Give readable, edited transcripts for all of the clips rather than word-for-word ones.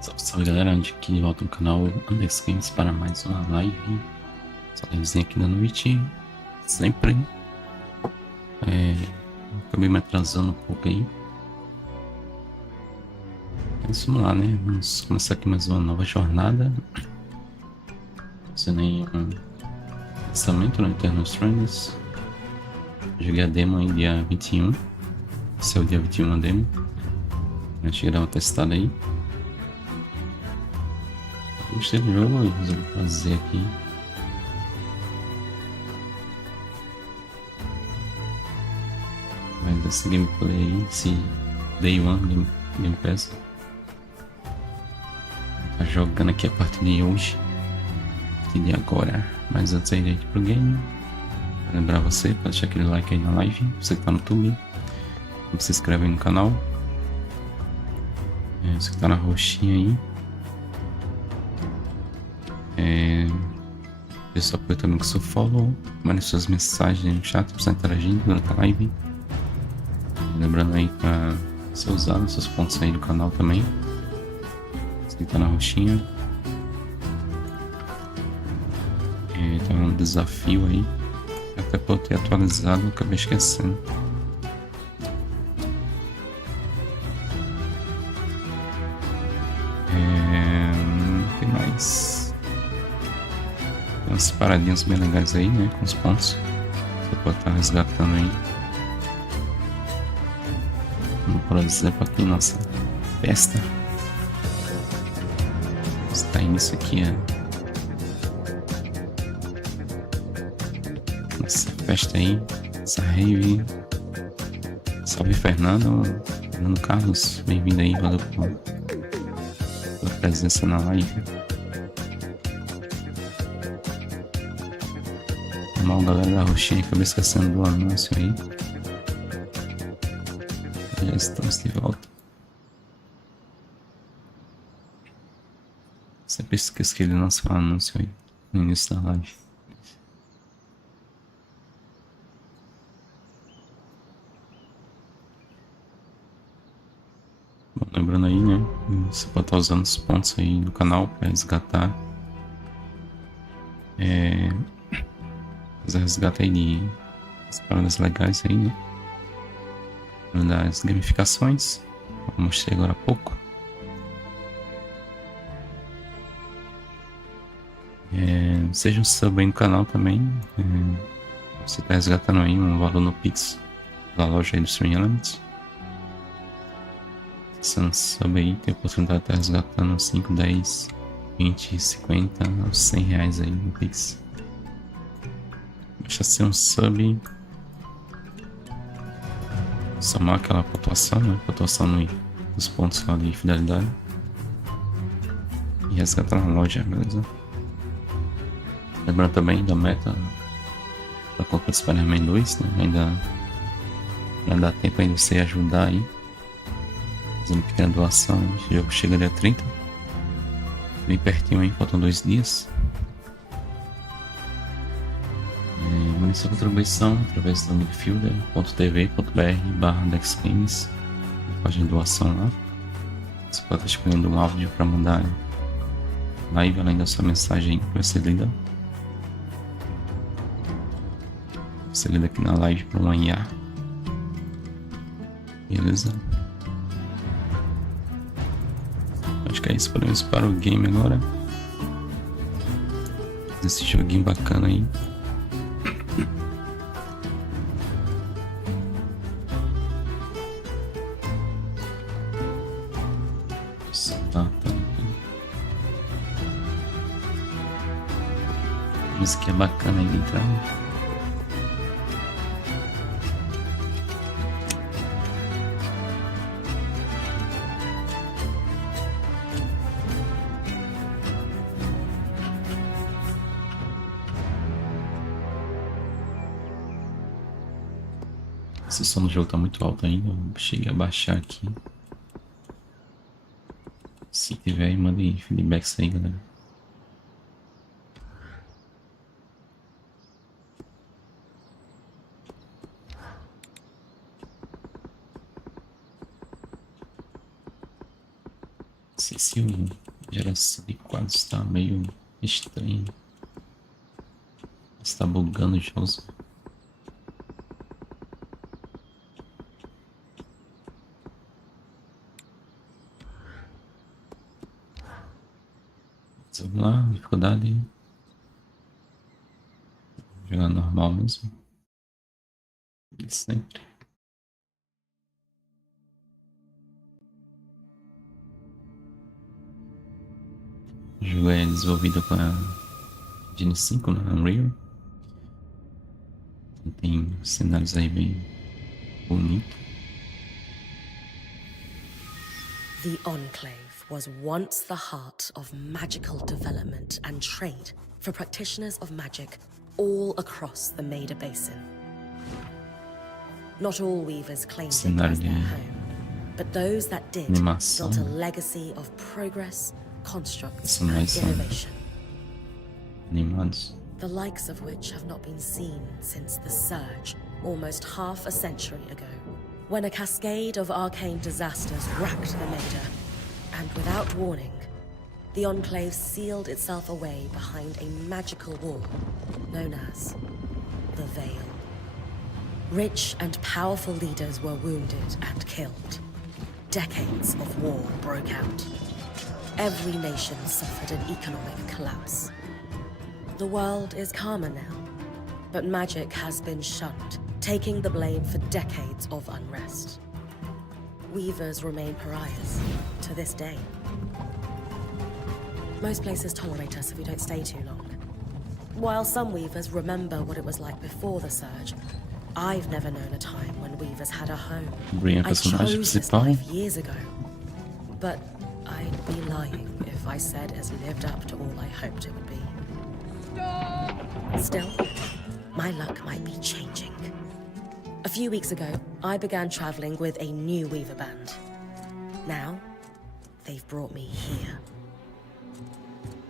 Salve, salve galera, aqui de volta no canal AndeXGames para mais uma live. Essa livezinha aqui da noite, sempre. Acabei me atrasando um pouco aí. Mas vamos lá, né? Vamos começar aqui mais uma nova jornada. Sem nenhum lançamento no Eternal STRANDS. Joguei a demo aí dia 21. Esse é o dia 21 a demo. A gente dar uma testada aí. Gostei do jogo e resolvi fazer aqui. Mas esse gameplay aí, esse Day One Game Pass, tá jogando aqui a partir de hoje, a partir de agora. Mas antes aí de ir pro game, pra lembrar você, pra deixar aquele like aí na live, você que tá no YouTube, se inscreve aí no canal, você que tá na roxinha aí, deixa o apoio também com o seu follow, mande suas mensagens no chat pra você interagindo durante a live. Lembrando aí pra você usar os seus pontos aí do canal também. Você que tá na roxinha. Tem um desafio aí. Até por eu ter atualizado, eu acabei esquecendo. O que mais? Tem umas paradinhas bem legais aí, né? Com os pontos. Você pode estar resgatando aí. Como por exemplo aqui nossa festa. Está início aqui nossa festa aí, essa rave. Salve Fernando Carlos, bem-vindo aí, valeu pela presença na live. Mal, galera da roxinha, acabei esquecendo do anúncio aí. Já estamos de volta. Sempre esqueço que ele lançou um anúncio aí no início da live. Bom, lembrando aí, né? Você pode estar usando os pontos aí no canal para resgatar. Fazer resgate aí de as paradas legais aí, né? Das gamificações, eu mostrei agora há pouco. Seja um sub aí no canal também. Você está resgatando aí um valor no Pix da loja aí do Stream Elements. Se não sub aí, tem a oportunidade de estar resgatando 5, 10, 20, 50, 100 reais aí no Pix. Deixa ser um sub. Somar aquela pontuação, né? Pontuação dos pontos lá de fidelidade. E resgatar na loja, beleza? Lembrando também da meta da compra do Spider-Man 2, né? Ainda dá tempo ainda de você ajudar aí. Fazendo pequena doação. O jogo chega dia 30. Bem pertinho aí, faltam 2 dias. Mande sua contribuição através do midfielder.tv.br/AndeXGames, página de doação lá. Você pode estar escolhendo um áudio para mandar live, além da sua mensagem que vai ser lida. Você lida aqui na live para uma IA. Beleza? Acho que é isso, podemos para o game agora. Esse joguinho bacana aí. Música é bacana aí de entrar. Esse som do jogo tá muito alto ainda. Eu cheguei a baixar aqui. Se tiver, mandem feedbacks aí, galera. sei se a geração de quadros está meio estranha. Está bugando os jogos. Vamos lá, dificuldade. Jogar normal mesmo. De sempre. O jogo é desenvolvido com a Engine 5, né? Unreal. Então, tem cenários aí bem bonitos. The Enclave was once the heart of magical development and trade for practitioners of magic all across the Maida Basin. Not all weavers claimed it as their home, but those that did built a legacy of progress, constructs, and innovation. Animados. The likes of which have not been seen since the Surge, almost half a century ago, when a cascade of arcane disasters racked the Maida, and without warning, the Enclave sealed itself away behind a magical wall known as the Veil. Rich and powerful leaders were wounded and killed. Decades of war broke out. Every nation suffered an economic collapse. The world is calmer now, but magic has been shunned, taking the blame for decades of unrest. Weavers remain pariahs to this day. Most places tolerate us if we don't stay too long. While some weavers remember what it was like before the Surge, I've never known a time when weavers had a home. I chose this life years ago, but I'd be lying if I said it lived up to all I hoped it would be. Still, my luck might be changing. A few weeks ago, I began traveling with a new weaver band. Now, they've brought me here,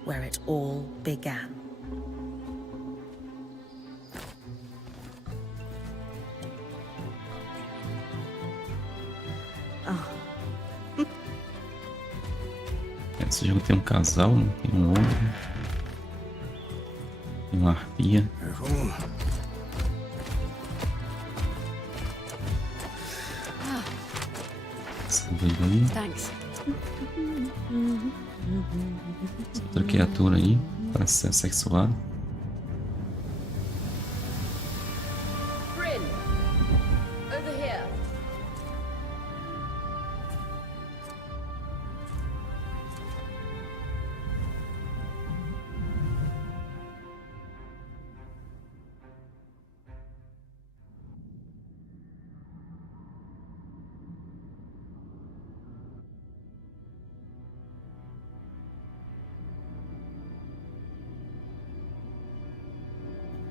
where it all began. Esse jogo tem um casal, tem um ogro, tem uma arpia. Esse doido aí. Essa outra criatura aí, parece ser sexuada.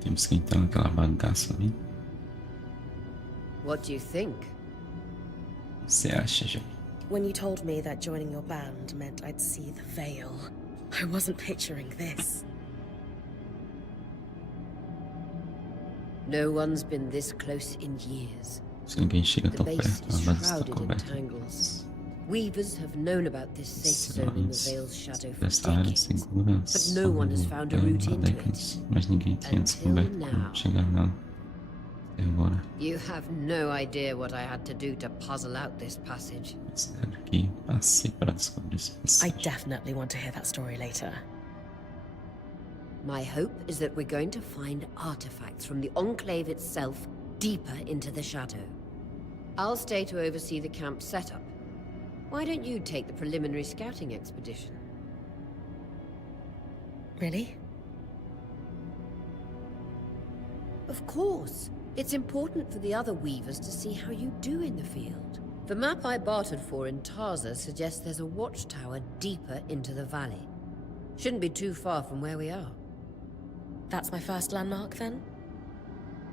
Temos que entrar naquela bagaça ali. What do you think? Você acha, Johnny? When you told me that joining your band meant I'd see the Veil, I wasn't picturing this. No one's been this close in years. Se ninguém chega tão The perto, base a is base está shrouded in coberta. tangles. Weavers have known about this safe zone in the Veil's shadow for Essa área decades, segura but no one has found a route into it. Mas ninguém tinha descoberto como chegar nela até agora. You have no idea what I had to do to puzzle out this passage. Sério que passei para descobrir esse I passagem. definitely want to hear that story later. My hope is that we're going to find artifacts from the Enclave itself deeper into the shadow. I'll stay to oversee the camp setup. Why don't you take the preliminary scouting expedition? Really? Of course. It's important for the other weavers to see how you do in the field. The map I bartered for in Tarza suggests there's a watchtower deeper into the valley. Shouldn't be too far from where we are. That's my first landmark, then?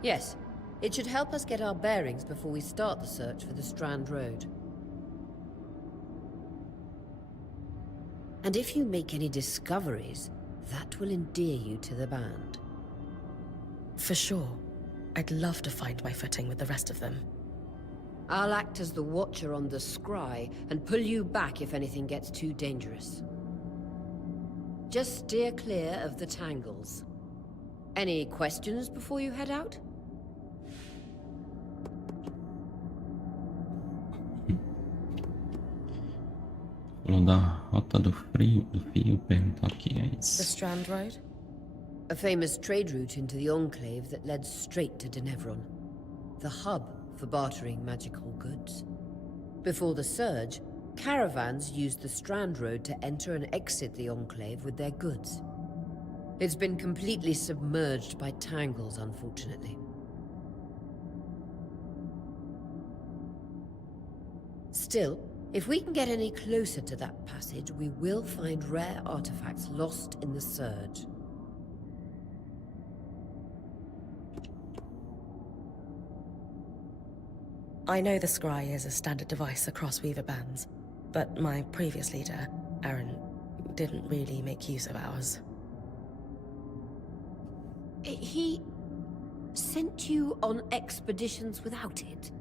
Yes. It should help us get our bearings before we start the search for the Strand Road. And if you make any discoveries, that will endear you to the band. For sure. I'd love to find my footing with the rest of them. I'll act as the watcher on the scry and pull you back if anything gets too dangerous. Just steer clear of the tangles. Any questions before you head out? Falou da rota do fio, perguntou aqui, é The isso. Strand Road? A famous trade route into the Enclave that led straight to Denevron. The hub for bartering magical goods. Before the Surge, caravans used the Strand Road to enter and exit the Enclave with their goods. It's been completely submerged by tangles, unfortunately. Still, if we can get any closer to that passage, we will find rare artifacts lost in the Surge. I know the scry is a standard device across Weaver bands, but my previous leader, Aaron, didn't really make use of ours. He sent you on expeditions without it?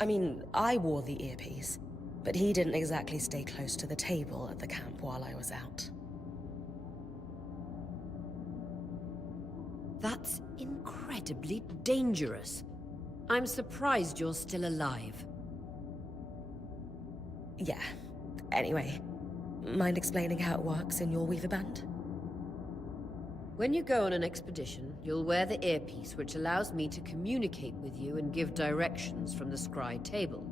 I mean, I wore the earpiece, but he didn't exactly stay close to the table at the camp while I was out. That's incredibly dangerous. I'm surprised you're still alive. Yeah. Anyway, mind explaining how it works in your Weaver band? When you go on an expedition, you'll wear the earpiece, which allows me to communicate with you and give directions from the scry table.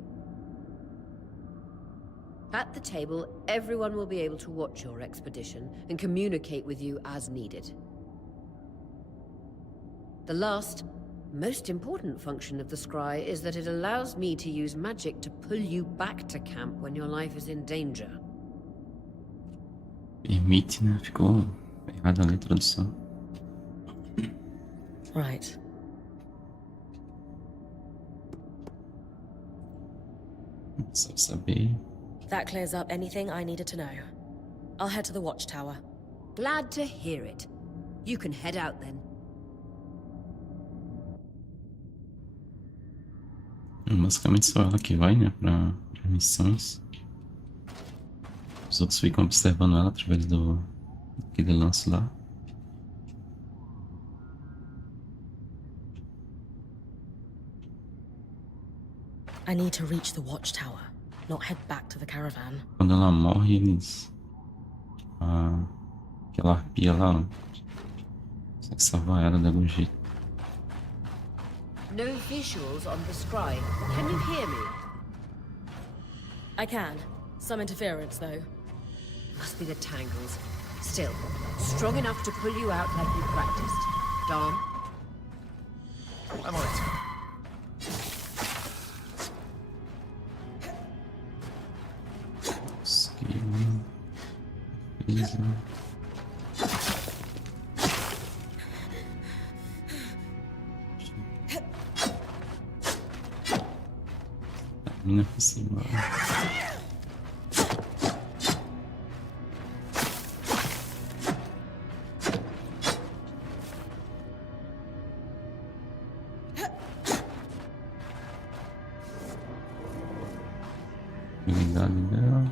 At the table, everyone will be able to watch your expedition and communicate with you as needed. The last, most important function of the scry is that it allows me to use magic to pull you back to camp when your life is in danger. Permite, né? Ficou errada ali a tradução. Right. Só saber. That clears up anything I needed to know. I'll head to the watchtower. Glad to hear it. You can head out then. Basicamente só ela que vai, né? Pra missões. Os outros ficam observando ela através daquele lance lá. I need to reach the watchtower, not head back to the caravan. Quando ela morre, eles... aquela arpia lá, ó, consegue salvar ela de algum jeito. No visuals on the scry. Can you hear me? I can. Some interference, though. Must be the tangles. Still, strong enough to pull you out like you practiced. Dom? I'm on it. Skill. Easy. Mina por cima. Habilidade dela.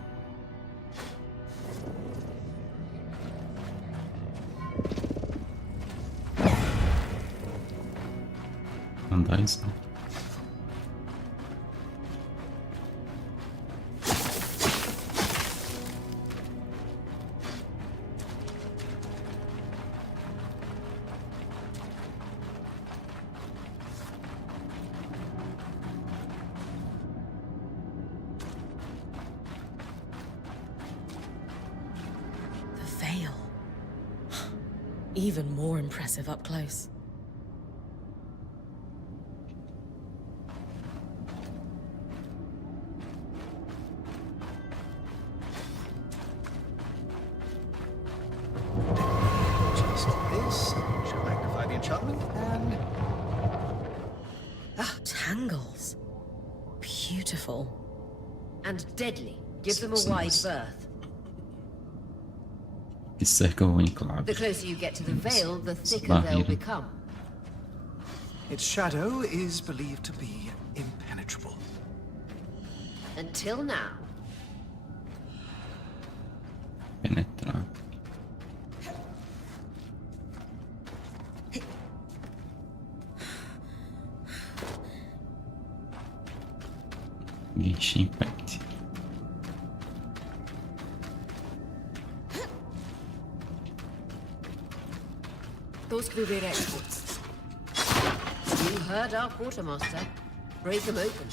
Andar isso. Even more impressive up close. Just this should magnify the enchantment and... Tangles. Beautiful. And deadly. Give them a wide berth. Que cerca o enclave. The closer you get to the veil, the thicker they'll become. Its shadow is believed to be impenetrable. impenetrable. Until now. Penetrar. Deixa impact. Those could be rare exports. You heard our quartermaster. Break them open.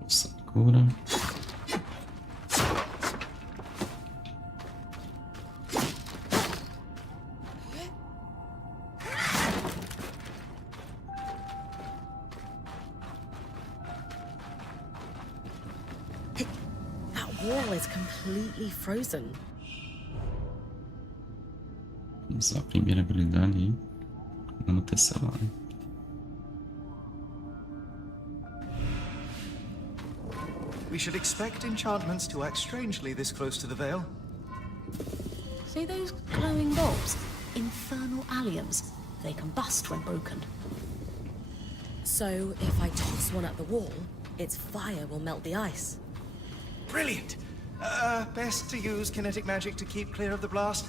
Força cura. That wall is completely frozen. Vamos usar a primeira habilidade aí. Vamos testar lá. We should expect enchantments to act strangely this close to the veil. See those glowing bulbs? Infernal alliums. They combust when broken. So if I toss one at the wall, its fire will melt the ice. Brilliant! Best to use kinetic magic to keep clear of the blast.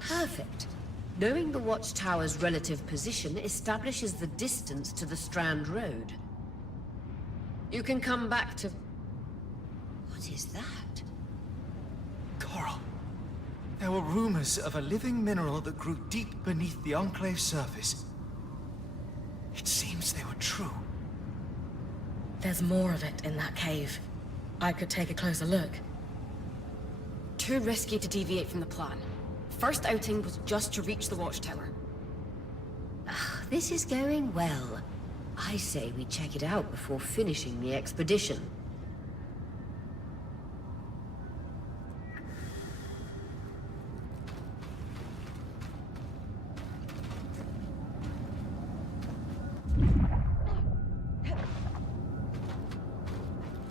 Perfect. Knowing the watchtower's relative position establishes the distance to the Strand Road. You can come back to... What is that? Coral. There were rumors of a living mineral that grew deep beneath the Enclave's surface. It seems they were true. There's more of it in that cave. I could take a closer look. Too risky to deviate from the plan. First outing was just to reach the watchtower. This is going well. I say we check it out before finishing the expedition.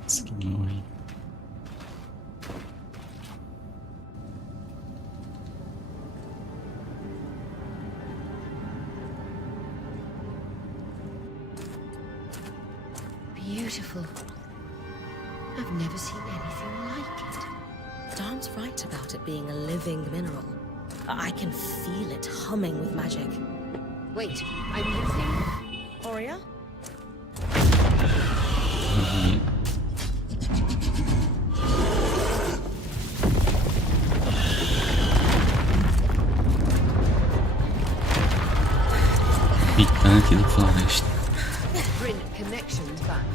Seguindo. Beautiful. I've never seen anything like it. Dan's right about it being a living mineral. I can feel it humming with magic. Wait, I'm using... Aurea? Picante da floresta. Bring connections back.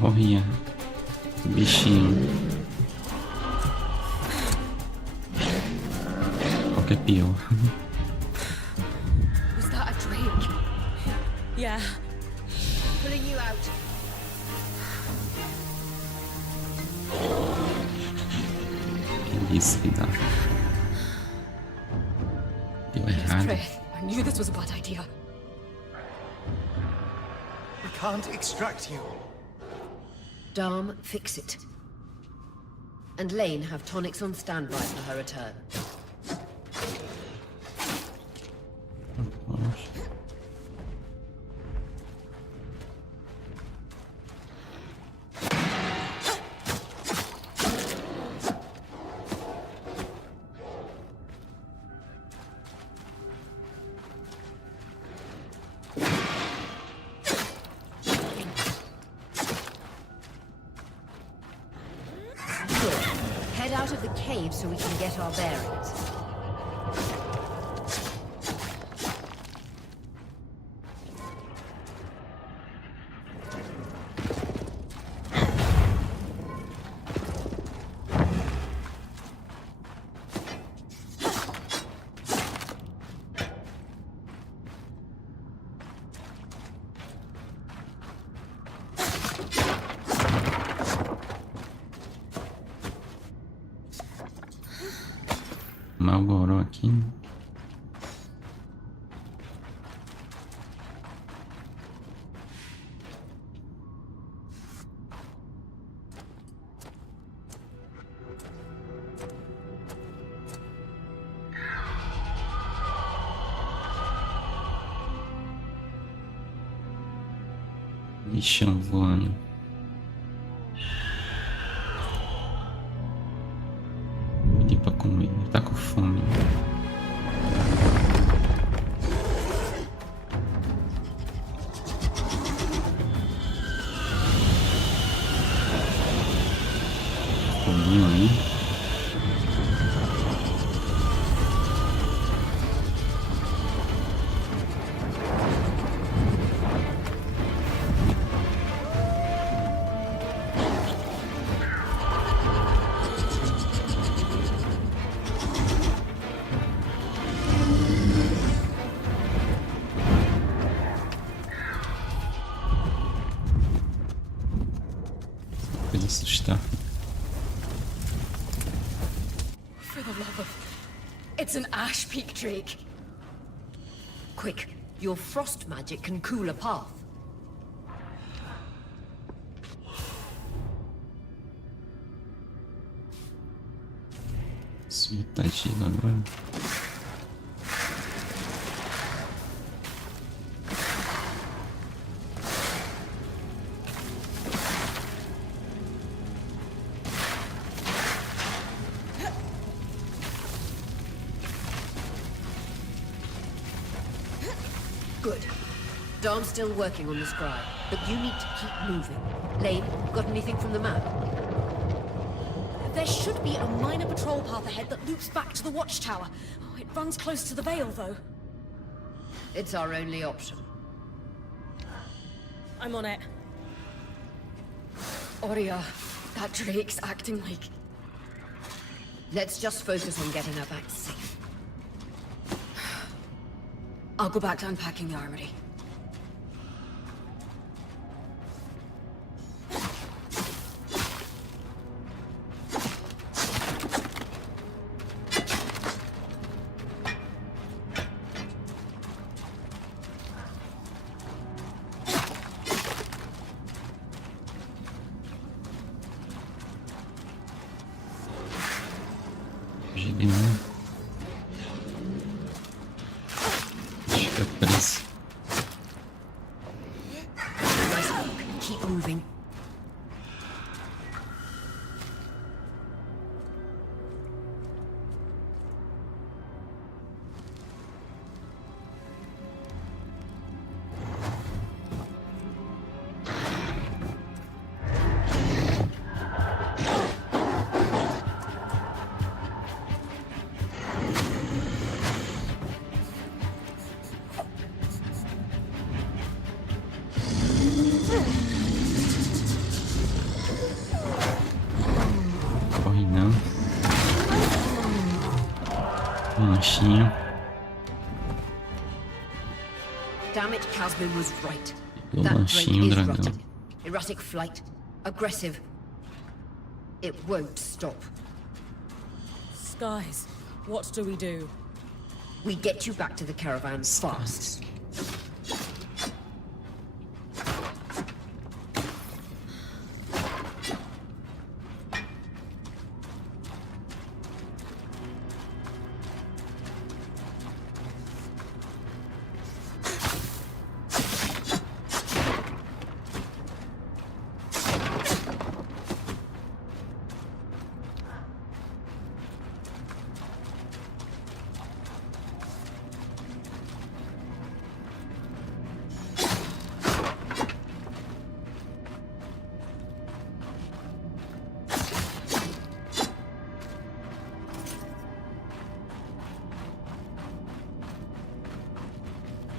Olha, bichinho. Qual que é pior? Was that a drake? Yeah. Pulling you out. Que isso que dá? Deu errado. Trith, I knew this was a bad idea. We can't extract you. Dom, fix it. And Lane have tonics on standby for her return. Head out of the cave so we can get our bearings. Malgoró aqui. Bichão voando. Pedir pra comer, tá com fome. Foguinho aí. Coisa assustar. For the love of... It's an ash peak drake. Quick, your frost magic can cool a path. Subir tá gelo agora. Good. Darm's still working on the scribe, but you need to keep moving. Lane, got anything from the map? There should be a minor patrol path ahead that loops back to the watchtower. Oh, it runs close to the Vale, though. It's our only option. I'm on it. Oria, that drake's acting like... Let's just focus on getting her back safe. I'll go back to unpacking the armory. Gigante. Fica preso. Nice work. Keep moving. Corre não. Um lanchinho. Damn it, Casman was right. Pegou o That lanchinho, drake is dragão. rotting. Erratic flight. Aggressive. It won't stop. Skies, what do we do? We get you back to the caravan fast.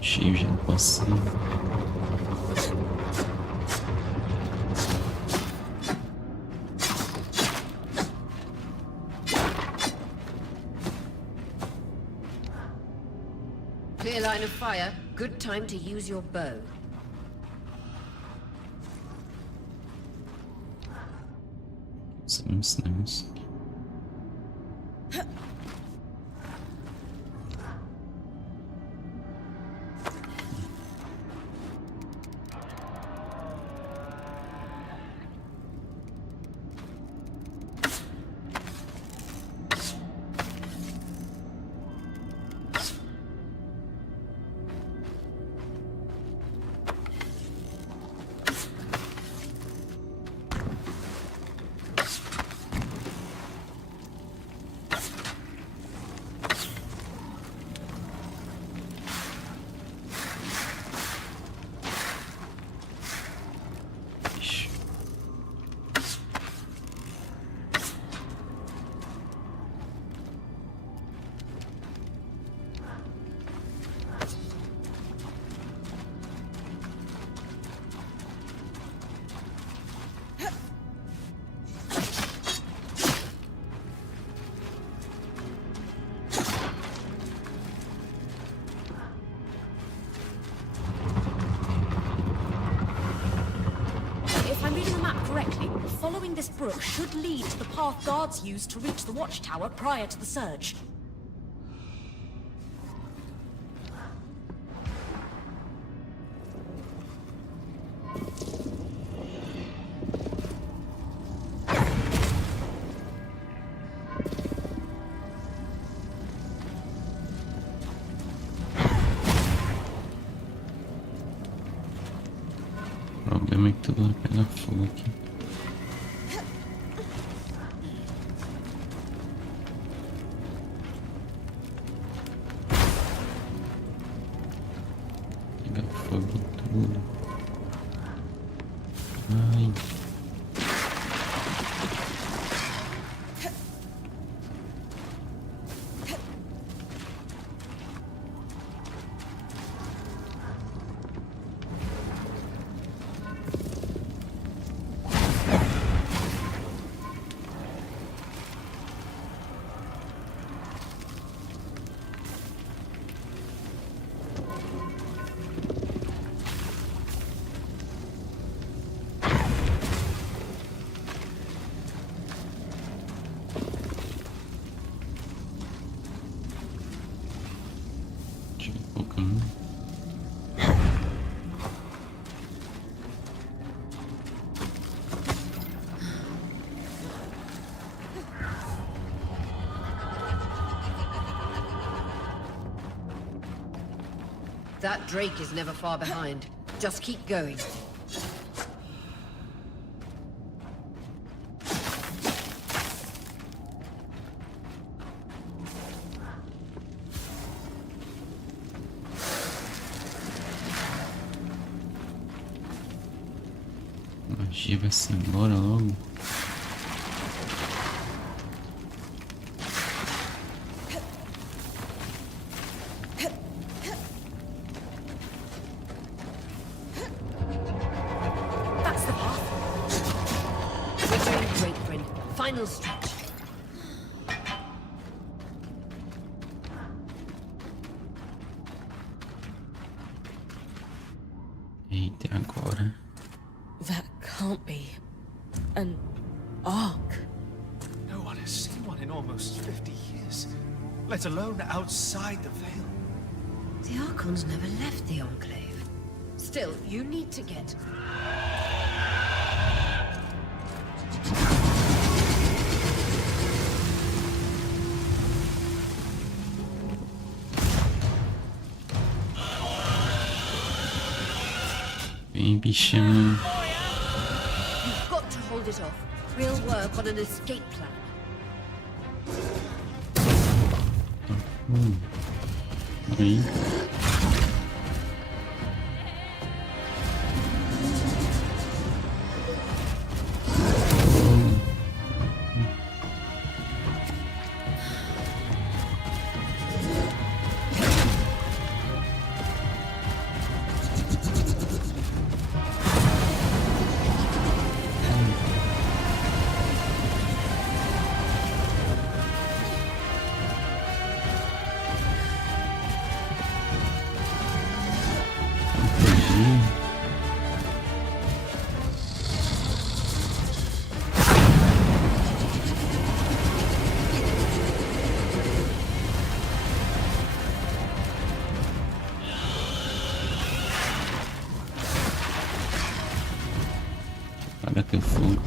Cheio de poção. Clear line of fire. Good time to use your bow. Sabemos. reading the map correctly, following this brook should lead to the path guards used to reach the watchtower prior to the surge. O problema é que tudo vai pegar fogo aqui. Pega fogo em tudo. Ai. That Drake is never far behind. Just keep going. A magia vai-se embora logo. That's the path. We're doing great, friend. Final stretch. Eita, agora. That can't be an ark. No one has seen one in almost 50 years, let alone outside the veil. The Archons never left the Enclave. Still, you need to get... Vem, bichão. You've got to hold it off. We'll work on an escape plan. Aí. Apaga teu fogo.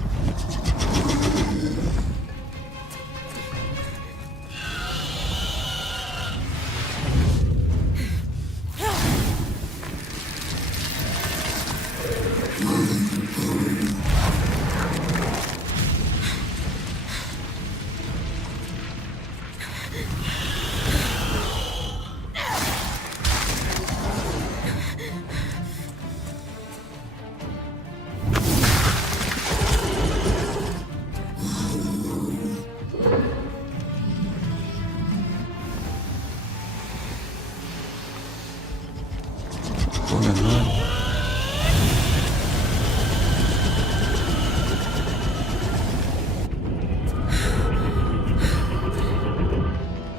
Fogo agora.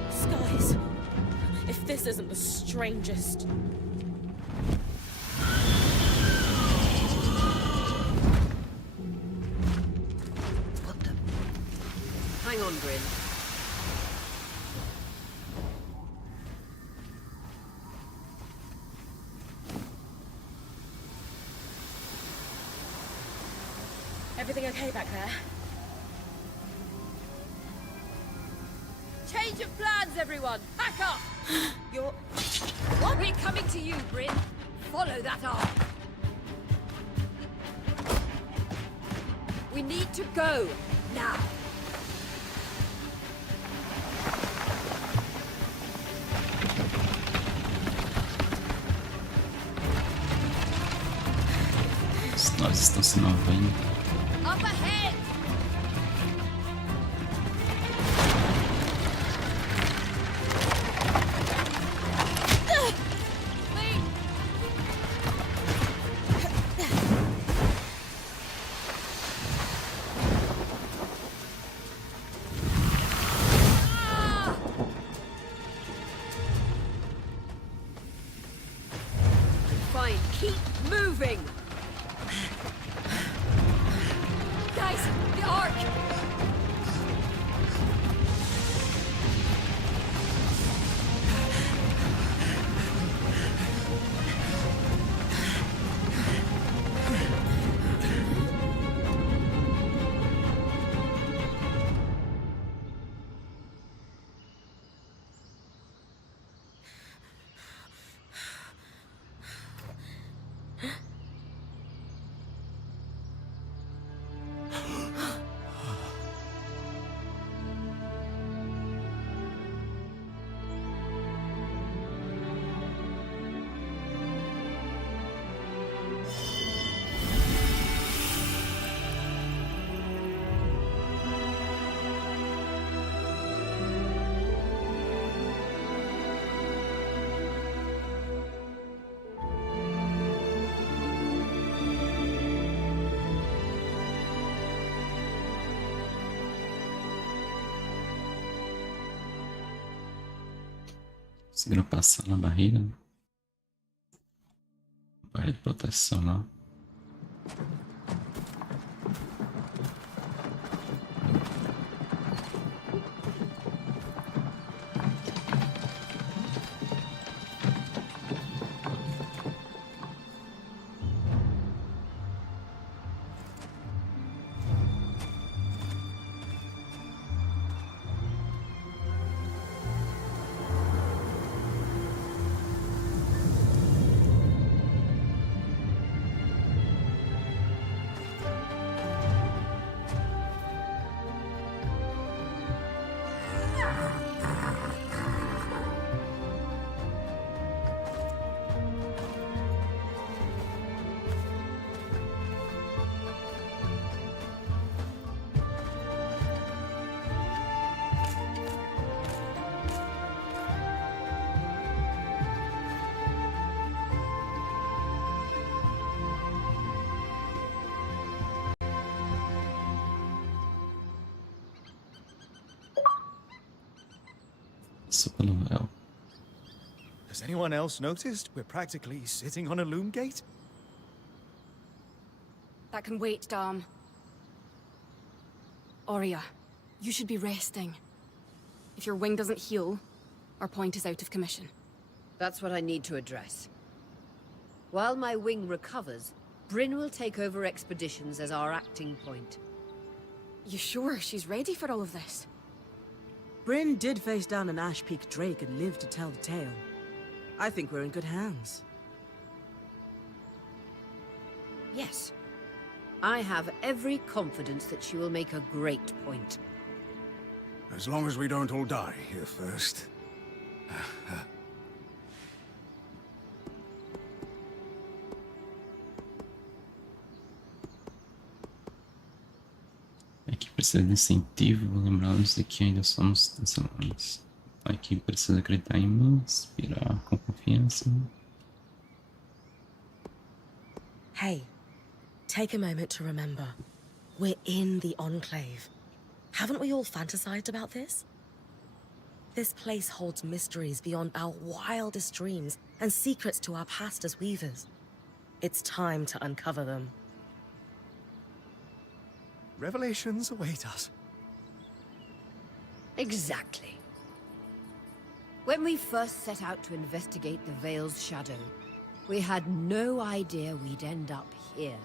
Skies. If this isn't the strangest. Everything okay back there? Change of plans, everyone! Back up! You're... What? We're coming to you, Bryn. Follow that arm. We need to go, now. Os nós estão se movendo. Up ahead! Fine, keep moving! Guys, the arc! Conseguiram passar na barreira. Barreira de proteção lá. Isso pelo véu. Has anyone else noticed we're practically sitting on a loom gate? That can wait, Dom. Aurea, you should be resting. If your wing doesn't heal, our point is out of commission. That's what I need to address. While my wing recovers, Bryn will take over expeditions as our acting point. You sure she's ready for all of this? Bryn did face down an Ash Peak Drake and lived to tell the tale. I think we're in good hands. Yes. I have every confidence that she will make a great point. As long as we don't all die here first. Aqui precisa de incentivo, lembrando-nos de que ainda somos tecelões. Aqui precisa acreditar em mim, inspirar com confiança. Hey, take a moment to remember. We're in the Enclave. Haven't we all fantasized about this? This place holds mysteries beyond our wildest dreams and secrets to our past as weavers. It's time to uncover them. Revelations await us. Exactly. When we first set out to investigate the Veil's shadow, we had no idea we'd end up here.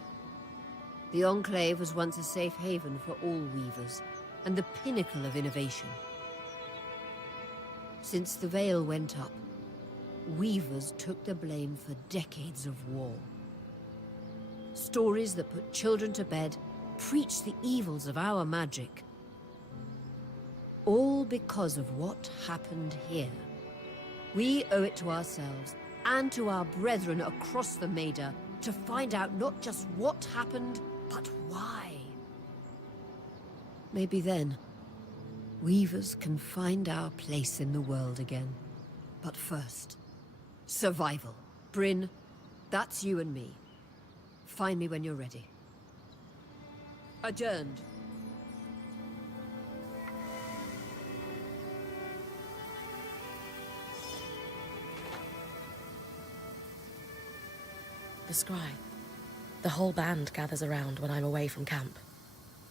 The Enclave was once a safe haven for all weavers, and the pinnacle of innovation. Since the Veil went up, weavers took the blame for decades of war. Stories that put children to bed preached the evils of our magic. All because of what happened here. We owe it to ourselves and to our brethren across the Maida to find out not just what happened, but why. Maybe then, weavers can find our place in the world again. But first, survival. Bryn, that's you and me. Find me when you're ready. Adjourned. The scry. The whole band gathers around when I'm away from camp.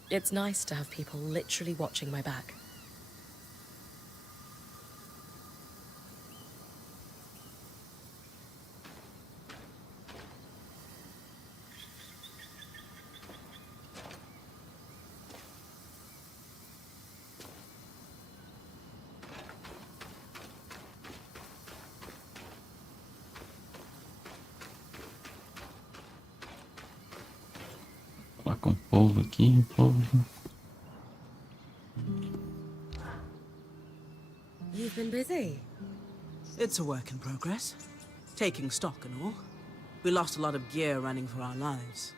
It's nice to have people literally watching my back. Falar com o povo aqui, o povo. You've been busy. It's a work in progress. Taking stock and all. We lost a lot of gear running for our lives.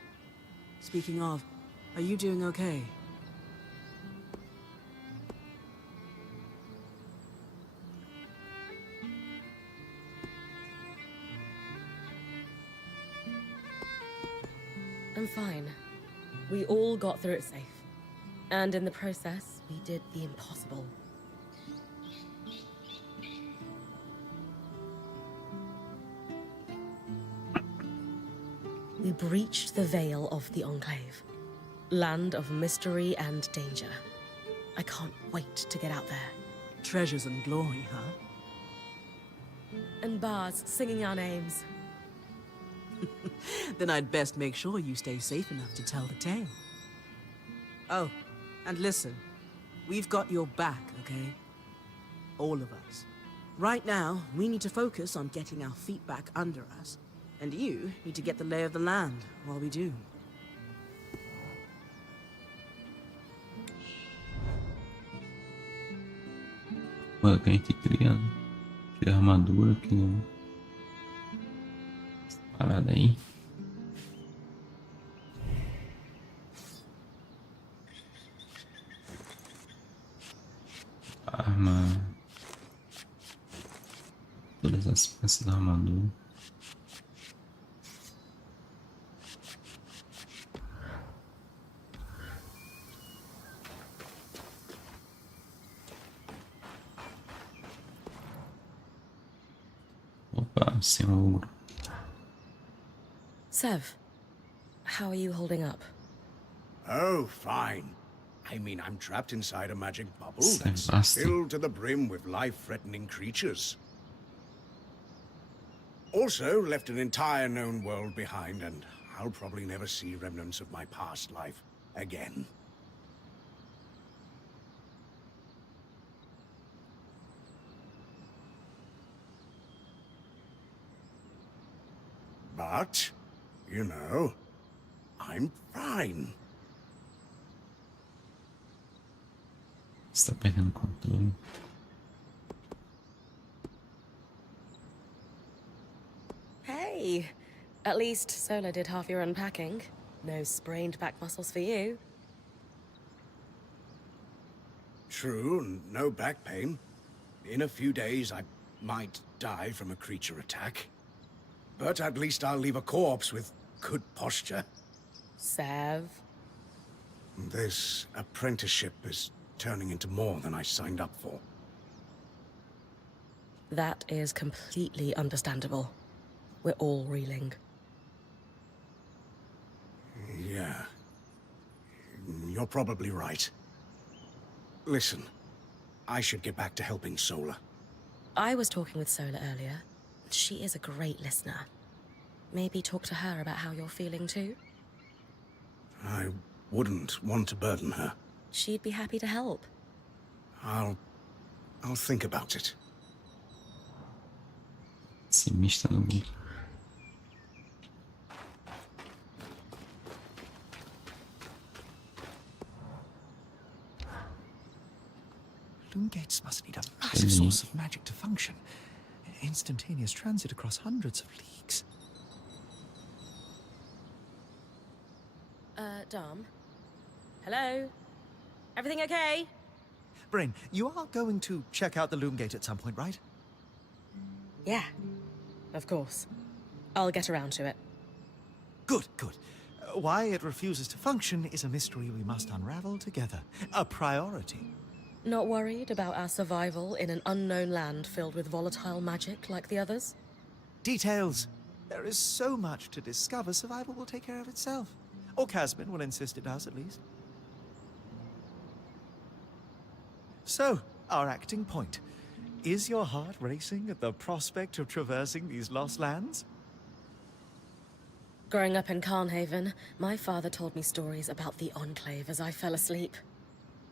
Speaking of, are you doing okay? I'm fine. We all got through it safe. And in the process, we did the impossible. We breached the veil of the Enclave. Land of mystery and danger. I can't wait to get out there. Treasures and glory, huh? And bars singing our names. Then I'd best make sure you stay safe enough to tell the tale. Oh, and listen. We've got your back, okay? All of us. Right now, we need to focus on getting our feet back under us. And you need to get the lay of the land while we do. Olha, que a gente cria armadura, cria essa parada aí. Arma. Todas as peças da armadura. Opa, sem ogro. Sev, how are you holding up? Oh, fine. I mean, I'm trapped inside a magic bubble that's Sebastian. filled to the brim with life-threatening creatures. Also, left an entire known world behind, and I'll probably never see remnants of my past life again. But, you know, I'm fine. Você tá perdendo controle. Hey! At least Sola did half your unpacking. No sprained back muscles for you. True, no back pain. In a few days, I might die from a creature attack. But at least I'll leave a corpse with good posture. Sev. This apprenticeship is turning into more than I signed up for. That is completely understandable. We're all reeling. Yeah. You're probably right. Listen, I should get back to helping Sola. I was talking with Sola earlier. She is a great listener. Maybe talk to her about how you're feeling too? I wouldn't want to burden her. She'd be happy to help. I'll think about it. Pessimista do grupo. Loom gates must need a massive source of magic to function. Instantaneous transit across hundreds of leagues. Dom? Hello? Everything okay? Bryn, you are going to check out the loom gate at some point, right? Yeah, of course. I'll get around to it. Good, good. Why it refuses to function is a mystery we must unravel together. A priority. Not worried about our survival in an unknown land filled with volatile magic like the others? Details. There is so much to discover, survival will take care of itself. Or Casmin will insist it does, at least. So, our acting point. Is your heart racing at the prospect of traversing these lost lands? Growing up in Carnhaven, my father told me stories about the Enclave as I fell asleep.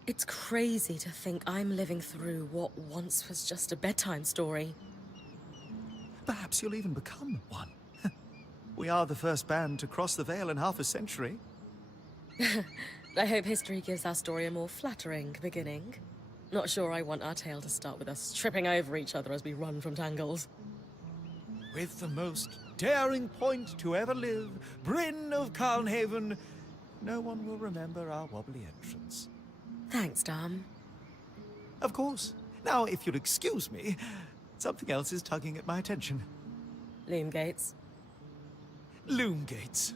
It's crazy to think I'm living through what once was just a bedtime story. Perhaps you'll even become one. We are the first band to cross the Veil in half a century. I hope history gives our story a more flattering beginning. Not sure I want our tale to start with us tripping over each other as we run from tangles. With the most daring point to ever live, Bryn of Carnhaven, no one will remember our wobbly entrance. Thanks, Dom. Of course. Now, if you'll excuse me, something else is tugging at my attention. Loom gates. Loom gates.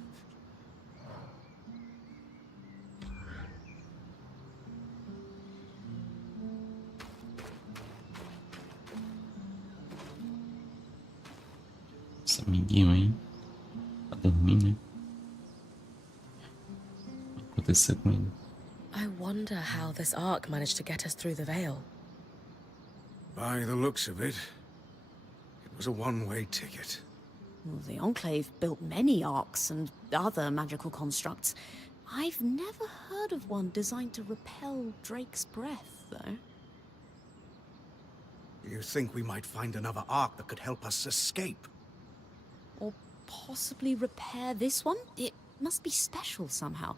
Esse amiguinho aí tá dormindo, né? O que aconteceu com ele? I wonder how this arc managed to get us through the Veil. By the looks of it, it was a one-way ticket. Well, the Enclave built many arcs and other magical constructs. I've never heard of one designed to repel Drake's breath, though. You think we might find another arc that could help us escape? Or possibly repair this one? It must be special somehow.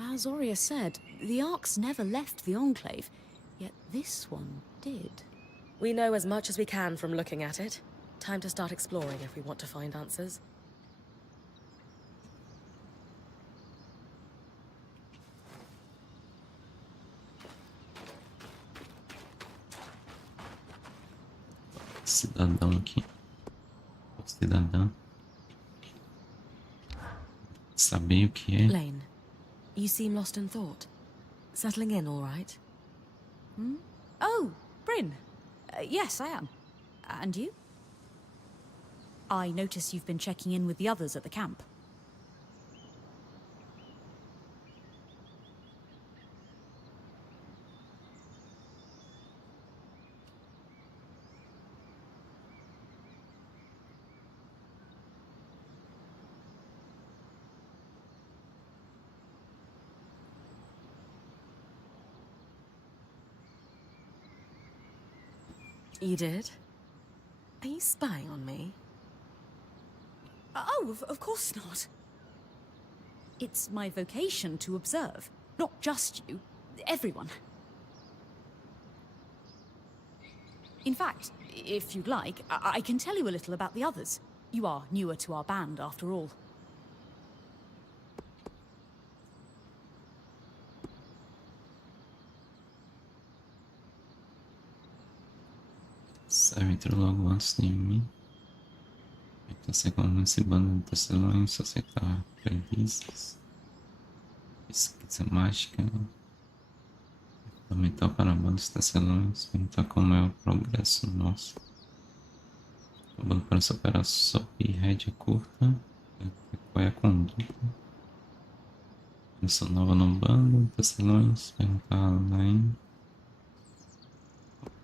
As Aurea said, the arcs never left the Enclave, yet this one did. We know as much as we can from looking at it. Time to start exploring if we want to find answers. Cidadão aqui. O cidadão. Saber o que é. Lane, you seem lost in thought. Settling in all right? Oh, Bryn. Yes, I am. And you? I notice you've been checking in with the others at the camp. You did? Are you spying on me? Oh, of course not. It's my vocation to observe. Not just you, everyone. In fact, if you'd like, I can tell you a little about the others. You are newer to our band, after all. Serve entrou logo antes de mim. Então, segundo esse bando de tecelões, só aceitar previstas. Pesquisa mágica. Fundamental para bandos de tecelões. Perguntar como é o progresso nosso. O bando para se operar sob rédea curta. Qual é a conduta? Missão nova no bando de tecelões. Perguntar além.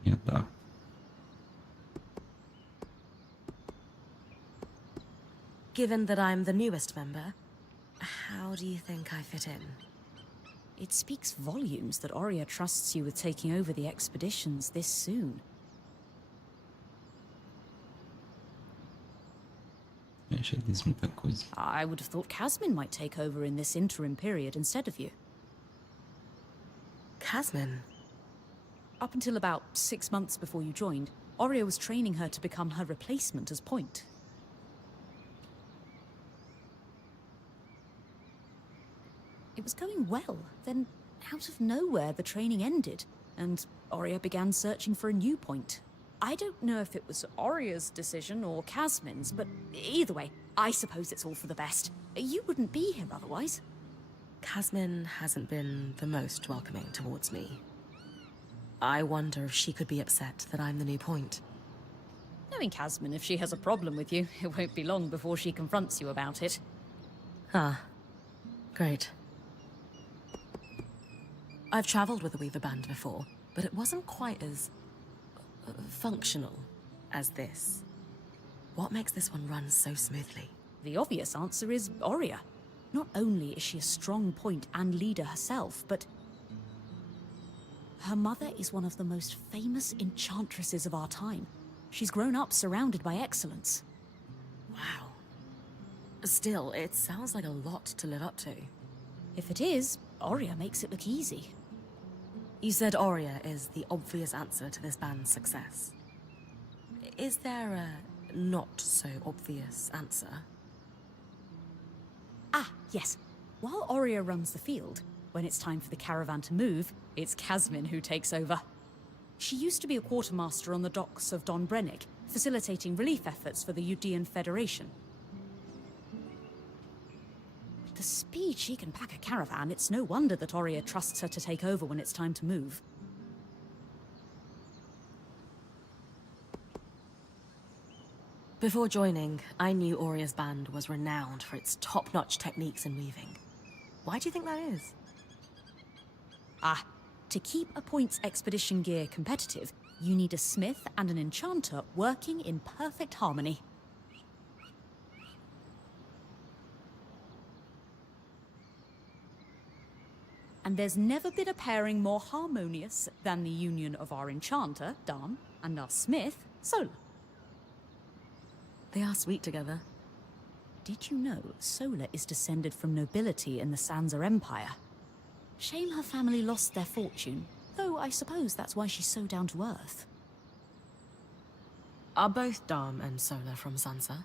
E adapta. Given that I'm the newest member, How do you think I fit in? It speaks volumes that Oria trusts you with taking over the expeditions this soon. Já diz muita coisa. I would have thought Casmin might take over in this interim period instead of you. Casmin? Up until about 6 months before you joined, Oria was training her to become her replacement as point. It was going well, then out of nowhere the training ended, and Oria began searching for a new point. I don't know if it was Oria's decision or Casmin's, but either way, I suppose it's all for the best. You wouldn't be here otherwise. Casmin hasn't been the most welcoming towards me. I wonder if she could be upset that I'm the new point. Knowing Casmin, if she has a problem with you, it won't be long before she confronts you about it. Ah, great. I've traveled with a Weaver band before, but it wasn't quite as functional as this. What makes this one run so smoothly? The obvious answer is Oria. Not only is she a strong point and leader herself, but her mother is one of the most famous enchantresses of our time. She's grown up surrounded by excellence. Wow. Still, it sounds like a lot to live up to. If it is, Oria makes it look easy. You said Oria is the obvious answer to this band's success. Is there a not-so-obvious answer? Ah, yes. While Oria runs the field, when it's time for the caravan to move, it's Casmin who takes over. She used to be a quartermaster on the docks of Don Brennick, facilitating relief efforts for the Udean Federation. With the speed she can pack a caravan, it's no wonder that Oria trusts her to take over when it's time to move. Before joining, I knew Oria's band was renowned for its top-notch techniques in weaving. Why do you think that is? Ah, to keep a point's expedition gear competitive, you need a smith and an enchanter working in perfect harmony. And there's never been a pairing more harmonious than the union of our enchanter, Dam, and our smith, Sola. They are sweet together. Did you know Sola is descended from nobility in the Sansa Empire? Shame her family lost their fortune, though I suppose that's why she's so down to earth. Are both Dam and Sola from Sansa?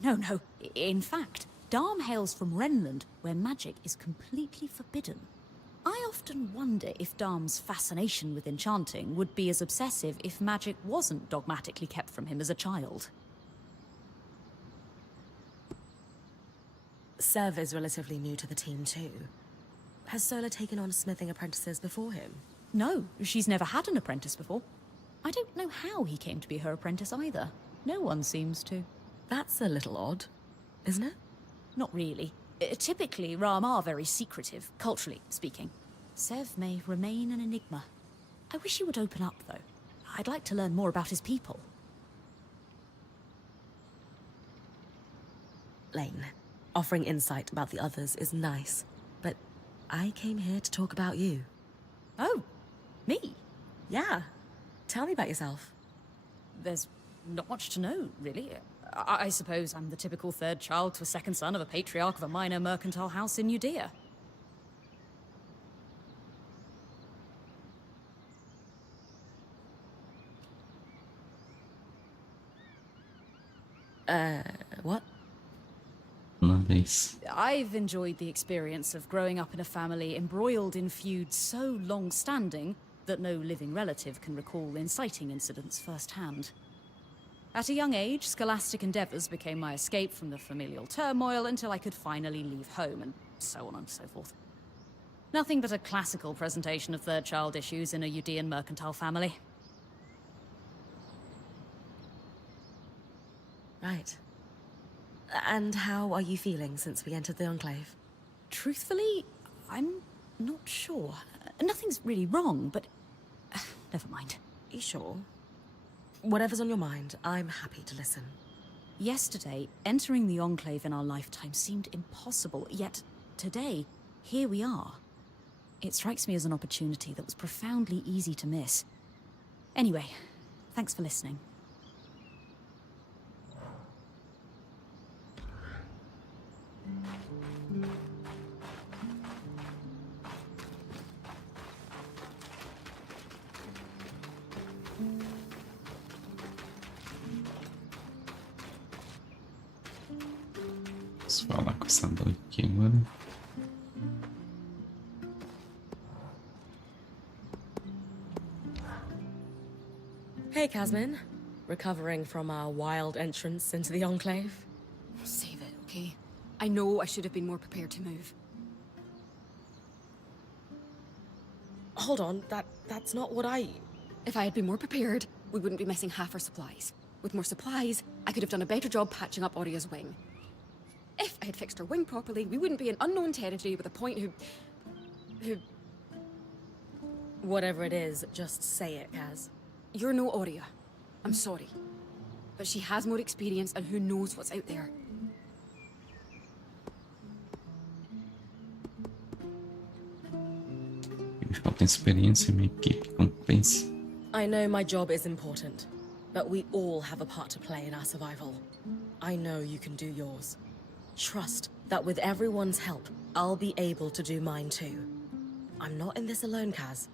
No. In fact, Dam hails from Renland, where magic is completely forbidden. I often wonder if Dam's fascination with enchanting would be as obsessive if magic wasn't dogmatically kept from him as a child. Sev is relatively new to the team too. Has Sola taken on smithing apprentices before him? No, she's never had an apprentice before. I don't know how he came to be her apprentice either. No one seems to. That's a little odd, isn't it? Not really. Typically, Ram are very secretive, culturally speaking. Sev may remain an enigma. I wish he would open up, though. I'd like to learn more about his people. Lane, offering insight about the others is nice, but I came here to talk about you. Oh, me? Yeah. Tell me about yourself. There's not much to know, really. I suppose I'm the typical third child to a second son of a patriarch of a minor mercantile house in Udea. What? Uma vez. I've enjoyed the experience of growing up in a family embroiled in feuds so long-standing that no living relative can recall inciting incidents firsthand. At a young age, scholastic endeavours became my escape from the familial turmoil until I could finally leave home, and so on and so forth. Nothing but a classical presentation of third child issues in a Udean mercantile family. Right. And how are you feeling since we entered the Enclave? Truthfully, I'm not sure. Nothing's really wrong, but never mind. You sure? Whatever's on your mind, I'm happy to listen. Yesterday, entering the Enclave in our lifetime seemed impossible, yet today, here we are. It strikes me as an opportunity that was profoundly easy to miss. Anyway, thanks for listening. Vamos falar com essa doida aqui agora. Hey, Casmin. Recovering from our wild entrance into the Enclave? Save it, okay? I know I should have been more prepared to move. Hold on, that's not what I... If I had been more prepared, we wouldn't be missing half our supplies. With more supplies, I could have done a better job patching up Oria's wing. If I had fixed her wing properly, we wouldn't be in unknown territory with a point who... Whatever it is, just say it, Kaz. You're no Oria. I'm sorry. But she has more experience and who knows what's out there. Me falta experiência, minha equipe compensa. I know my job is important, but we all have a part to play in our survival. I know you can do yours. Trust that with everyone's help, I'll be able to do mine too. I'm not in this alone, Kaz.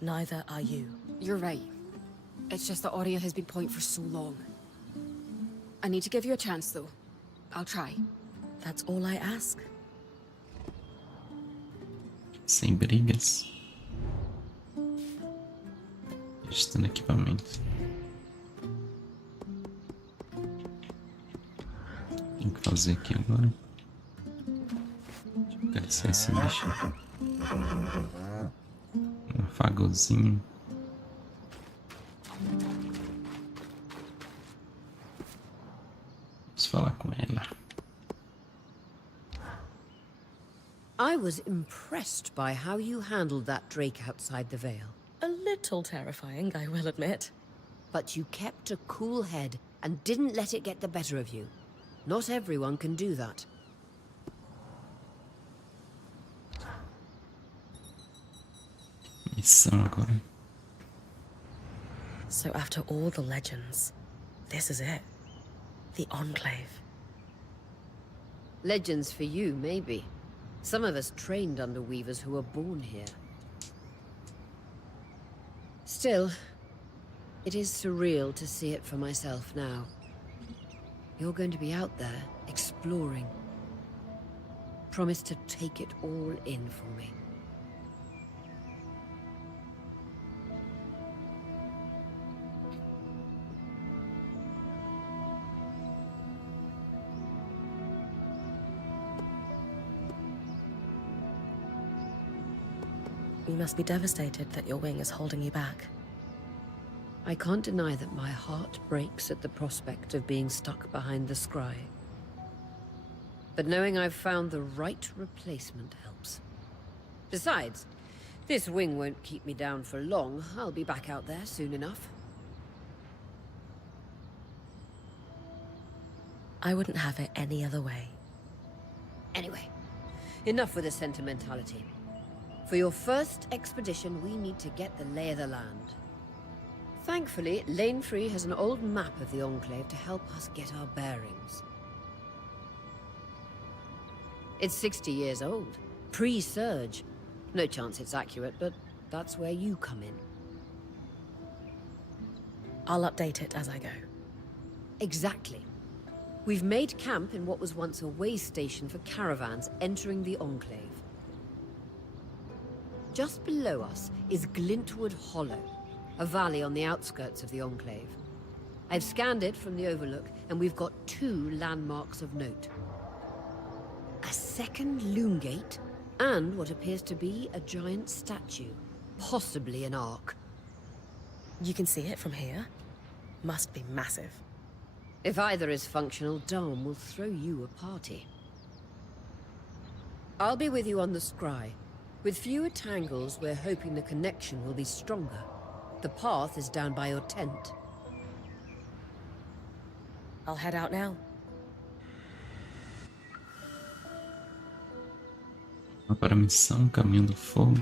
Neither are you. You're right. It's just that Oria has been point for so long. I need to give you a chance, though. I'll try. That's all I ask. Sem brigas. Testando equipamento. Tem que fazer aqui agora. Deixa eu pegar esse deixa. Um fagozinho. Vamos falar com ela. I was impressed by how you handled that drake outside the Vale. A little terrifying, I will admit. But you kept a cool head and didn't let it get the better of you. Not everyone can do that. Missão agora. So after all the legends, this is it. The Enclave. Legends for you, maybe. Some of us trained under weavers who were born here. Still, it is surreal to see it for myself now. You're going to be out there, exploring. Promise to take it all in for me. You must be devastated that your wing is holding you back. I can't deny that my heart breaks at the prospect of being stuck behind the scry. But knowing I've found the right replacement helps. Besides, this wing won't keep me down for long. I'll be back out there soon enough. I wouldn't have it any other way. Anyway, enough with the sentimentality. For your first expedition, we need to get the lay of the land. Thankfully, Lane Free has an old map of the Enclave to help us get our bearings. It's 60 years old, pre-Surge. No chance it's accurate, but that's where you come in. I'll update it as I go. Exactly. We've made camp in what was once a way station for caravans entering the Enclave. Just below us is Glintwood Hollow, a valley on the outskirts of the Enclave. I've scanned it from the Overlook, and we've got 2 landmarks of note. A second loom gate, and what appears to be a giant statue, possibly an ark. You can see it from here? Must be massive. If either is functional, Dom will throw you a party. I'll be with you on the scry. With fewer tangles, we're hoping the connection will be stronger. The path is down by your tent. I'll head out now. Para a missão, Caminho do Fogo.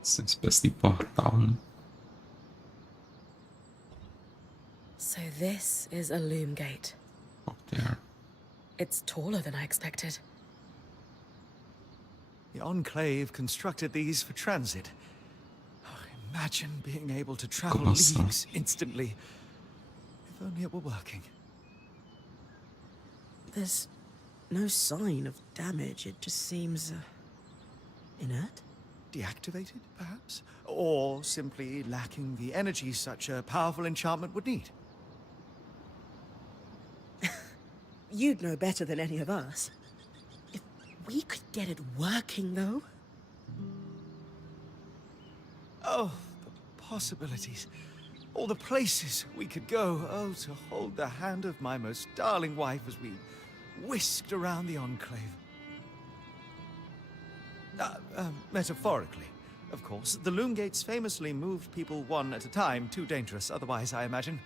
Essa espécie de portal, né? So this is a loom gate. Up there. It's taller than I expected. The Enclave constructed these for transit. Oh, imagine being able to travel Nossa. leagues instantly. If only it were working. There's no sign of damage. It just seems inert. Deactivated, perhaps? Or simply lacking the energy such a powerful enchantment would need. You'd know better than any of us. If we could get it working, though. Oh, the possibilities. All the places we could go. Oh, to hold the hand of my most darling wife as we whisked around the Enclave. Metaphorically, of course. The loom gates famously moved people one at a time. Too dangerous otherwise, I imagine.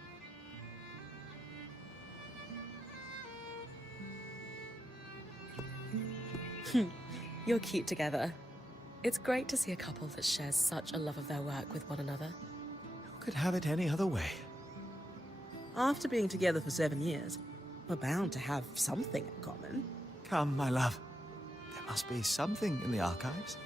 You're cute together. It's great to see a couple that shares such a love of their work with one another. Who could have it any other way? After being together for 7 years, we're bound to have something in common. Come, my love. There must be something in the archives.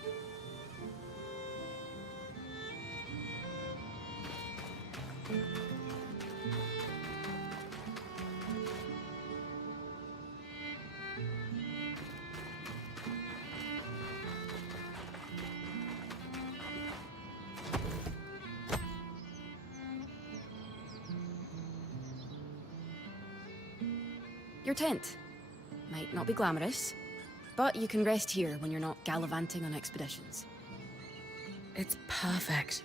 Your tent. Might not be glamorous, but you can rest here when you're not gallivanting on expeditions. It's perfect.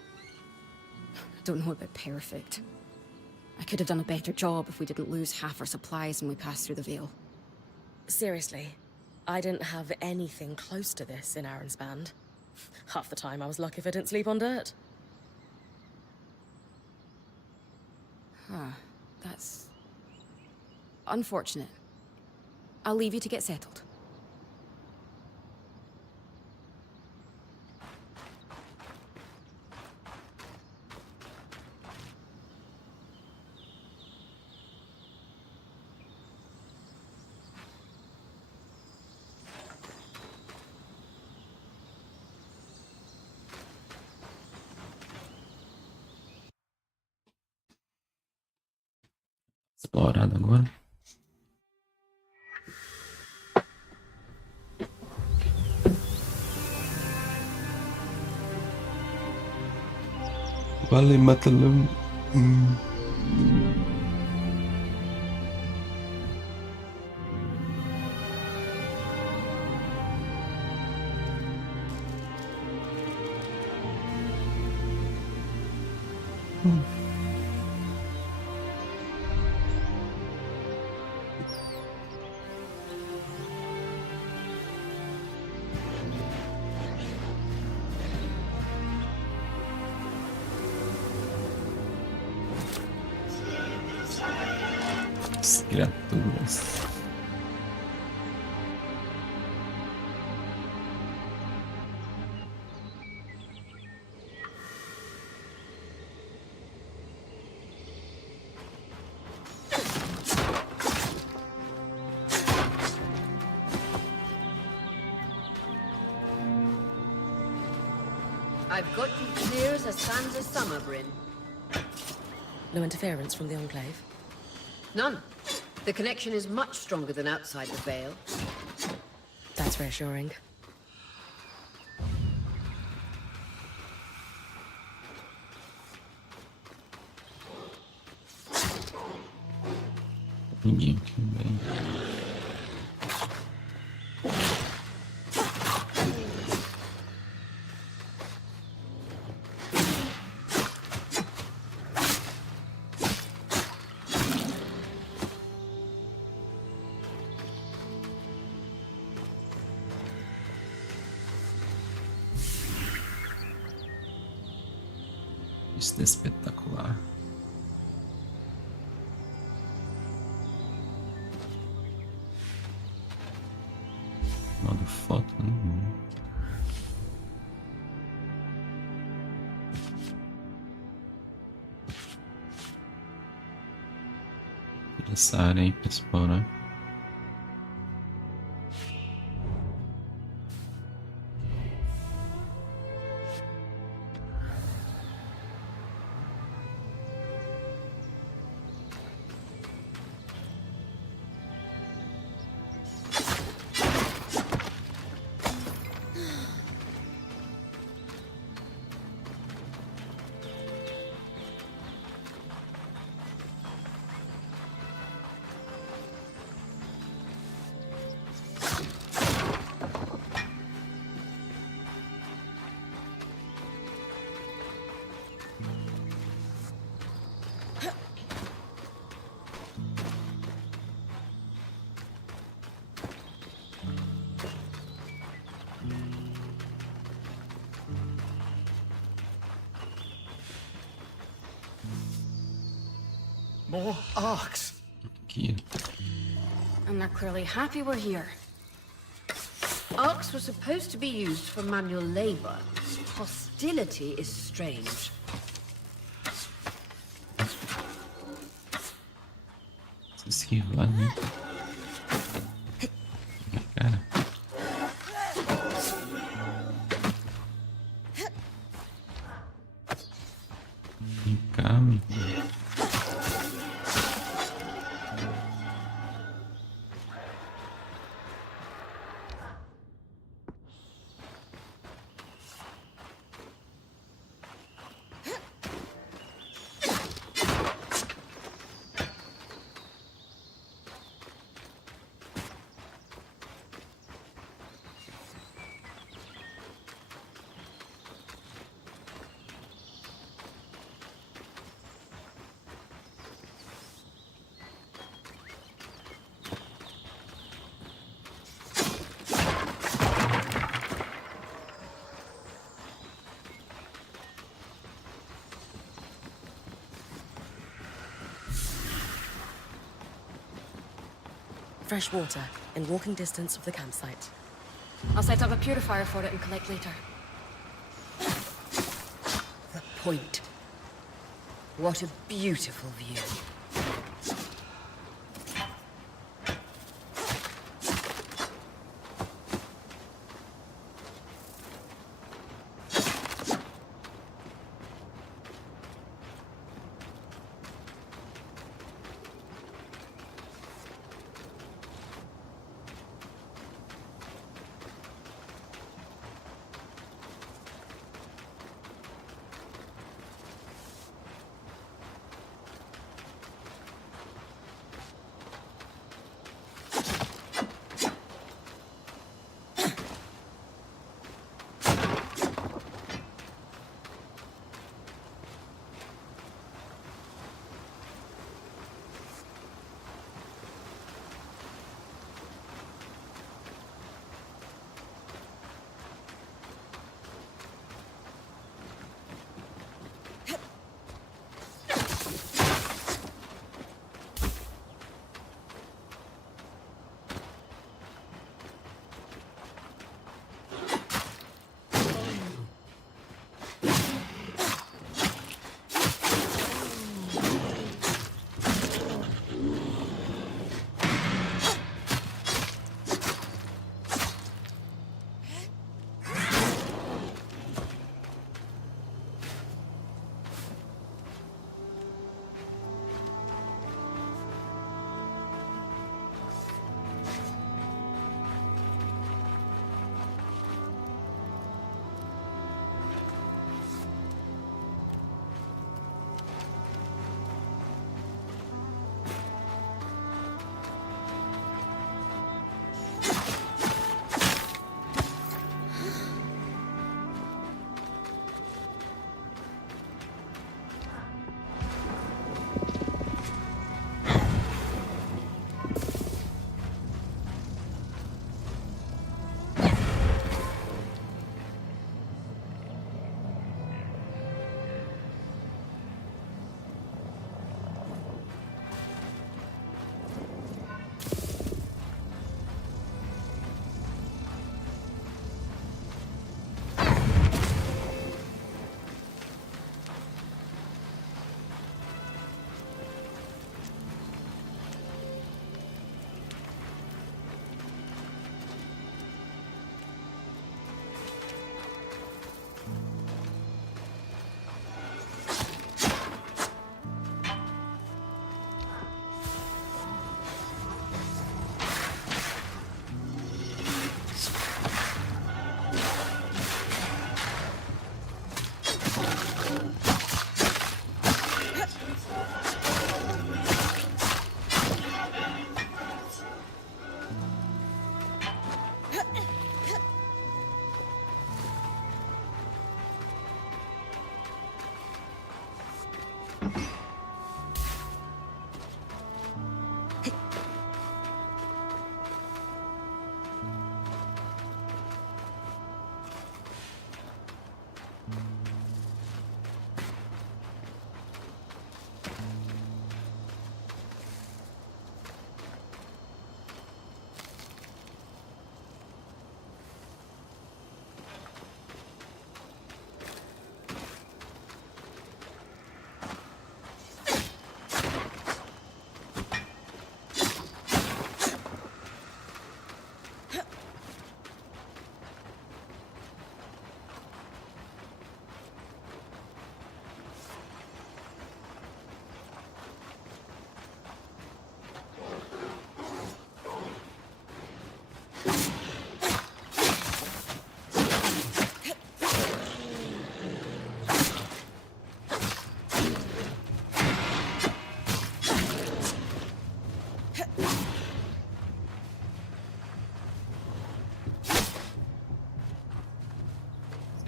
Don't know about perfect. I could have done a better job if we didn't lose half our supplies when we passed through the Veil. Seriously, I didn't have anything close to this in Aaron's band. Half the time I was lucky if I didn't sleep on dirt. Huh. That's unfortunate. I'll leave you to get settled. Explorado agora. Vale, mata-lo. Criaturas. I've got you clear as a sands of summer, Bryn. No interference from the Enclave? None. The connection is much stronger than outside the Veil. That's reassuring. Ninguém aqui bem. Vista espetacular. Modo foto, né? Essa área aí para explorar. More arcs. Aqui. And they're clearly happy we're here. Arcs were supposed to be used for manual labor. Hostility is strange. Se esquivar, né? Cara. Vem cá, amigo. Fresh water in walking distance of the campsite. I'll set up a purifier for it and collect later. The point. What a beautiful view.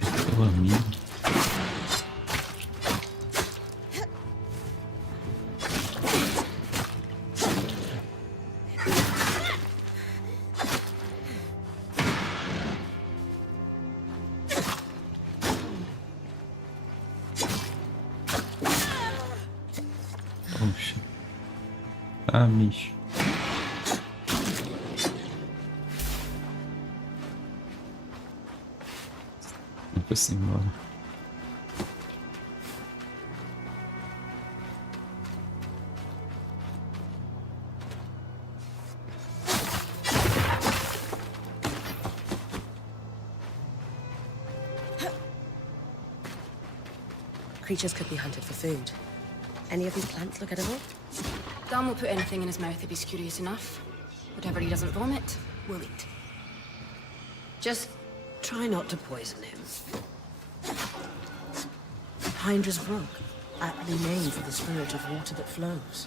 Seu amigo. Poxa. Ah, bicho. Foi-se embora. Creatures could be hunted for food. Any of these plants look edible? Dan will put anything in his mouth if he's curious enough. Whatever he doesn't vomit, we'll eat. Just try not to poison him. Hydra's Brook, aptly named for the spirit of water that flows.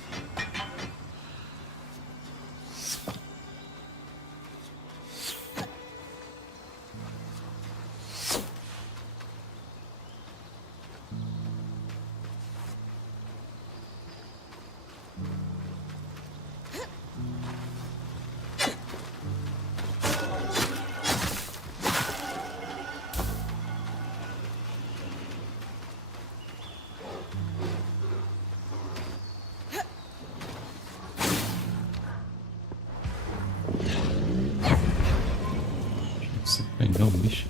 Você pegar o bicho.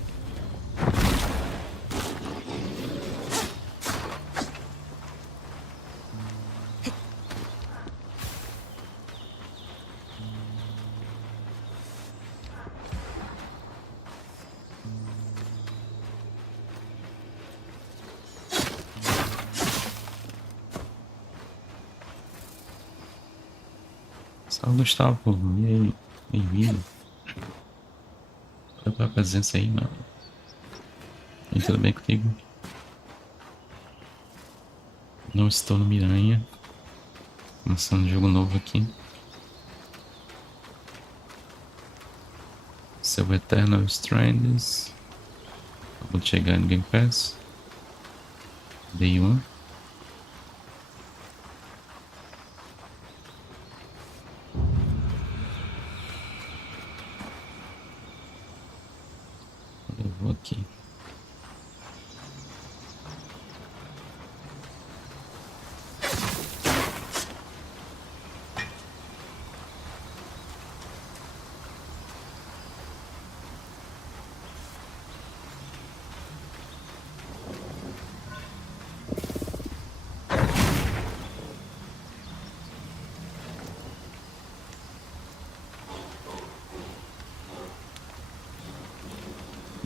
Salve, Gustavo. E aí? Bem-vindo. Obrigado pela presença aí, mano. E tudo bem contigo? Não estou no Miranha. Começando um jogo novo aqui. Seu Eternal STRANDS. Acabou de chegar no Game Pass. Day 1. Eu vou aqui.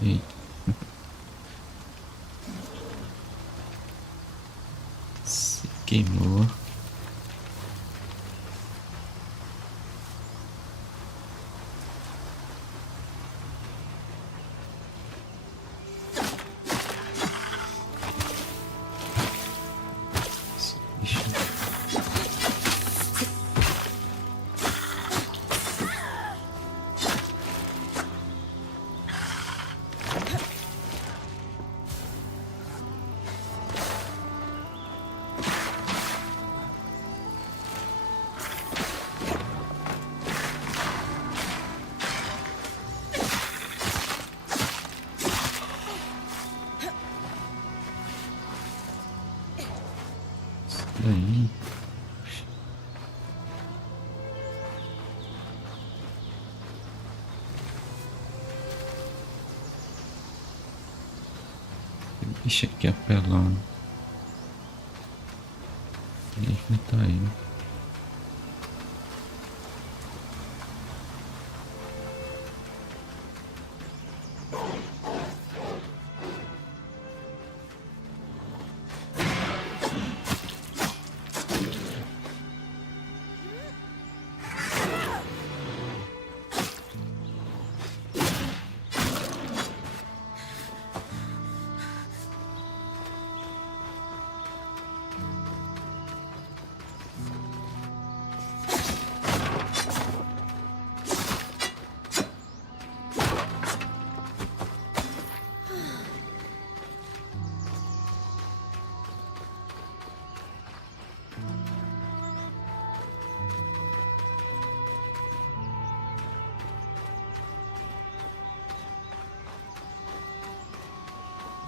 Eita. Se queimou. Deixa. Daí. Deixa aqui apelão. Ele vai tá aí.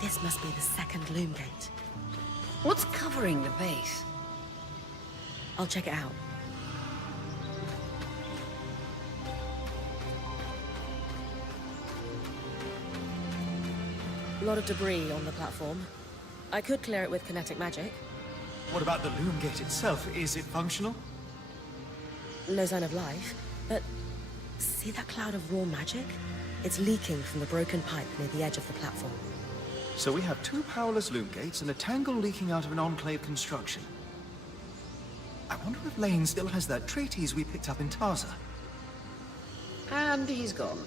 This must be the second loom gate. What's covering the base? I'll check it out. A lot of debris on the platform. I could clear it with kinetic magic. What about the loom gate itself? Is it functional? No sign of life, but see that cloud of raw magic? It's leaking from the broken pipe near the edge of the platform. So we have 2 powerless loom gates and a tangle leaking out of an enclave construction. I wonder if Lane still has that treatise we picked up in Tarza. And he's gone.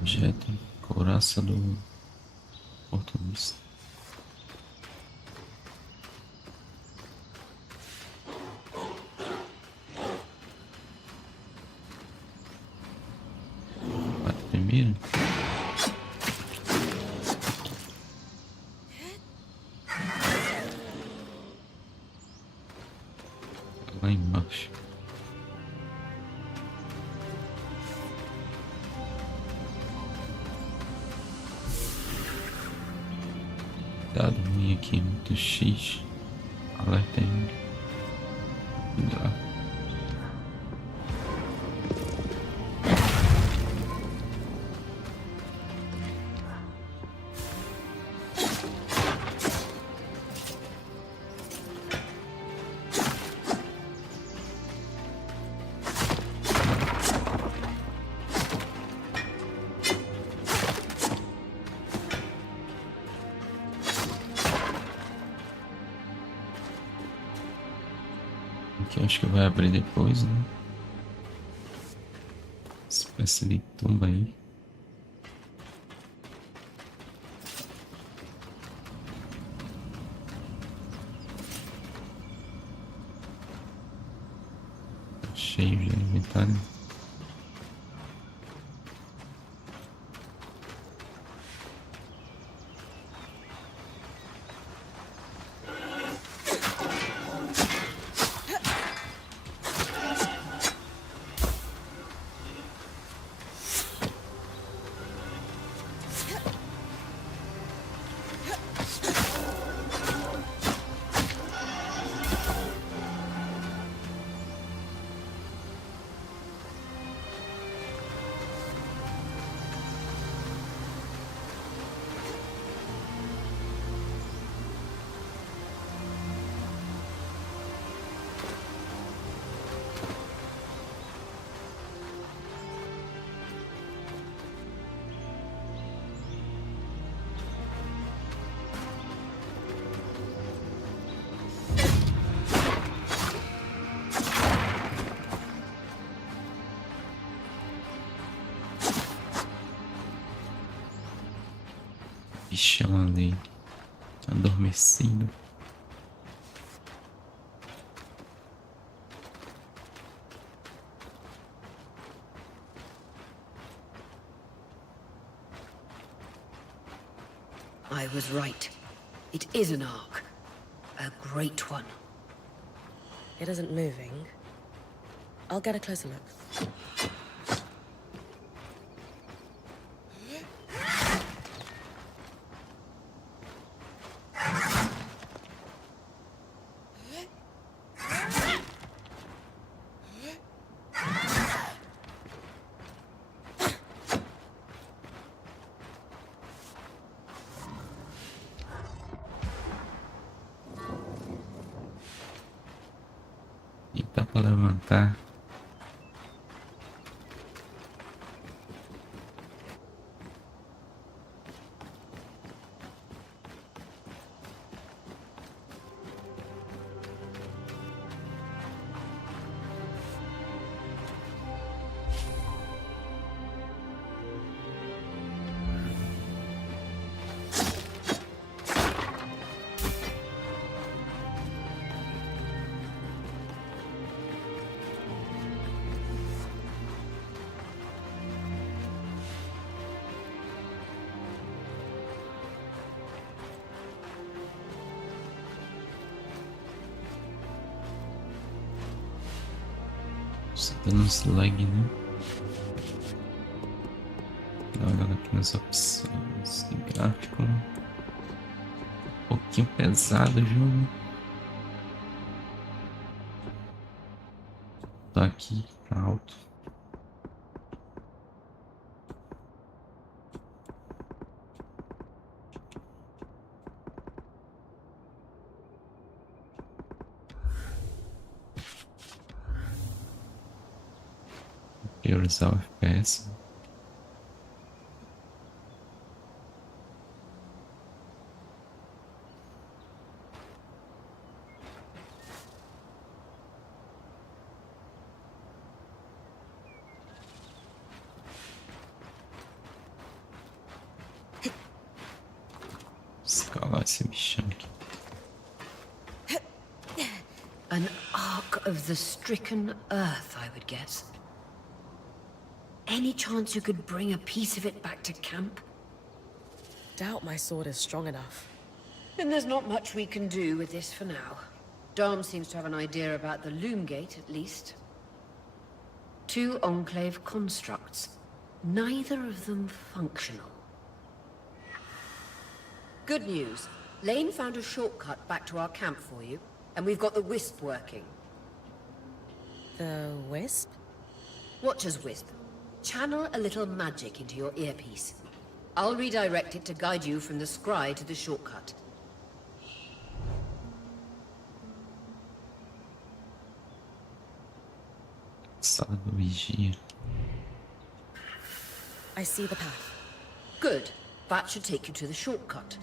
Objeto, couraça do português. Bate primeiro. Lá embaixo. Dado ruim aqui, muito X. Alerta aí. Dá. Aqui acho que vai abrir depois, né? Espécie de tumba aí. Tá cheio de inventário. Bichão ali, adormecido. I was right. It is an ark. A great one. It isn't moving. I'll get a closer look. E dá pra levantar. Você tá nos lag, né? Dá uma olhada aqui nas opções de gráfico. Um pouquinho pesado o jogo. Tá aqui pra alto. Priorizar o FPS. Escalar esse bichão aqui. An ark of the stricken earth, I would guess. Any chance you could bring a piece of it back to camp? Doubt my sword is strong enough. Then there's not much we can do with this for now. Dom seems to have an idea about the loom gate, at least. 2 Enclave constructs. Neither of them functional. Good news. Lane found a shortcut back to our camp for you, and we've got the Wisp working. The wisp? Watch as Wisp. Channel a little magic into your earpiece. I'll redirect it to guide you from the scry to the shortcut. Sala do vigia. I see the path. Good. That should take you to the shortcut.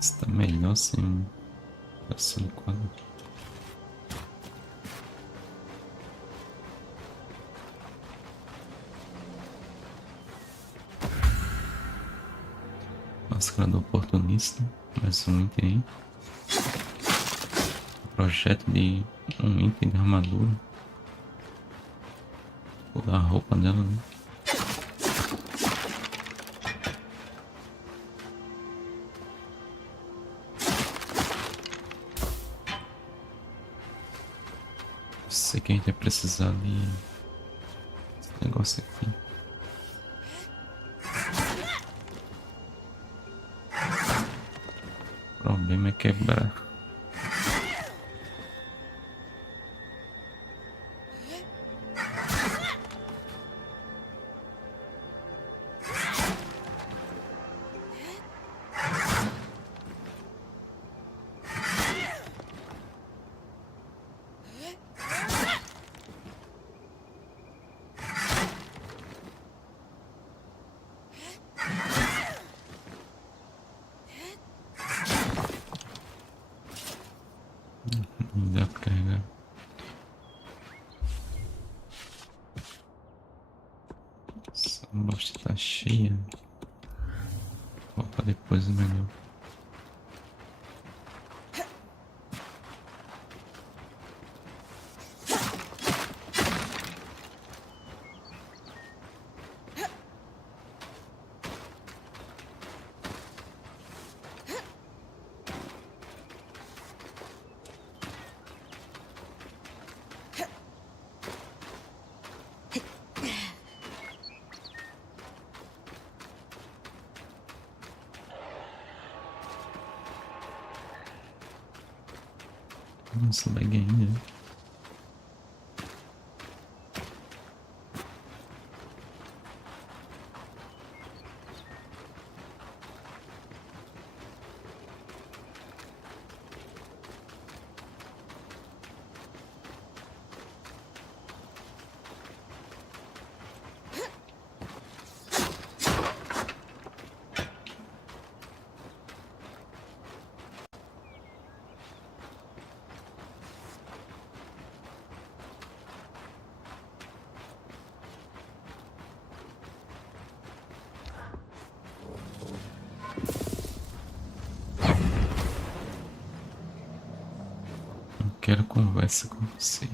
Está melhor sem essa quadro. Máscara do oportunista, mais um item aí. Projeto de um item de armadura. Vou dar a roupa dela, né? Sei que a gente vai precisar de esse negócio aqui. O problema é quebrar. Não dá pra carregar. Essa bosta tá cheia. Opa, depois é melhor. Nossa, lag ainda. quero conversa com você.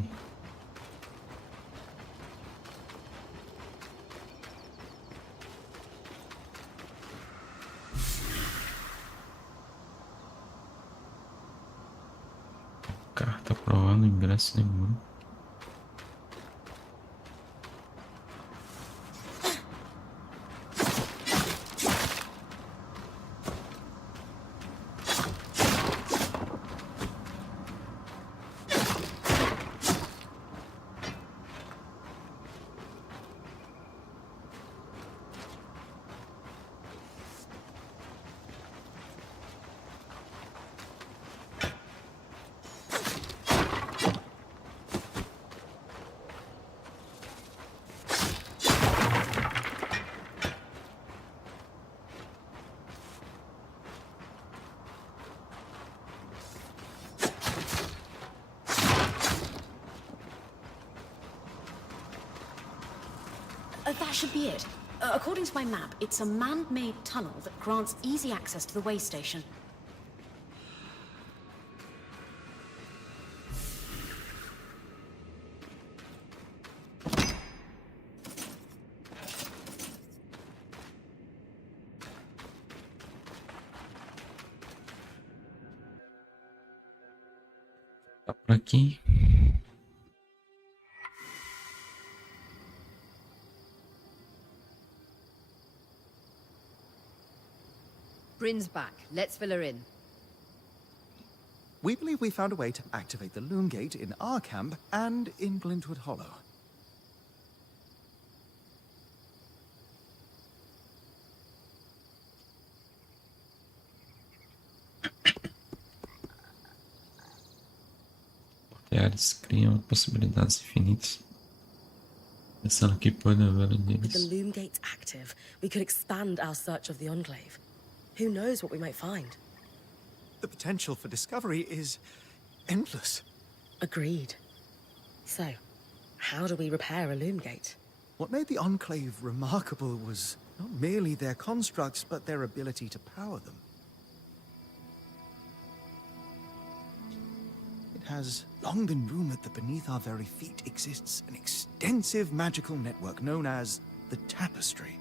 Carta aprovando o ingresso de grupo. That should be it. According to my map, it's a man-made tunnel that grants easy access to the way station. Tá por aqui. Bryn's back. Let's fill her in. We believe we found a way to activate the Loom Gate in our camp and in Glintwood Hollow. Portais criam possibilidades infinitas. Pensando que pode haver With the deles. Loom Gates active, we could expand our search of the Enclave. Who knows what we might find? The potential for discovery is endless. Agreed. So, how do we repair a Loom Gate? What made the Enclave remarkable was not merely their constructs, but their ability to power them. It has long been rumored that beneath our very feet exists an extensive magical network known as the Tapestry.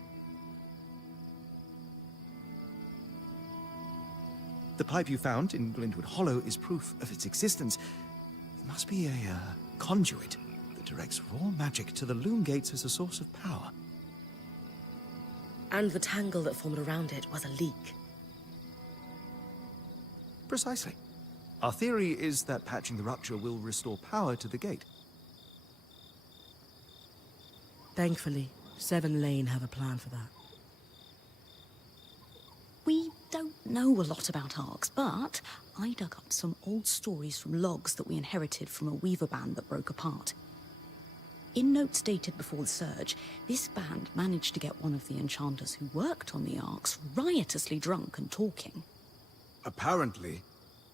The pipe you found in Glintwood Hollow is proof of its existence. It must be a conduit that directs raw magic to the Loom Gates as a source of power. And the tangle that formed around it was a leak. Precisely. Our theory is that patching the rupture will restore power to the gate. Thankfully, Seven Lane have a plan for that. We don't know a lot about arcs, but I dug up some old stories from logs that we inherited from a weaver band that broke apart. In notes dated before the surge, this band managed to get one of the enchanters who worked on the arcs riotously drunk and talking. Apparently,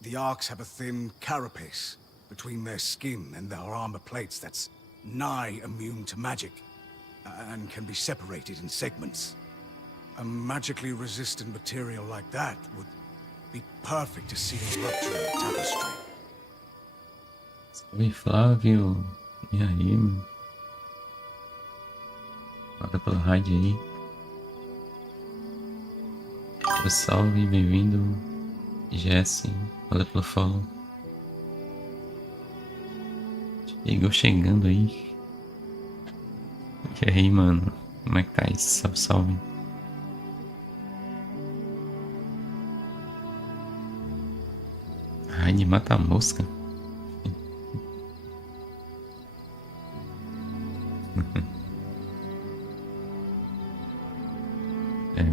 the Arks have a thin carapace between their skin and their armor plates that's nigh immune to magic, and can be separated in segments. A magically resistant material like that would be perfect to seal the rupture in the tapestry. Salve, Flávio. E aí, mano? Bora pela raid aí. Salve, bem-vindo. Jesse, valeu pelo follow. Chegou chegando aí. E aí, mano? Como é que tá isso? Salve, salve. Raid mata a mosca.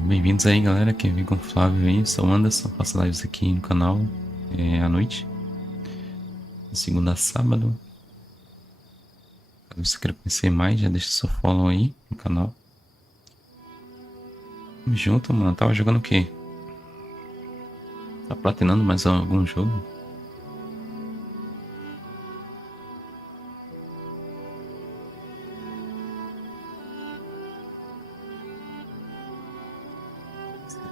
Bem-vindos aí, galera, quem vem com o Flávio aí, sou o Anderson, faço lives aqui no canal à noite, de segunda a sábado. Caso você queira conhecer mais, já deixa seu follow aí no canal. Tamo junto, mano, tava jogando o quê? Tá platinando mais algum jogo?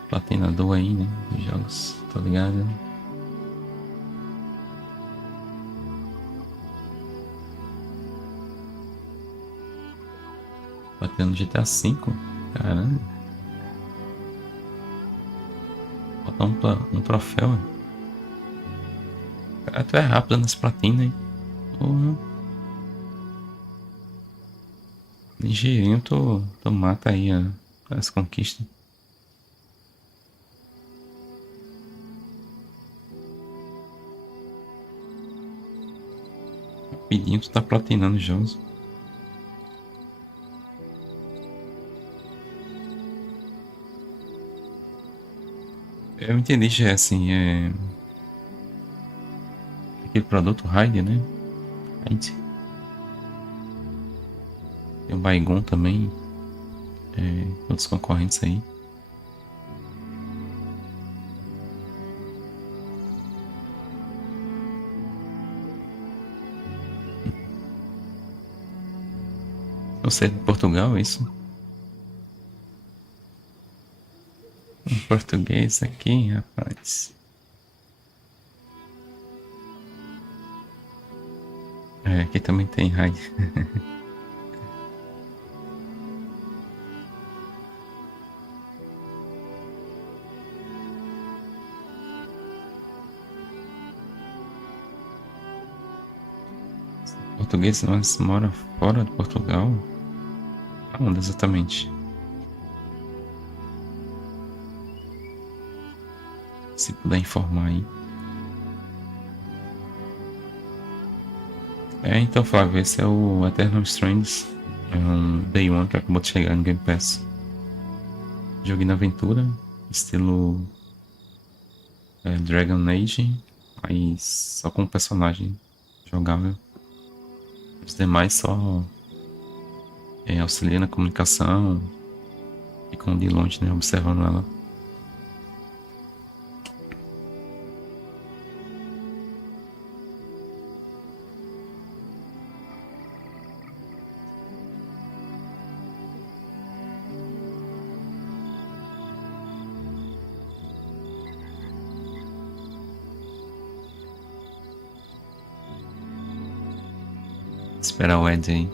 Platinador aí, né? Jogos, tô ligado. Batendo GTA V. Caramba. Botar um troféu. Cara, tu é rápido nas platinas, hein? Ligeirinho, tu mata aí as conquistas. Rapidinho tu tá platinando os jogos. Eu entendi já assim, aquele produto Raid, né? Raid. Tem o Baygon também. Outros concorrentes aí. Você é de Portugal, é isso? Um português aqui, rapaz. Aqui também tem Raid. Português, mas mora fora de Portugal? Onde exatamente? Se puder informar aí. Então, Flávio, esse é o Eternal Strands. É um Day One que acabou de chegar no Game Pass. Joguinho de aventura, estilo Dragon Age, mas só com um personagem jogável. Os demais só auxiliam na comunicação, ficam de longe, né, observando ela. Esperar o Ed aí.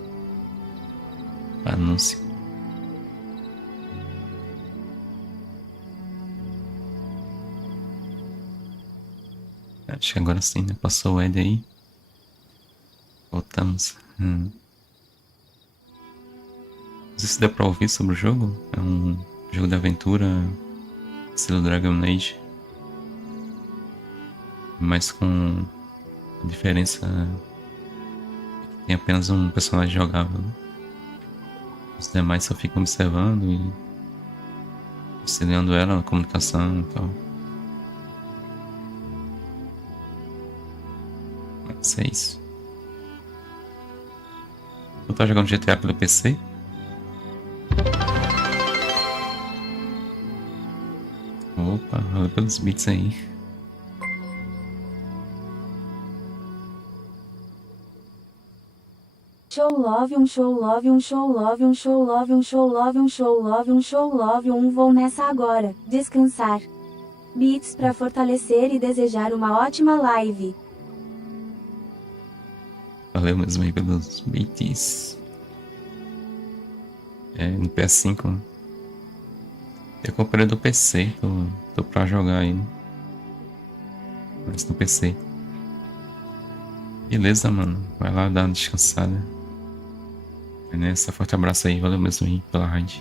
Anúncio. Acho que agora sim, né? Passou o Ed aí. Voltamos. Não sei se dá pra ouvir sobre o jogo. É um jogo de aventura estilo Dragon Age, mas com a diferença que tem apenas um personagem jogável, né? Os demais só ficam observando e auxiliando ela na comunicação e tal. Mas é isso. Tu tá jogando GTA pelo PC? Opa, valeu pelos bits aí. Show love, um show love, um show love, um show love, um show love, um show love, um show love, vou nessa agora, descansar. Beats pra fortalecer e desejar uma ótima live. Valeu mesmo aí pelos bits. No PS5, né? Eu comprei do PC, tô pra jogar aí, né? Mas no PC. Beleza, mano. Vai lá dar uma descansada. Nessa, forte abraço aí, valeu mesmo aí pela raid.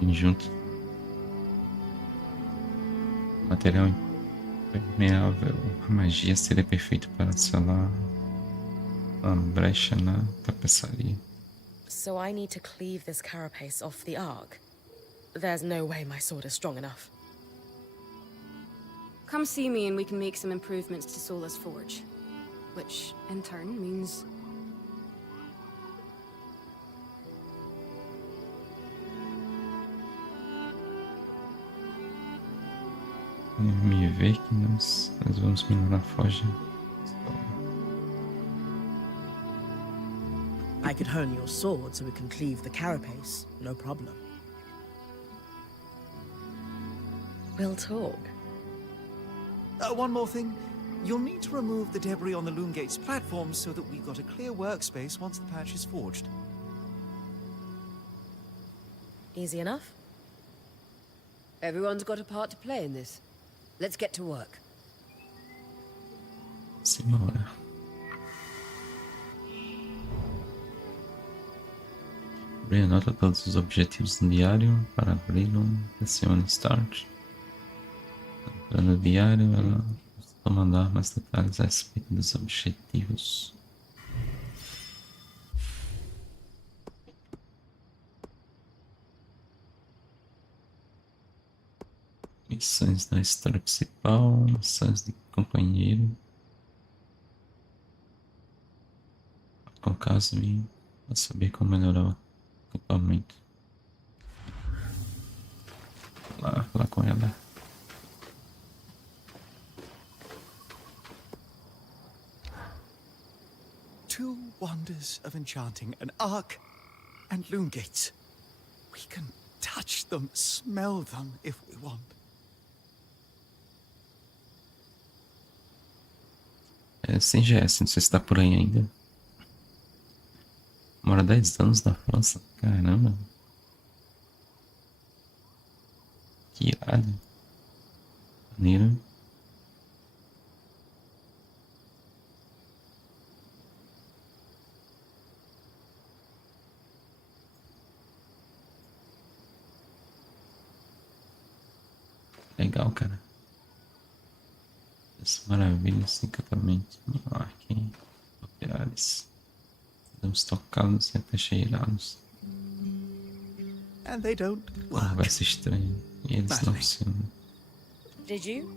Vamos junto. Material impermeável. A magia seria perfeita para selar a brecha na tapeçaria. So I need to cleave this carapace off the arc. There's no way my sword is strong enough. Come see me and we can make some improvements to Sola's forge. Which, in turn, means... Me ver que nós vamos melhorar a forja. I could hone your sword so we can cleave the carapace, no problem. We'll talk. One more thing. You'll need to remove the debris on the Loomgate's platform so that we've got a clear workspace once the patch is forged. Easy enough? Everyone's got a part to play in this. Let's get to work. Simbora. Anota todos os objetivos no diário. Para abri-lo, pressione Start. No diário, ela vai mandar mais detalhes a respeito dos objetivos. Missões da história principal, missões de companheiro. Com caso, para saber como melhorar o equipamento. Lá, falar com ela. Two wonders of enchanting, an arc and loom gates. We can touch them, smell them if we want. Sem GS, não sei se tá por aí ainda. Mora 10 anos na França. Caramba. Que irado. Maneiro. Legal, cara. Essa maravilha, esse encantamento. Aqui. Variados. Estamos tocados e até cheirados. And they don't work. Conversa estranha. E eles não funcionam. Did you?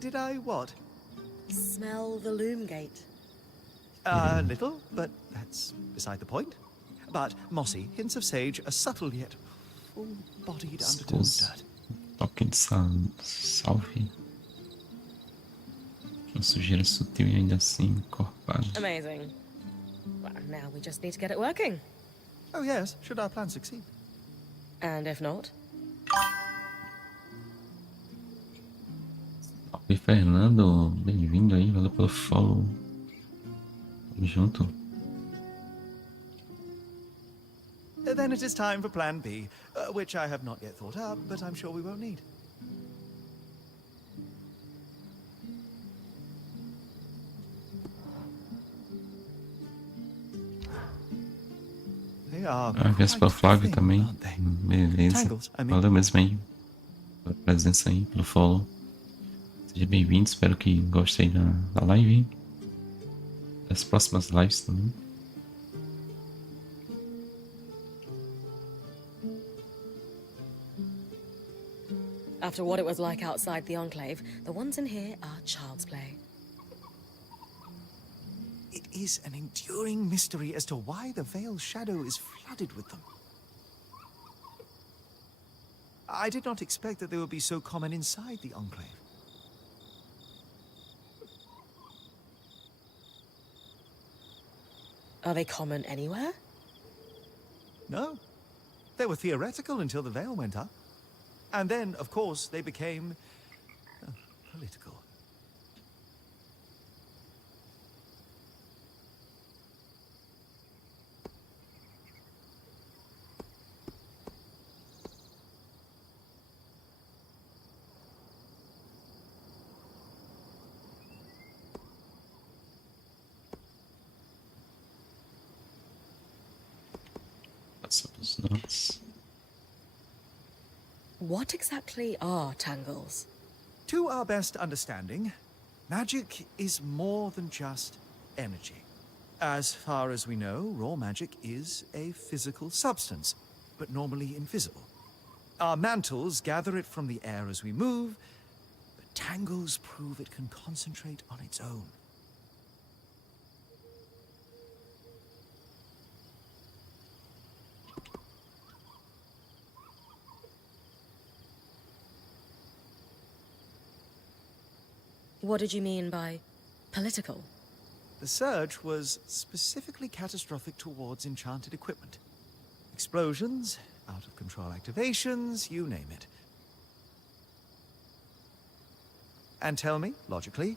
Did I what? Smell the loom gate. A little, but that's beside the point. But mossy, hints of sage, a subtle yet full-bodied undertone of dirt. Toque de salve. Uma sujeira sutil e ainda assim encorpada. Amazing. Well, now we just need to get it working. Oh yes, should our plan succeed. And if not? Salve, Fernando, bem-vindo aí, valeu pelo follow. Tamo junto. Then it is time for plan B, which I have not yet thought up, but I'm sure we won't need. They are Vespa Flávio thin, também. aren't they? Beleza. Tangles, I mean. Valeu mesmo aí pela presença aí, pelo follow. Seja bem-vindo, espero que goste aí da live. Das próximas lives também. After what it was like outside the Enclave, the ones in here are child's play. It is an enduring mystery as to why the Veil's shadow is flooded with them. I did not expect that they would be so common inside the Enclave. Are they common anywhere? No. They were theoretical until the Veil went up. And then, of course, they became political. Passa dos notes. What exactly are tangles? To our best understanding, magic is more than just energy. As far as we know, raw magic is a physical substance, but normally invisible. Our mantles gather it from the air as we move, but tangles prove it can concentrate on its own. What did you mean by political? The surge was specifically catastrophic towards enchanted equipment. Explosions, out-of-control activations, you name it. And tell me, logically,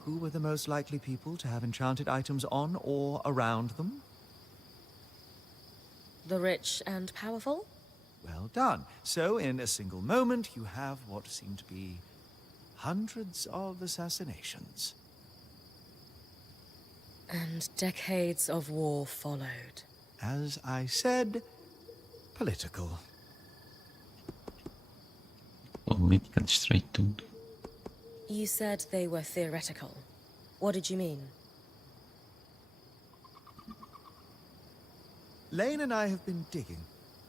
who were the most likely people to have enchanted items on or around them? The rich and powerful? Well done. So, in a single moment, you have what seem to be hundreds of assassinations. And decades of war followed. As I said, political. Política destrói tudo. You said they were theoretical. What did you mean? Lane and I have been digging.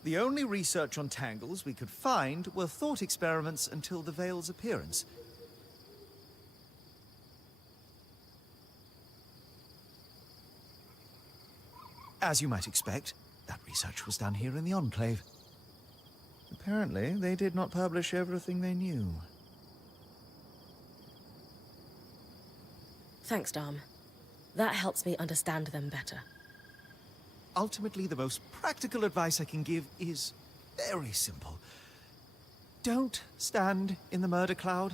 The only research on tangles we could find were thought experiments until the Veil's appearance. As you might expect, that research was done here in the Enclave. Apparently, they did not publish everything they knew. Thanks, Dom. That helps me understand them better. Ultimately, the most practical advice I can give is very simple. Don't stand in the murder cloud.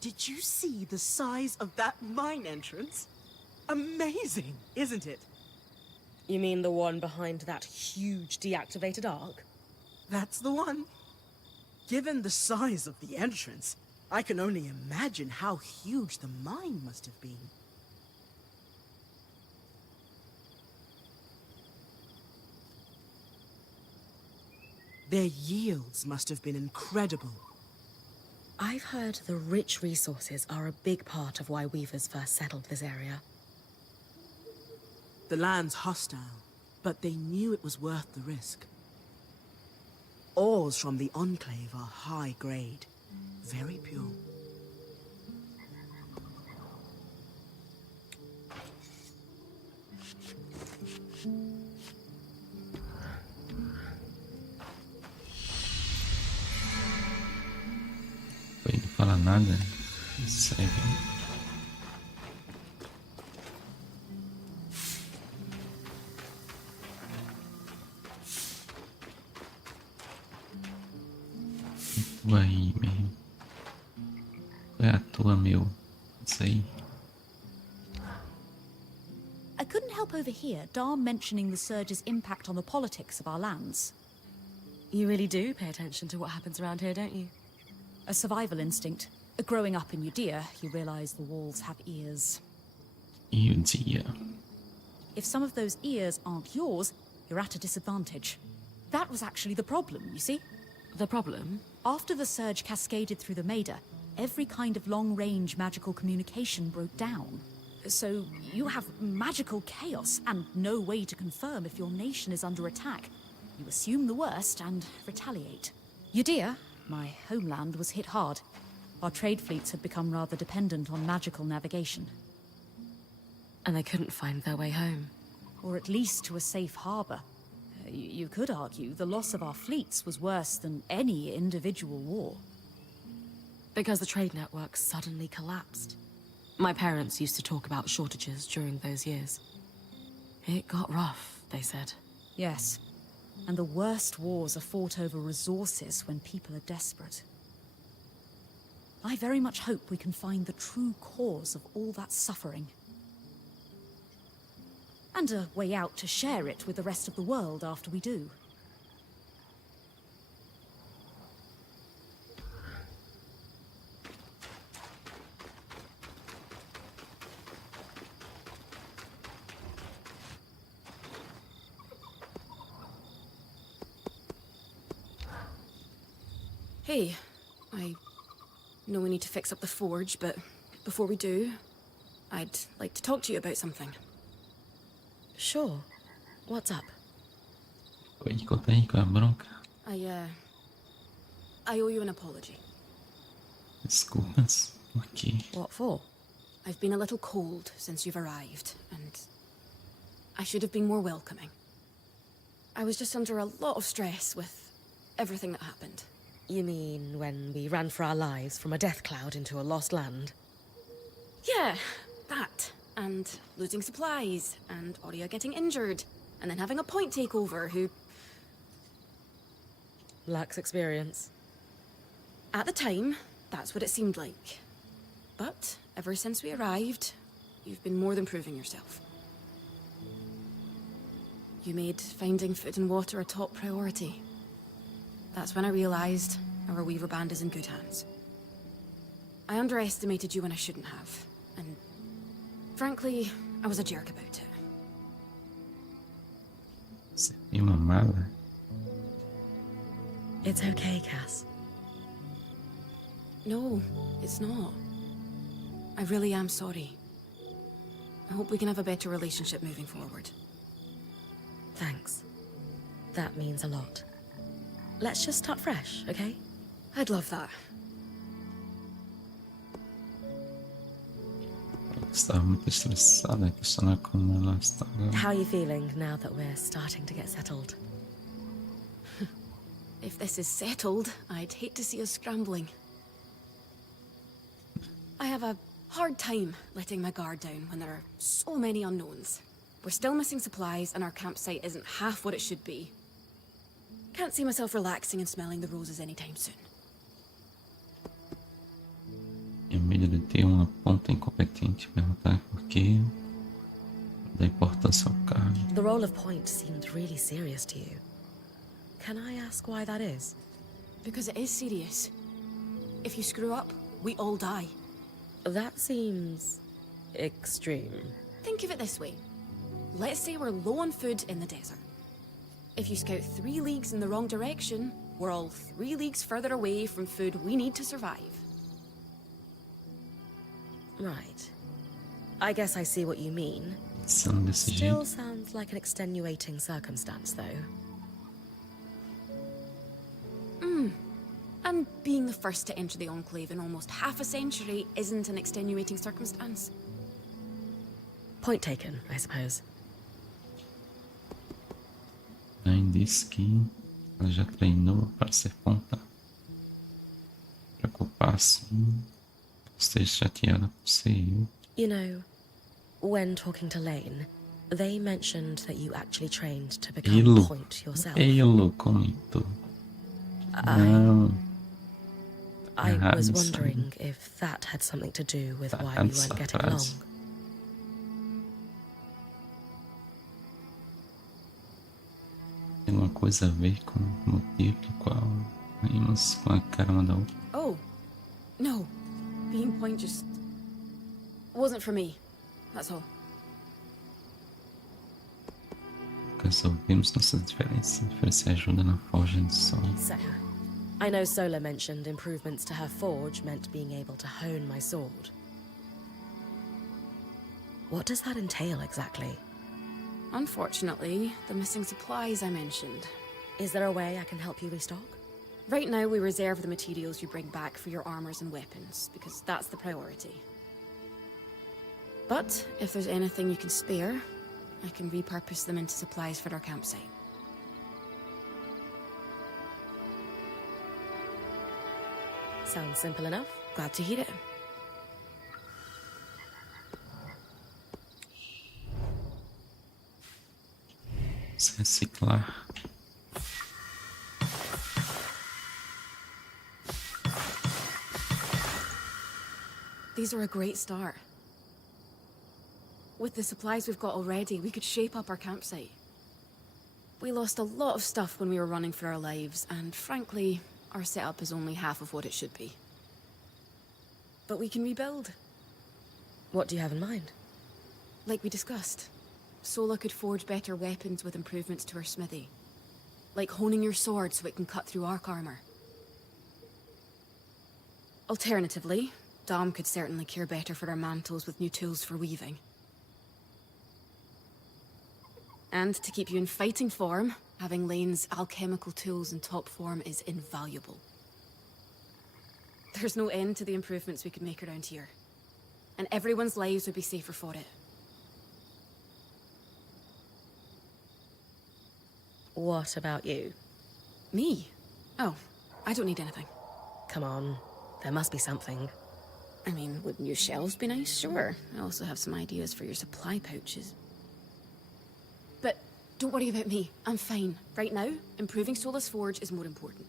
Did you see the size of that mine entrance? Amazing, isn't it? You mean the one behind that huge deactivated arc? That's the one. Given the size of the entrance, I can only imagine how huge the mine must have been. Their yields must have been incredible. I've heard the rich resources are a big part of why Weavers first settled this area. The land's hostile, but they knew it was worth the risk. Ores from the Enclave are high grade, very pure. Ele não fala nada. Segue. Tu aí, meu. Qual é a tua, meu? Isso aí. I couldn't help overhear Dom mentioning the surge's impact on the politics of our lands. You really do pay attention to what happens around here, don't you? A survival instinct. Growing up in Judea, you realize the walls have ears. Judea. If some of those ears aren't yours, you're at a disadvantage. That was actually the problem, you see? The problem? After the surge cascaded through the Maida, every kind of long-range magical communication broke down. So you have magical chaos and no way to confirm if your nation is under attack. You assume the worst and retaliate. Judea, my homeland, was hit hard. Our trade fleets had become rather dependent on magical navigation. And they couldn't find their way home. Or at least to a safe harbor. You could argue the loss of our fleets was worse than any individual war. Because the trade network suddenly collapsed. My parents used to talk about shortages during those years. It got rough, they said. Yes. And the worst wars are fought over resources when people are desperate. I very much hope we can find the true cause of all that suffering. And a way out to share it with the rest of the world after we do. Hey, I know we need to fix up the forge, but before we do, I'd like to talk to you about something. Sure. What's up? Pode contar aí com a bronca. I owe you an apology. Desculpas. Por quê? What for? I've been a little cold since you've arrived, and I should have been more welcoming. I was just under a lot of stress with everything that happened. You mean when we ran for our lives from a death cloud into a lost land? Yeah, that. And losing supplies, and Aurea getting injured, and then having a point takeover who... Lacks experience. At the time, that's what it seemed like. But ever since we arrived, you've been more than proving yourself. You made finding food and water a top priority. That's when I realized our weaver band is in good hands. I underestimated you when I shouldn't have, and frankly, I was a jerk about it. Você tem uma mala? It's okay, Cass. No, it's not. I really am sorry. I hope we can have a better relationship moving forward. Thanks. That means a lot. Let's just start fresh, okay? I'd love that. Estava muito estressada, questionar como ela está agora. How are you feeling now that we're starting to get settled? If this is settled, I'd hate to see us scrambling. I have a hard time letting my guard down when there are so many unknowns. We're still missing supplies and our campsite isn't half what it should be. Can't see myself relaxing and smelling the roses anytime soon. Tenho medo de ter uma ponta incompetente perguntar por quê, da importância ao cargo. The role of point seemed really serious to you. Can I ask why that is? Because it is serious. If you screw up, we all die. That seems extreme. Think of it this way. Let's say we're low on food in the desert. If you scout 3 leagues in the wrong direction, we're all 3 leagues further away from food we need to survive. Right. I guess I see what you mean. São desse Still jeito. sounds like an extenuating circumstance, though. And being the first to enter the Enclave in almost half a century isn't an extenuating circumstance. Point taken, I suppose. Aí disse que ela já treinou para ser ponta. Preocupar assim, esteja chateada por ser eu. You know, when talking to Lane, they mentioned that you actually trained to become Ele, point yourself. ele comentou. Não. I Errado was isso aí. wondering if that had something to do with Tá why errado we weren't essa getting frase. along. Tem alguma coisa a ver com o motivo pelo qual rimos com a cara uma da outra. Oh, no. Being point just wasn't for me. That's all. Resolvemos nossas diferenças. Oferecer ajuda na forja de sol. So, I know Sola mentioned improvements to her forge meant being able to hone my sword. What does that entail exactly? Unfortunately, the missing supplies I mentioned. Is there a way I can help you restock? Right now, we reserve the materials you bring back for your armors and weapons, because that's the priority. But if there's anything you can spare, I can repurpose them into supplies for our campsite. Sounds simple enough. Glad to hear it. Reciclar. These are a great start. With the supplies we've got already, we could shape up our campsite. We lost a lot of stuff when we were running for our lives, and frankly, our setup is only half of what it should be. But we can rebuild. What do you have in mind? Like we discussed, Sola could forge better weapons with improvements to her smithy. Like honing your sword so it can cut through arc armor. Alternatively, Dom could certainly care better for our mantles with new tools for weaving. And to keep you in fighting form, having Lane's alchemical tools in top form is invaluable. There's no end to the improvements we could make around here. And everyone's lives would be safer for it. What about you? Me? Oh, I don't need anything. Come on, there must be something. I mean, would new shelves be nice? Sure. I also have some ideas for your supply pouches. But don't worry about me. I'm fine. Right now, improving Sola's forge is more important.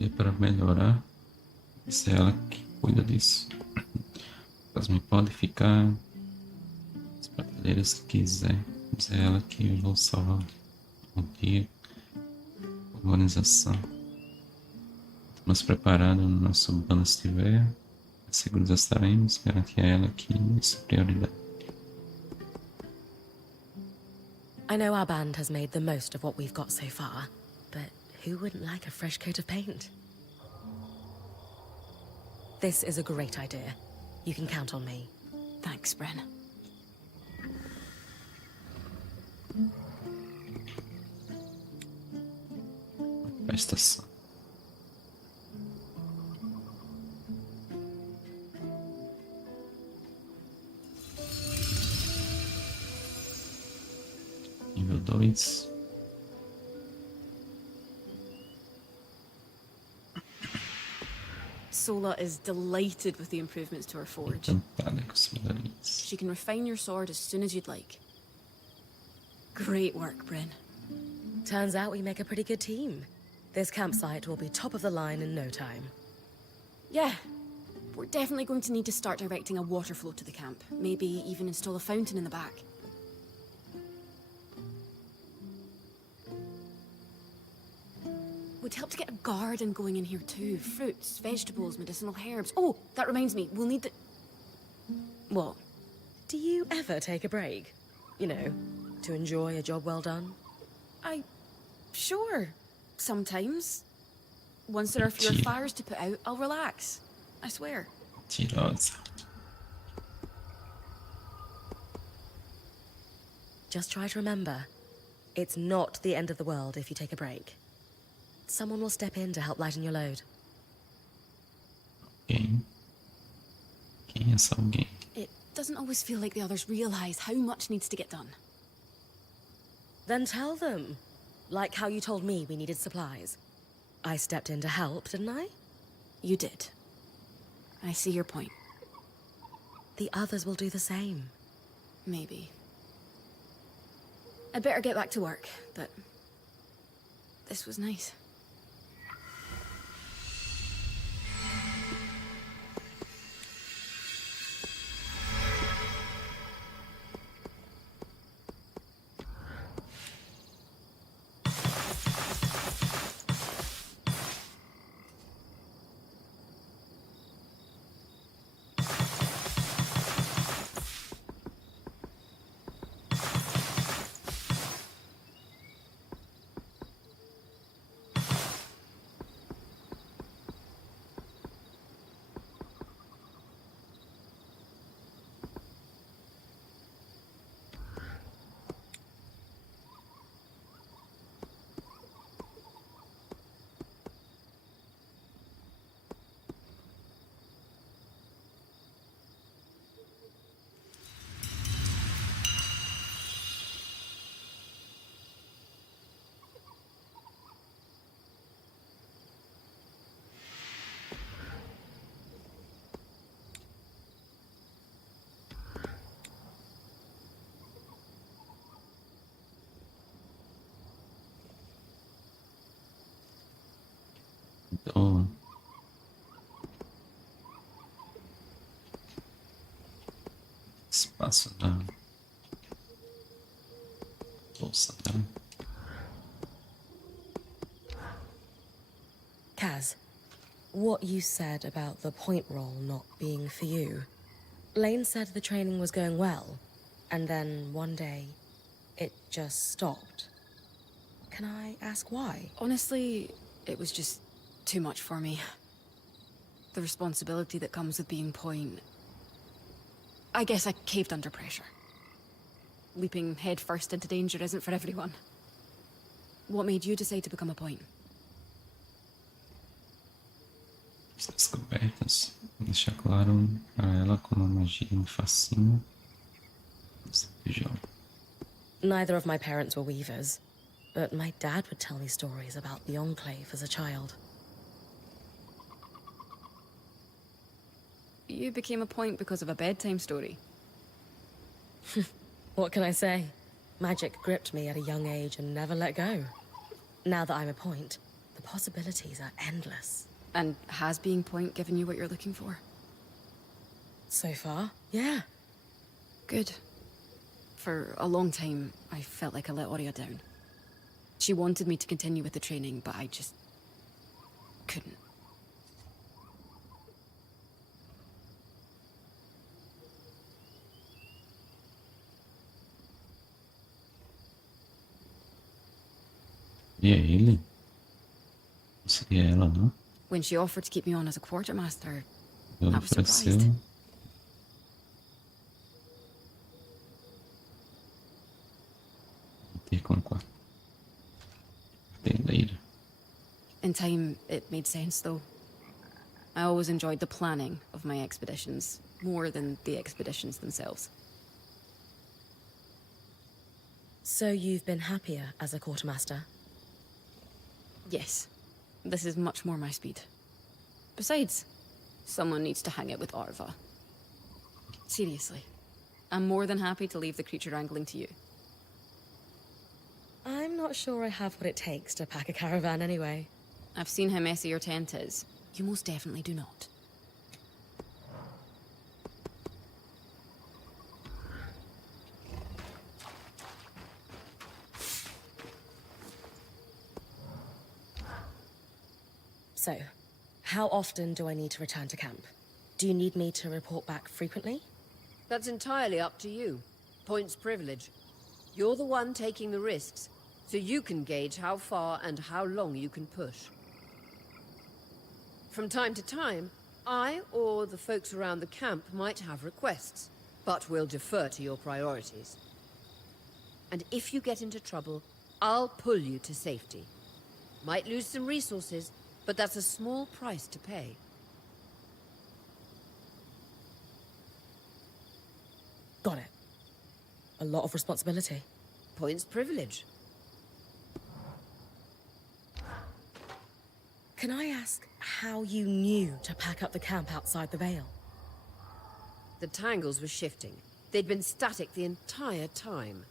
E para melhorar, se é ela que cuida disso. Mas me pode ficar as prateleiras que quiser. Mas é ela que eu vou salvar o dia. Organização. Estamos preparados no nosso bando estiver. Seguros estaremos. Garantir a ela que isso é prioridade. I know our band has made the most of what we've got so far, but who wouldn't like a fresh coat of paint? This is a great idea. You can count on me. Thanks, Bren. A estação. Nível 2. Sola is delighted with the improvements to her forge. Encantada com as melhorias. She can refine your sword as soon as you'd like. Great work, Bren. Turns out we make a pretty good team. This campsite will be top of the line in no time. Yeah, we're definitely going to need to start directing a water flow to the camp. Maybe even install a fountain in the back. Would help to get a garden going in here too. Fruits, vegetables, medicinal herbs. Oh, that reminds me, we'll need the... What? Do you ever take a break? You know, to enjoy a job well done? Sure. Sometimes. Once there are fewer fires to put out, I'll relax. I swear. Mentirosa. Just try to remember, it's not the end of the world if you take a break. Someone will step in to help lighten your load. Quem? Quem é essa alguém? It doesn't always feel like the others realize how much needs to get done. Then tell them. Like how you told me we needed supplies. I stepped in to help, didn't I? You did. I see your point. The others will do the same. Maybe. I'd better get back to work, but this was nice. Então, espaço da bolsa dela. Kaz, what you said about the point roll not being for you. Lane said the training was going well, and then one day, it just stopped. Can I ask why? Honestly, it was just too much for me. The responsibility that comes with being point. I guess I caved under pressure. Leaping headfirst into danger isn't for everyone. What made you decide to become a point? As descobertas. Deixar claro para ela como a magia me fascina. Neither of my parents were weavers, but my dad would tell me stories about the Enclave as a child. You became a point because of a bedtime story. What can I say? Magic gripped me at a young age and never let go. Now that I'm a point, The possibilities are endless. And has being point given you what you're looking for? So far, yeah. Good. For a long time, I felt like I let Aurea down. She wanted me to continue with the training, but I just couldn't. E é ele? Não seria ela, não? When she offered to keep me on as a quartermaster, Ela I was ofereceu. surprised. Ter como quarteleira. In time, it made sense, though. I always enjoyed the planning of my expeditions, more than the expeditions themselves. So you've been happier as a quartermaster? Yes, this is much more my speed. Besides, someone needs to hang it with Arva. Seriously, I'm more than happy to leave the creature wrangling to you. I'm not sure I have what it takes to pack a caravan anyway. I've seen how messy your tent is. You most definitely do not. So, how often do I need to return to camp? Do you need me to report back frequently? That's entirely up to you. Point's privilege. You're the one taking the risks, so you can gauge how far and how long you can push. From time to time, I or the folks around the camp might have requests, but we'll defer to your priorities. And if you get into trouble, I'll pull you to safety. Might lose some resources, but that's a small price to pay. Got it. A lot of responsibility. Point's privilege. Can I ask how you knew to pack up the camp outside the Vale? The tangles were shifting. They'd been static the entire time.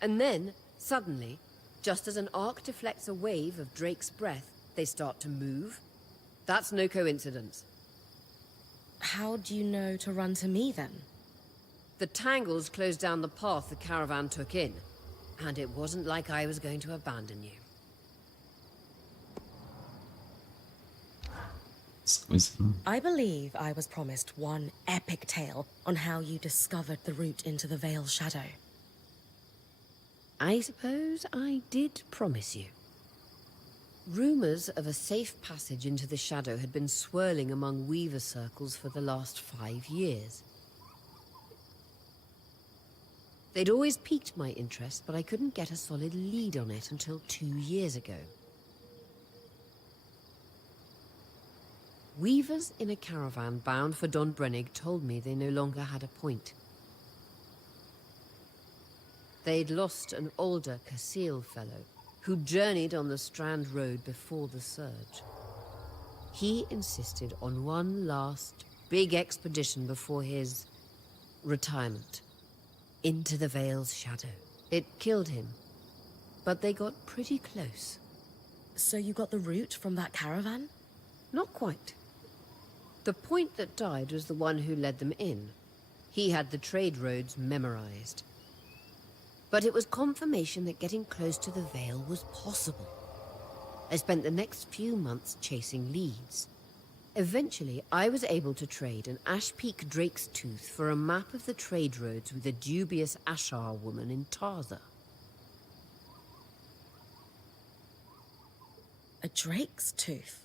And then, suddenly, just as an arc deflects a wave of Drake's breath, they start to move. That's no coincidence. How do you know to run to me then? The tangles closed down the path the caravan took in, and it wasn't like I was going to abandon you. I believe I was promised one epic tale on how you discovered the route into the Vale's shadow. I suppose I did promise you. Rumors of a safe passage into the shadow had been swirling among Weaver circles for the last 5 years. They'd always piqued my interest, but I couldn't get a solid lead on it until 2 years ago. Weavers in a caravan bound for Don Brennig told me they no longer had a point. They'd lost an older Casil fellow who journeyed on the Strand Road before the surge. He insisted on one last big expedition before his retirement. Into the Vale's shadow. It killed him, but they got pretty close. So you got the route from that caravan? Not quite. The point that died was the one who led them in. He had the trade roads memorized. But it was confirmation that getting close to the Vale was possible. I spent the next few months chasing leads. Eventually, I was able to trade an Ash Peak Drake's Tooth for a map of the trade roads with a dubious Ashar woman in Tarza. A drake's tooth?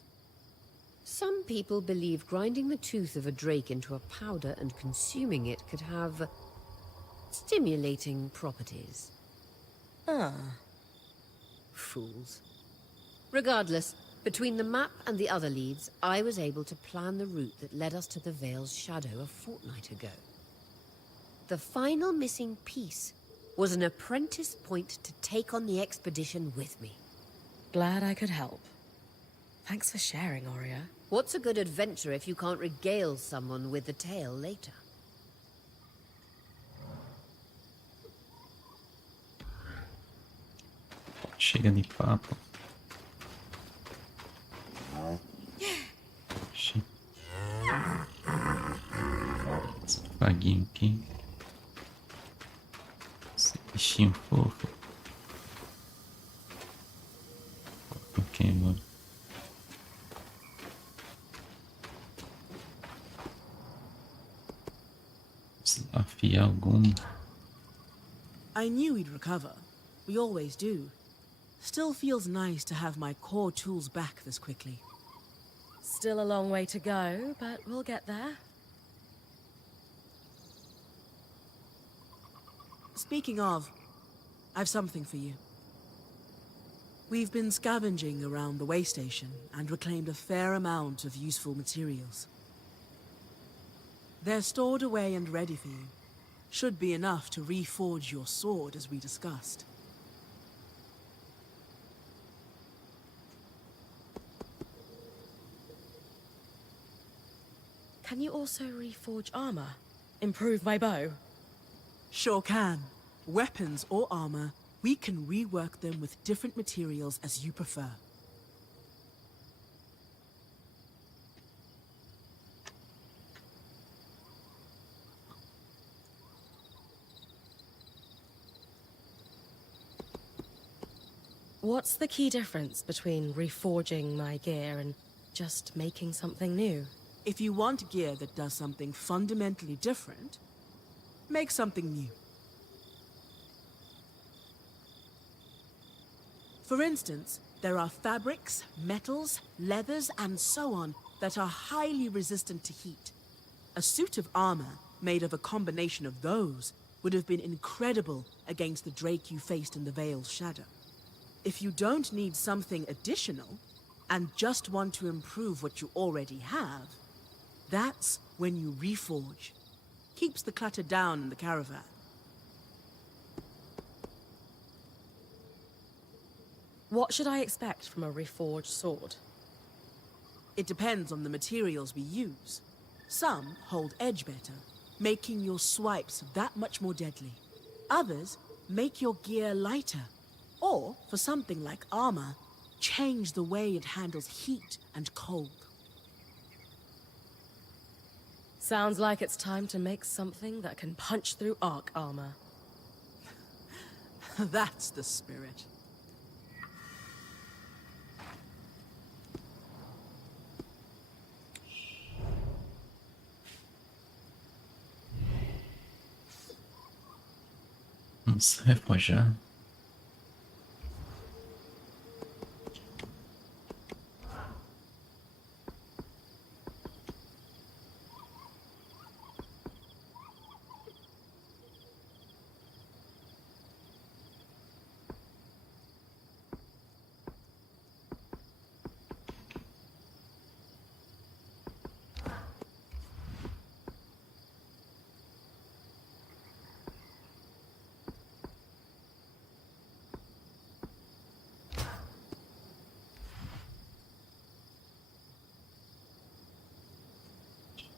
Some people believe grinding the tooth of a drake into a powder and consuming it could have stimulating properties. Ah. Fools. Regardless, between the map and the other leads, I was able to plan the route that led us to the Vale's shadow a fortnight ago. The final missing piece was an apprentice point to take on the expedition with me. Glad I could help. Thanks for sharing, Aurea. What's a good adventure if you can't regale someone with the tale later? Chega de papo. afaguinho aqui. Esse bichinho fofo. Ok, mano. Desafiar algum. I knew we'd recover. We always do. Still feels nice to have my core tools back this quickly. Still a long way to go, but we'll get there. Speaking of, I've something for you. We've been scavenging around the way station and reclaimed a fair amount of useful materials. They're stored away and ready for you. Should be enough to reforge your sword as we discussed. Can you also reforge armor? Improve my bow? Sure can. Weapons or armor, we can rework them with different materials as you prefer. What's the key difference between reforging my gear and just making something new? If you want gear that does something fundamentally different, make something new. For instance, there are fabrics, metals, leathers, and so on that are highly resistant to heat. A suit of armor made of a combination of those would have been incredible against the Drake you faced in the Veil's shadow. If you don't need something additional, and just want to improve what you already have, that's when you reforge. Keeps the clutter down in the caravan. What should I expect from a reforged sword? It depends on the materials we use. Some hold edge better, making your swipes that much more deadly. Others make your gear lighter, or, for something like armor, change the way it handles heat and cold. Sounds like it's time to make something that can punch through arc armor. That's the spirit. Vamos reforjar.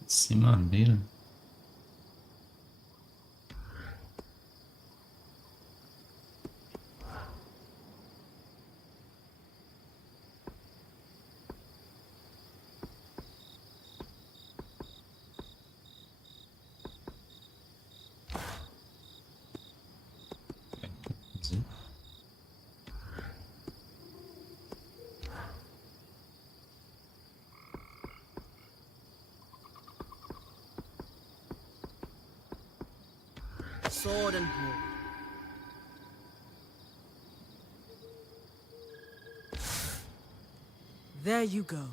Sem madeira. Sword and board. There you go.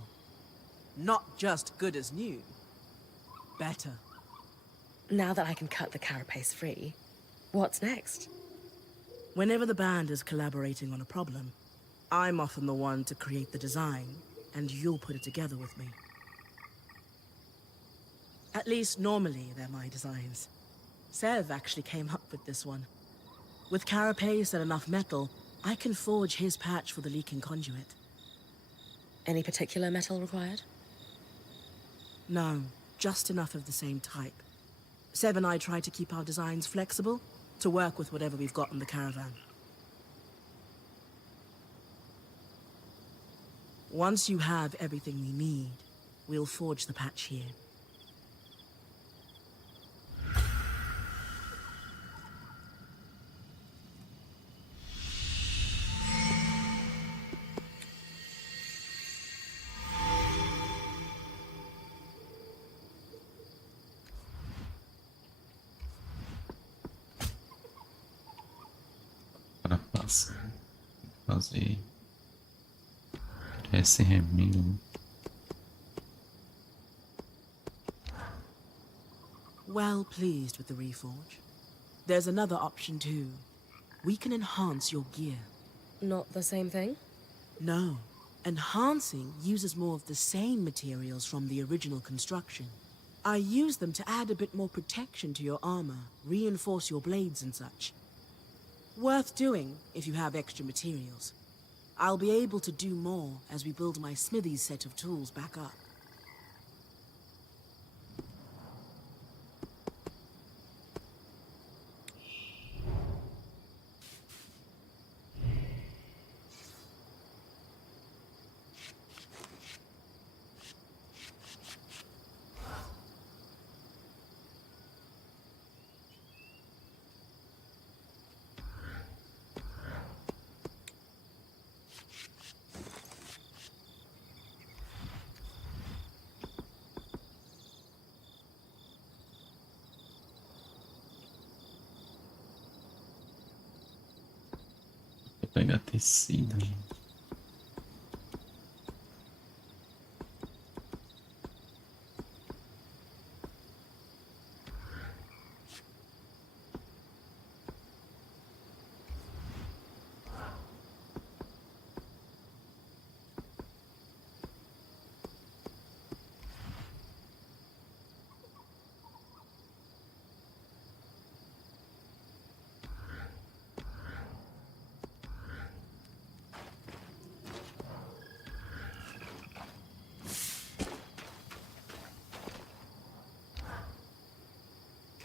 Not just good as new, better. Now that I can cut the carapace free, what's next? Whenever the band is collaborating on a problem, I'm often the one to create the design, and you'll put it together with me. At least normally they're my designs. Sev actually came up with this one. With carapace and enough metal, I can forge his patch for the leaking conduit. Any particular metal required? No, just enough of the same type. Sev and I try to keep our designs flexible, to work with whatever we've got in the caravan. Once you have everything we need, we'll forge the patch here. Nossa, fazer esse remendo. Well pleased with the reforge. There's another option too. We can enhance your gear. Not the same thing? No. Enhancing uses more of the same materials from the original construction. I use them to add a bit more protection to your armor, reinforce your blades and such. Worth doing if you have extra materials. I'll be able to do more as we build my smithy's set of tools back up. Vou pegar tecido.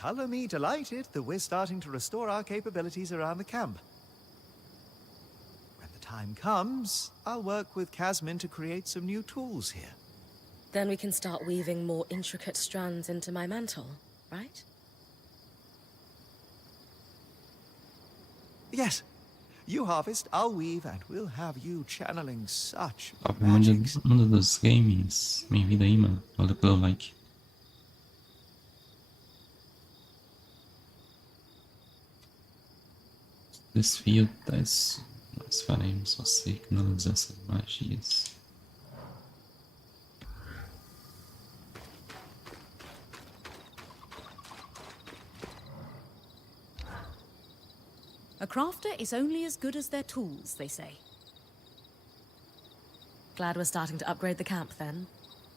Color me delighted that we're starting to restore our capabilities around the camp. When the time comes, I'll work with Casmin to create some new tools here. Then we can start weaving more intricate strands into my mantle, right? Yes. You harvest, I'll weave, and we'll have you channeling such Mundo, magic. mundo dos games. Bem-vindo aí, mano. Valeu pelo like. Desfio das... Nós faremos você canalizar essas magias. A crafter is only as good as their tools, they say. Glad we're starting to upgrade the camp then.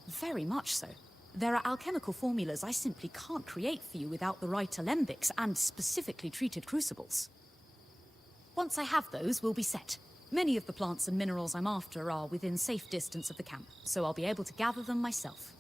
Very much so. There are alchemical formulas I simply can't create for you without the right alembics and specifically treated crucibles. Once I have those, we'll be set. Many of the plants and minerals I'm after are within safe distance of the camp, so I'll be able to gather them myself.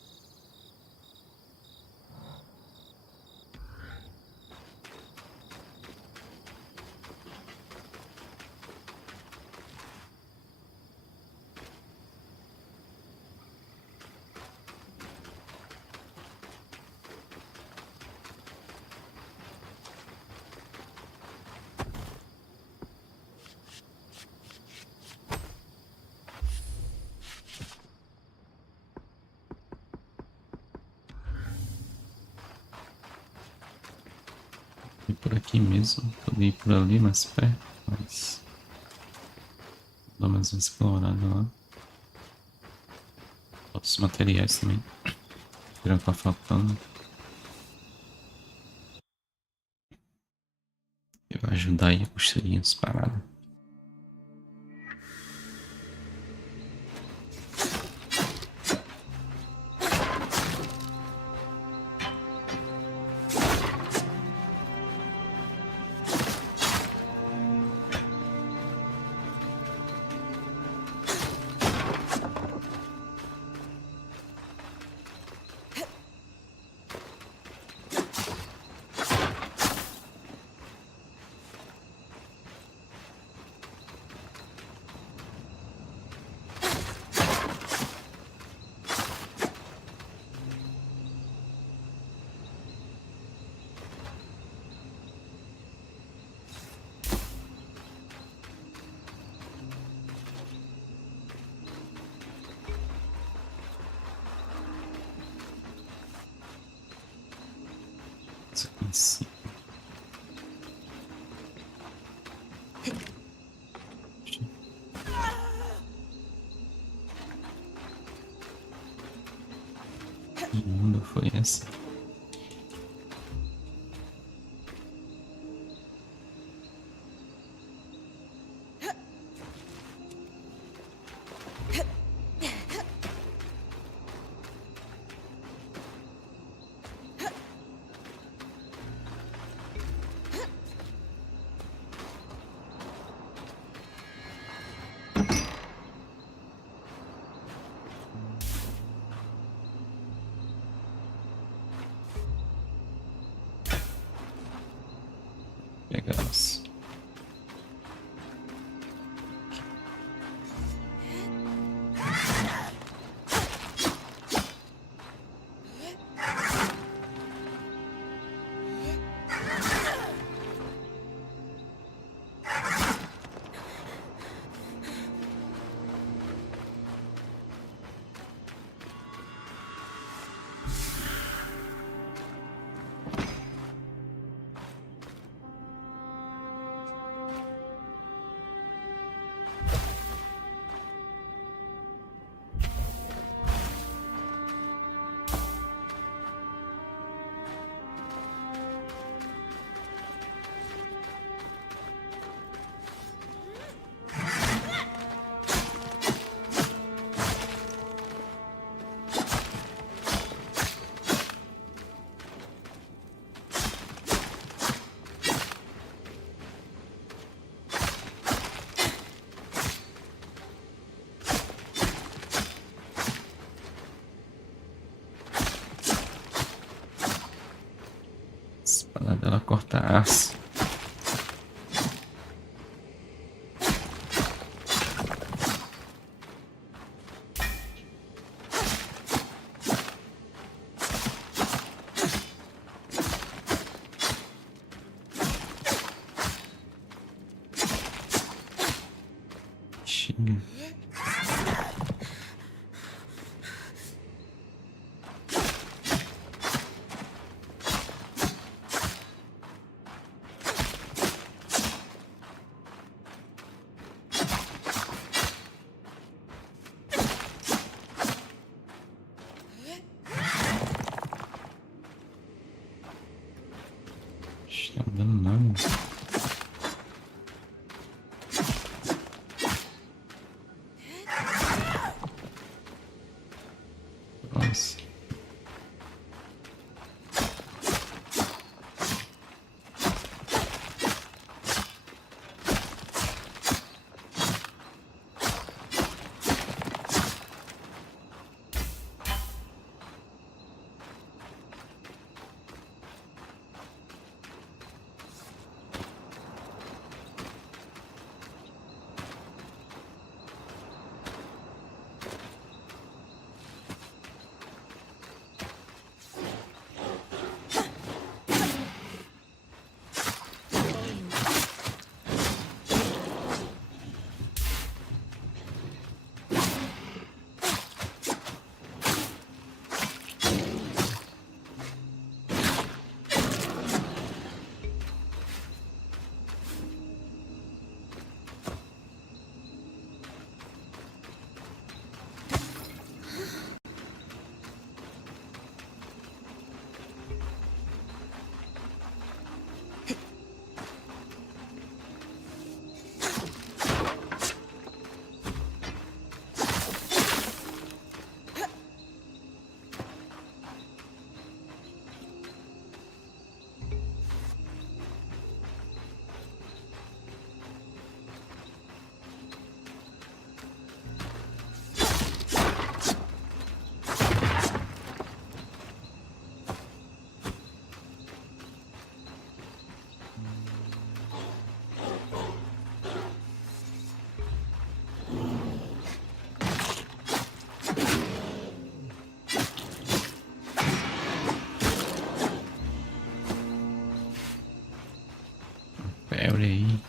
E por aqui mesmo, podia ir por ali mais perto, mas dá mais uma explorada lá. Outros materiais também que irão estar faltando. E vai ajudar aí a construir as paradas. Isso aqui em cima. Essa. Pegamos. Espada dela corta aço. Não dando nada. Nossa. Olha aí.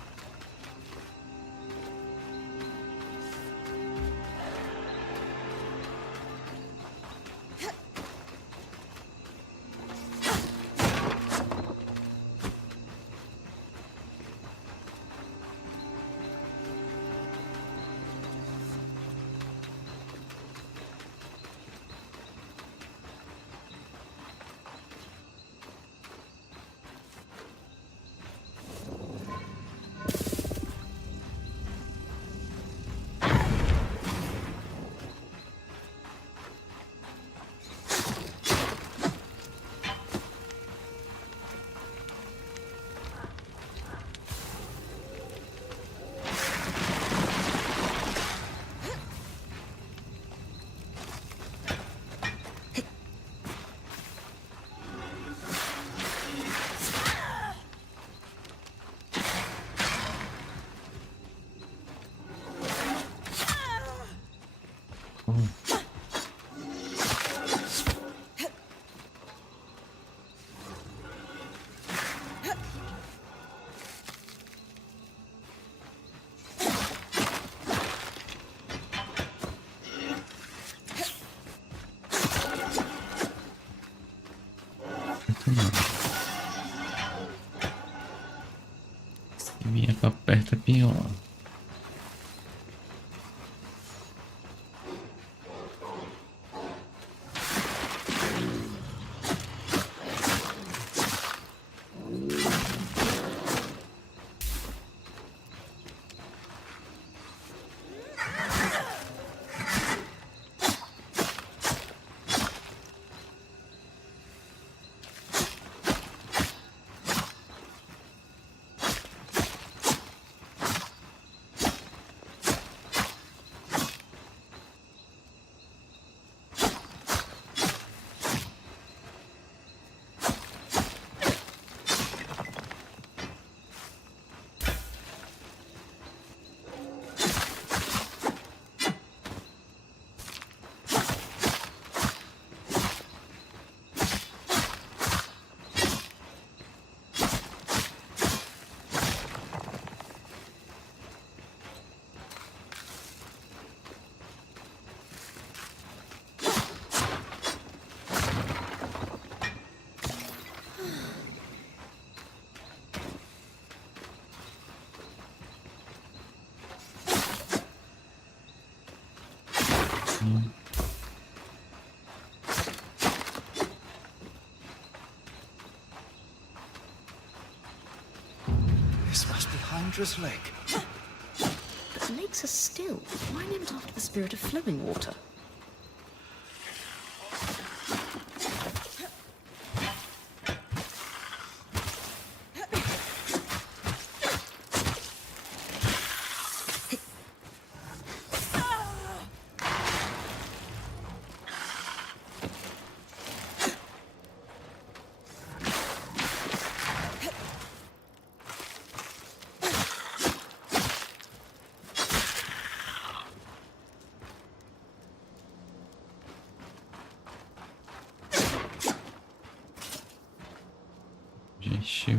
Se vier pra perto é pior. This must be Hydra's lake. But lakes are still. Why named after the spirit of flowing water? Deixa.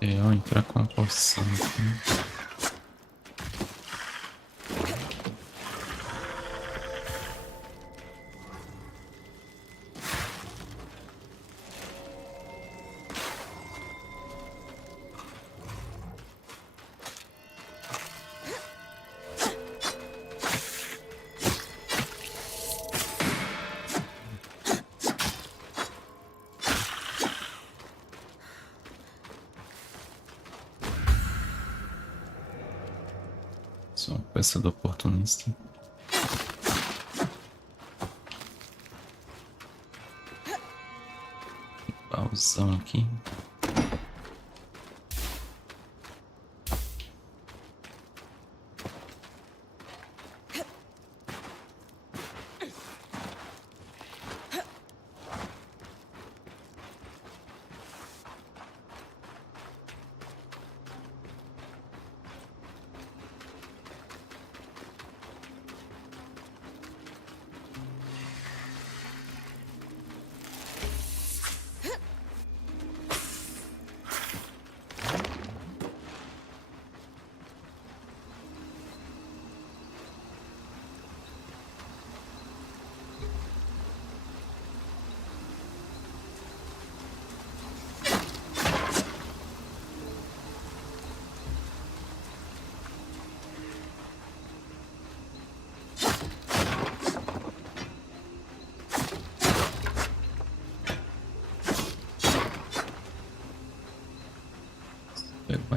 Eu entrar com a porção aqui. Sou uma peça do oportunista. Pausão aqui.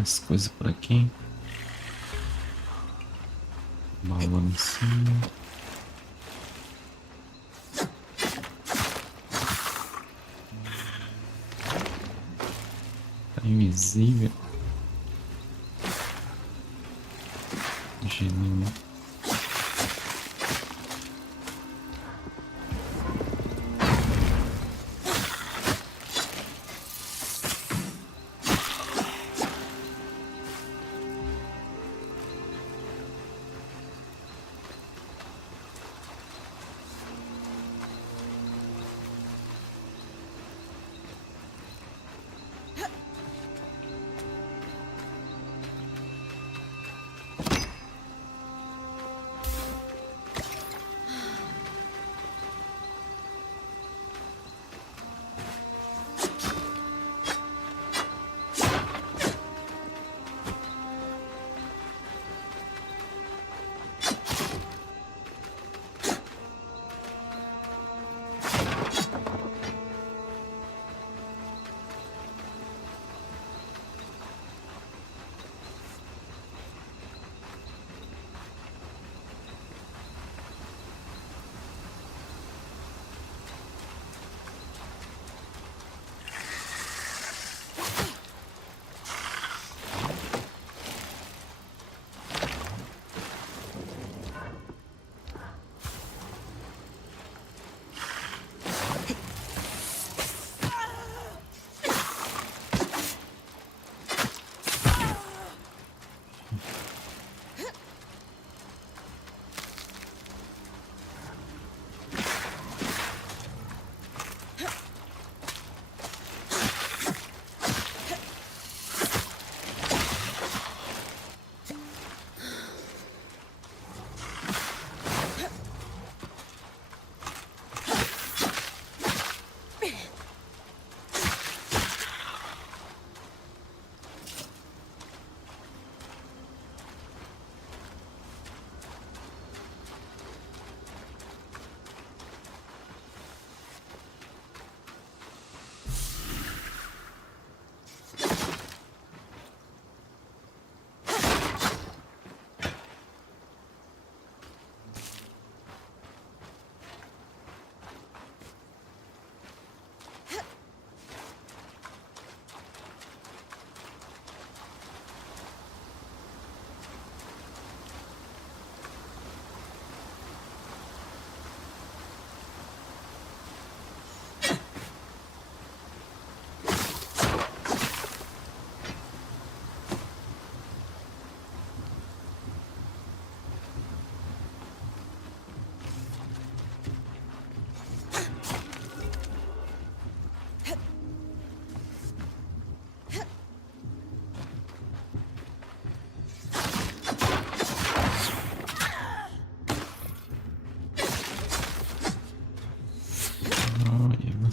Mais coisa por aqui. Baú em cima. Tá invisível. Gelinho.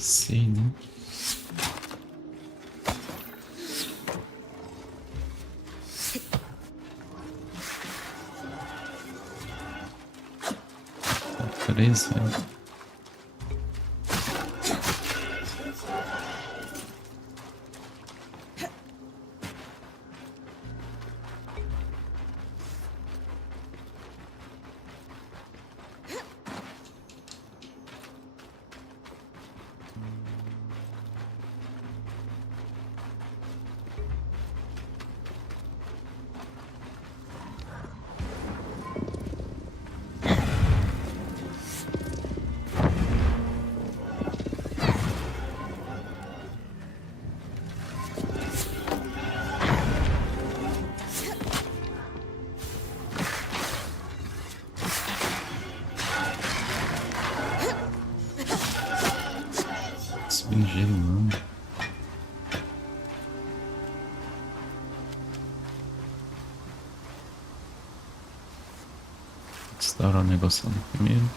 Sei, né? Tá preso, velho. Subindo gelo, não. Restaurar o negócio ali primeiro.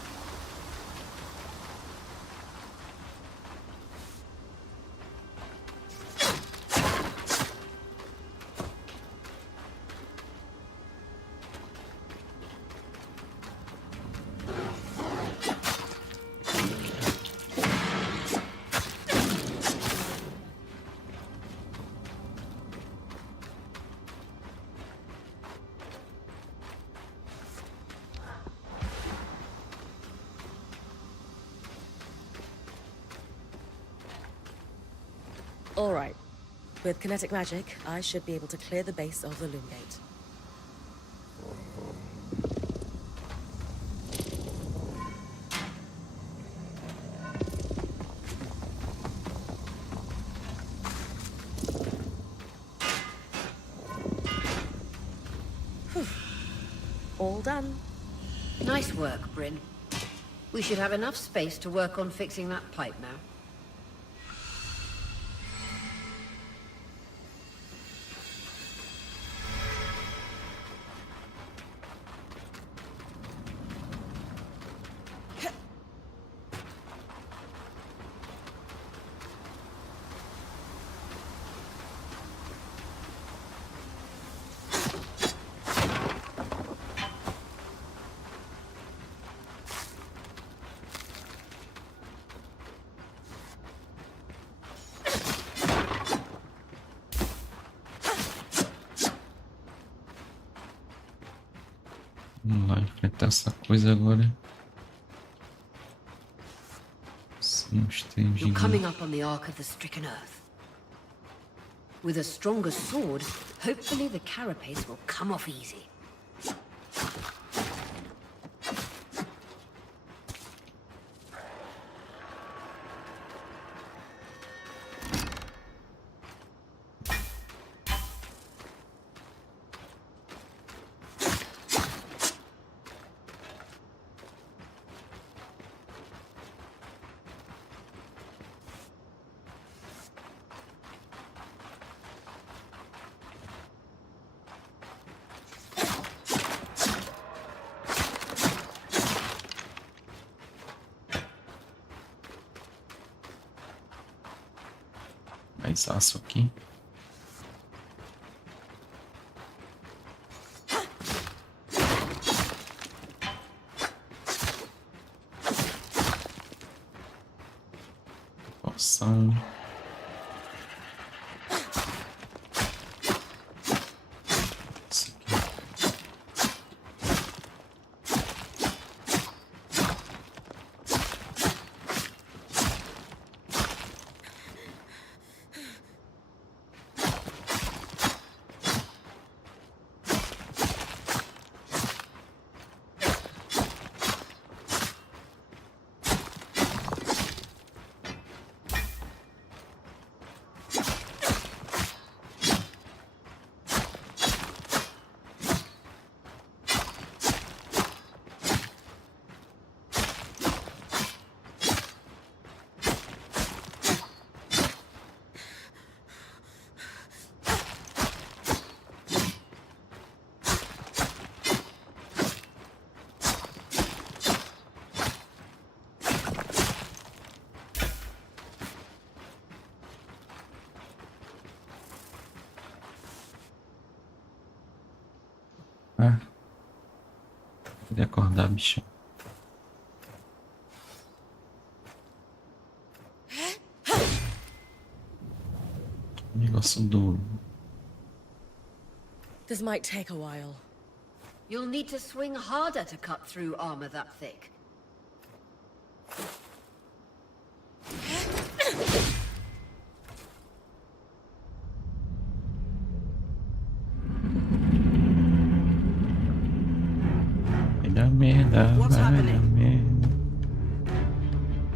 All right. With kinetic magic, I should be able to clear the base of the loom gate. Whew. All done. Nice work, Bryn. We should have enough space to work on fixing that pipe now. Vamos lá enfrentar essa coisa agora. Sim, esteja. You're coming up on the arc of the stricken earth. With a stronger sword, hopefully the carapace will come off easy. Mais aço aqui. Ação. Isso aqui. Ah, ele acordar, bicho. Negócio duro. This might take a while. You'll need to swing harder to cut through armor that thick. Merda, What's vai dar happening? merda.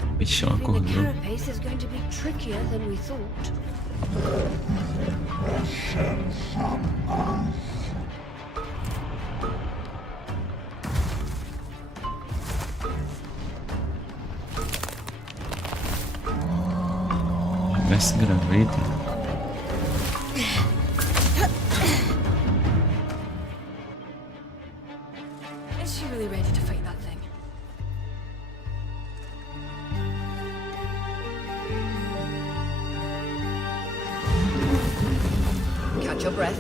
O bichão I think the acordou. carapace is going to be trickier than we thought. Jogar esse graveto. Is she really ready to fight that thing? Catch your breath.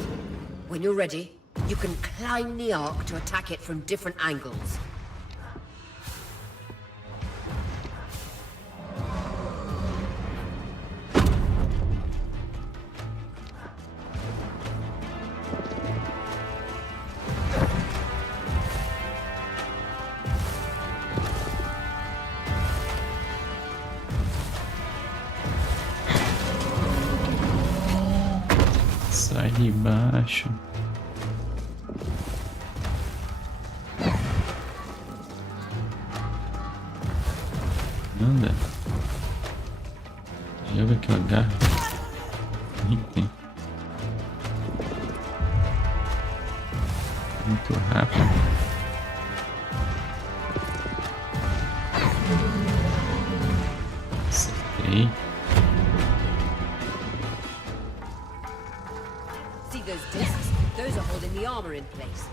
When you're ready, you can climb the arc to attack it from different angles. de baixo. Anda. Joga que eu agarro. Item. Muito rápido. Acertei. See those discs? Those are holding the armor in place.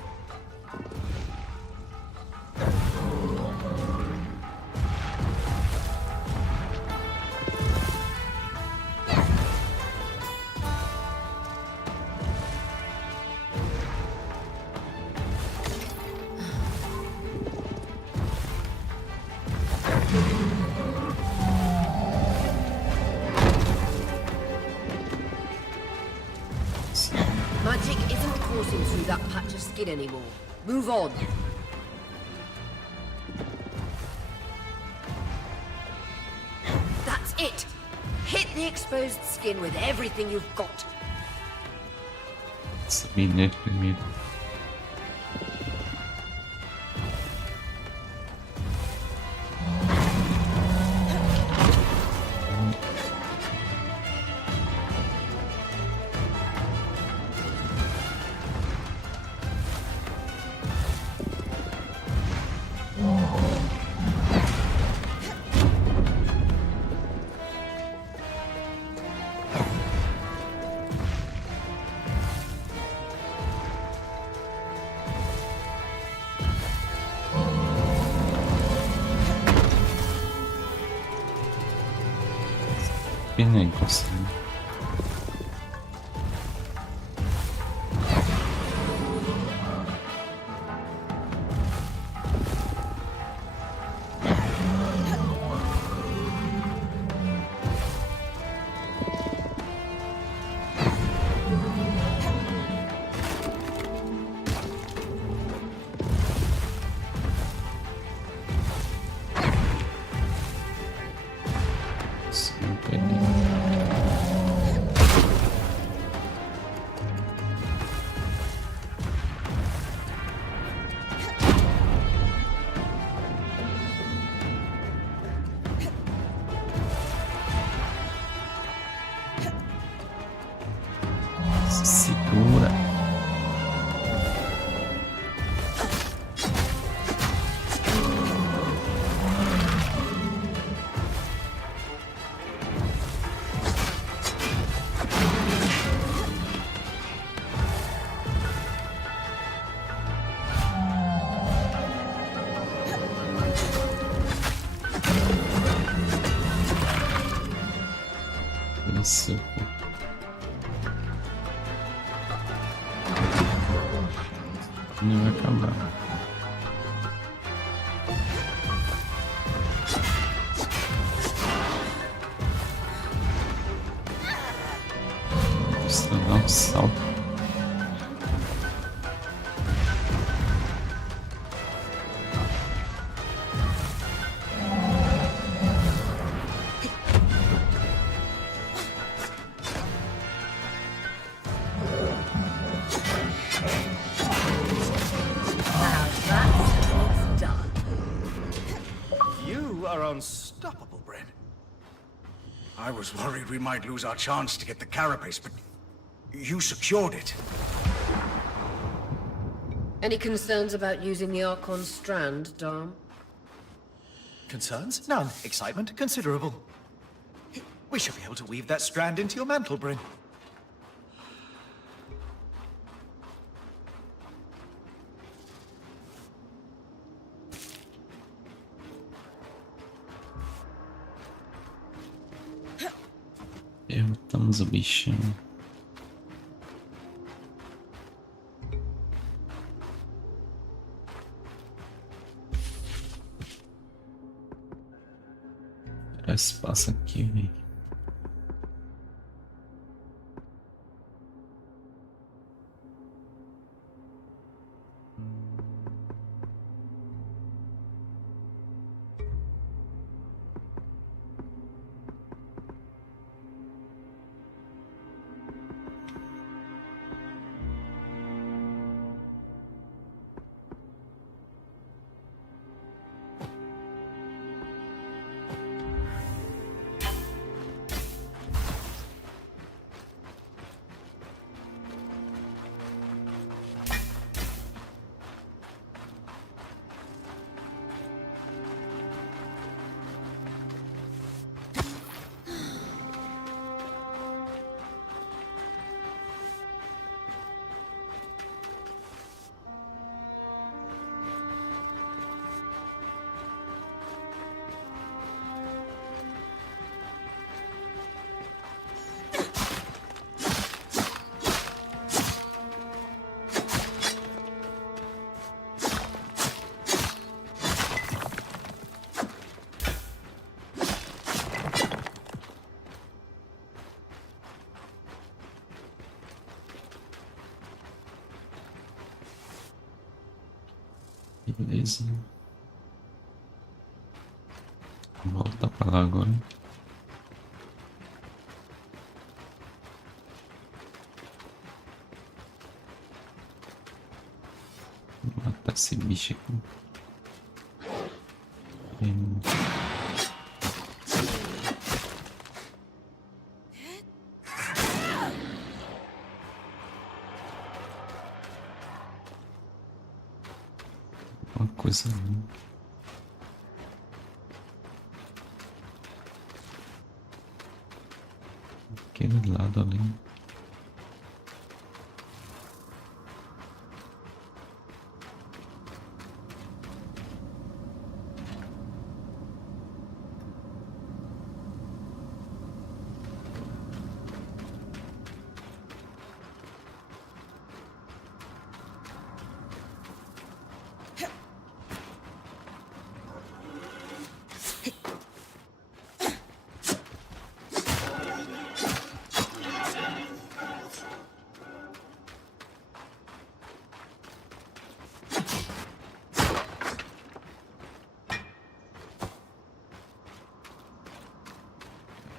Magic isn't coursing through that patch of skin anymore. Move on. That's it. Hit the exposed skin with everything you've got. Subi nele primeiro. Nem consigo. Segura. Isso. Não vai acabar. Precisa dar um salto. Unstoppable, Bryn. I was worried we might lose our chance to get the carapace, but you secured it. Any concerns about using the Archon strand, Dom? Concerns? None. Excitement? Considerable. We should be able to weave that strand into your mantle, Bryn. Derrotamos o bichinho. Era espaço aqui, velho. Beleza. Vou voltar pra lá agora. Vou matar esse bicho aqui. Uma coisa ali. Aquele lado ali.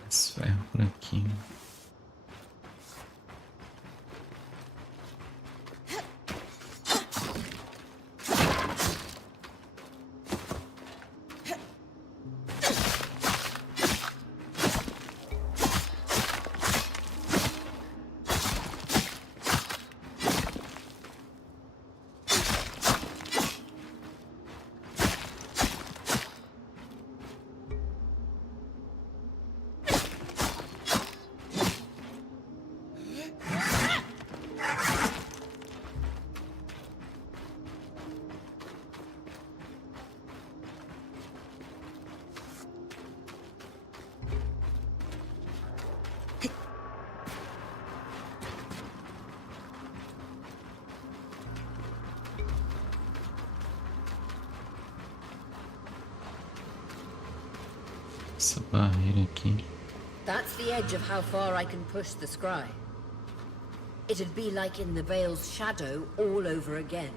Esse ferro por aqui. Essa barreira aqui. That's the edge of how far I can push the scry. It'd be like in the Veil's shadow all over again.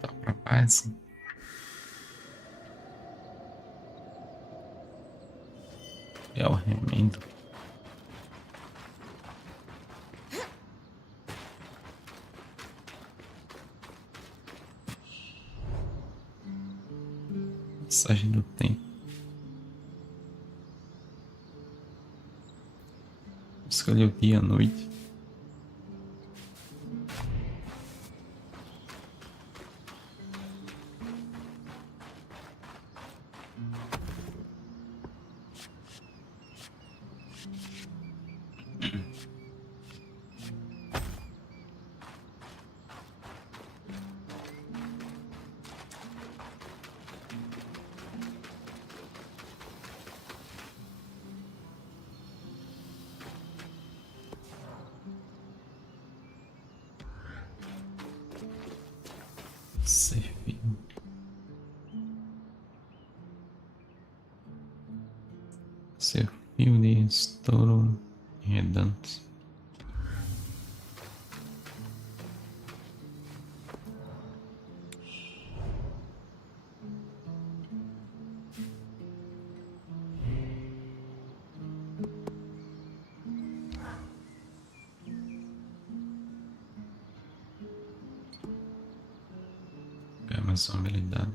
Tá pra base. É o remendo. Passagem do tempo. Escolher o dia e a noite. Serviu. Seu fio de estouro redante. Mais uma habilidade.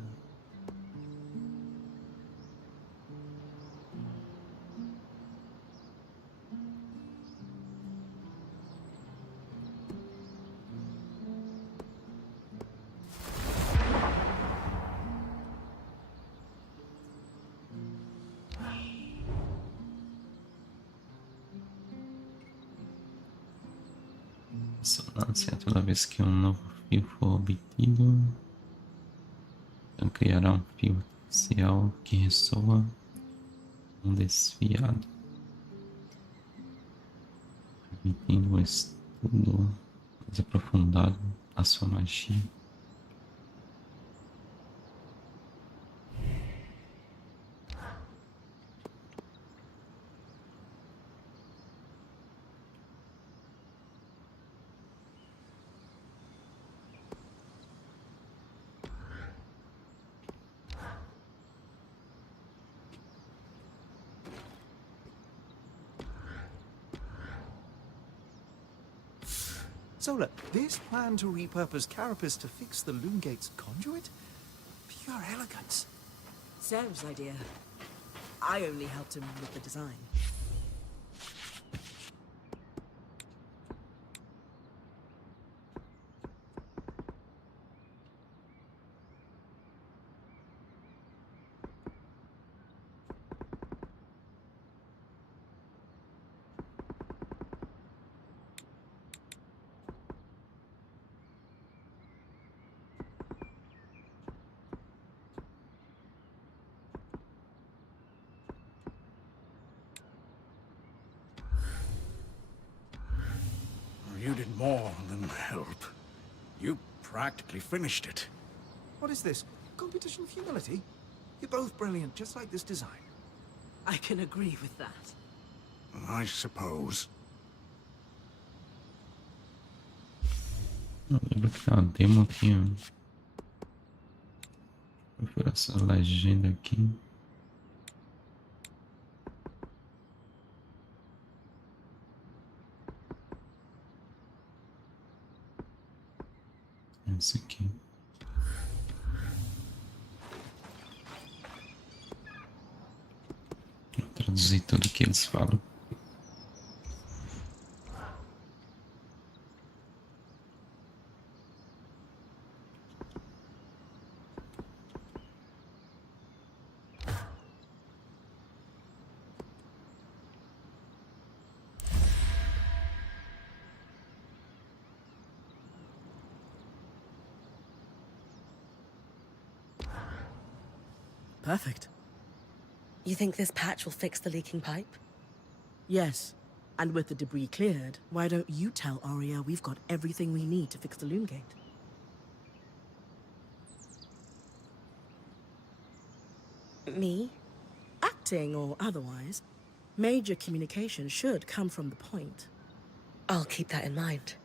Ressonância. Toda vez que um novo fio for obtido, então criará um fio artificial que ressoa um desfiado, permitindo um estudo mais aprofundado da sua magia. Zola, this plan to repurpose Carapace to fix the Loom Gate's conduit? Pure elegance. Sam's idea. I only helped him with the design. You did more than help. You practically finished it. What is this? Competition of humility? You're both brilliant, just like this design. I can agree with that. I suppose. Eu lembro que tem uma demo aqui, ó. Vou procurar essa legenda aqui. Esse aqui. Vou traduzir tudo que eles falam. Perfect. You think this patch will fix the leaking pipe? Yes. And with the debris cleared, why don't you tell Arya we've got everything we need to fix the Loom Gate? Me? Acting or otherwise, major communication should come from the point. I'll keep that in mind.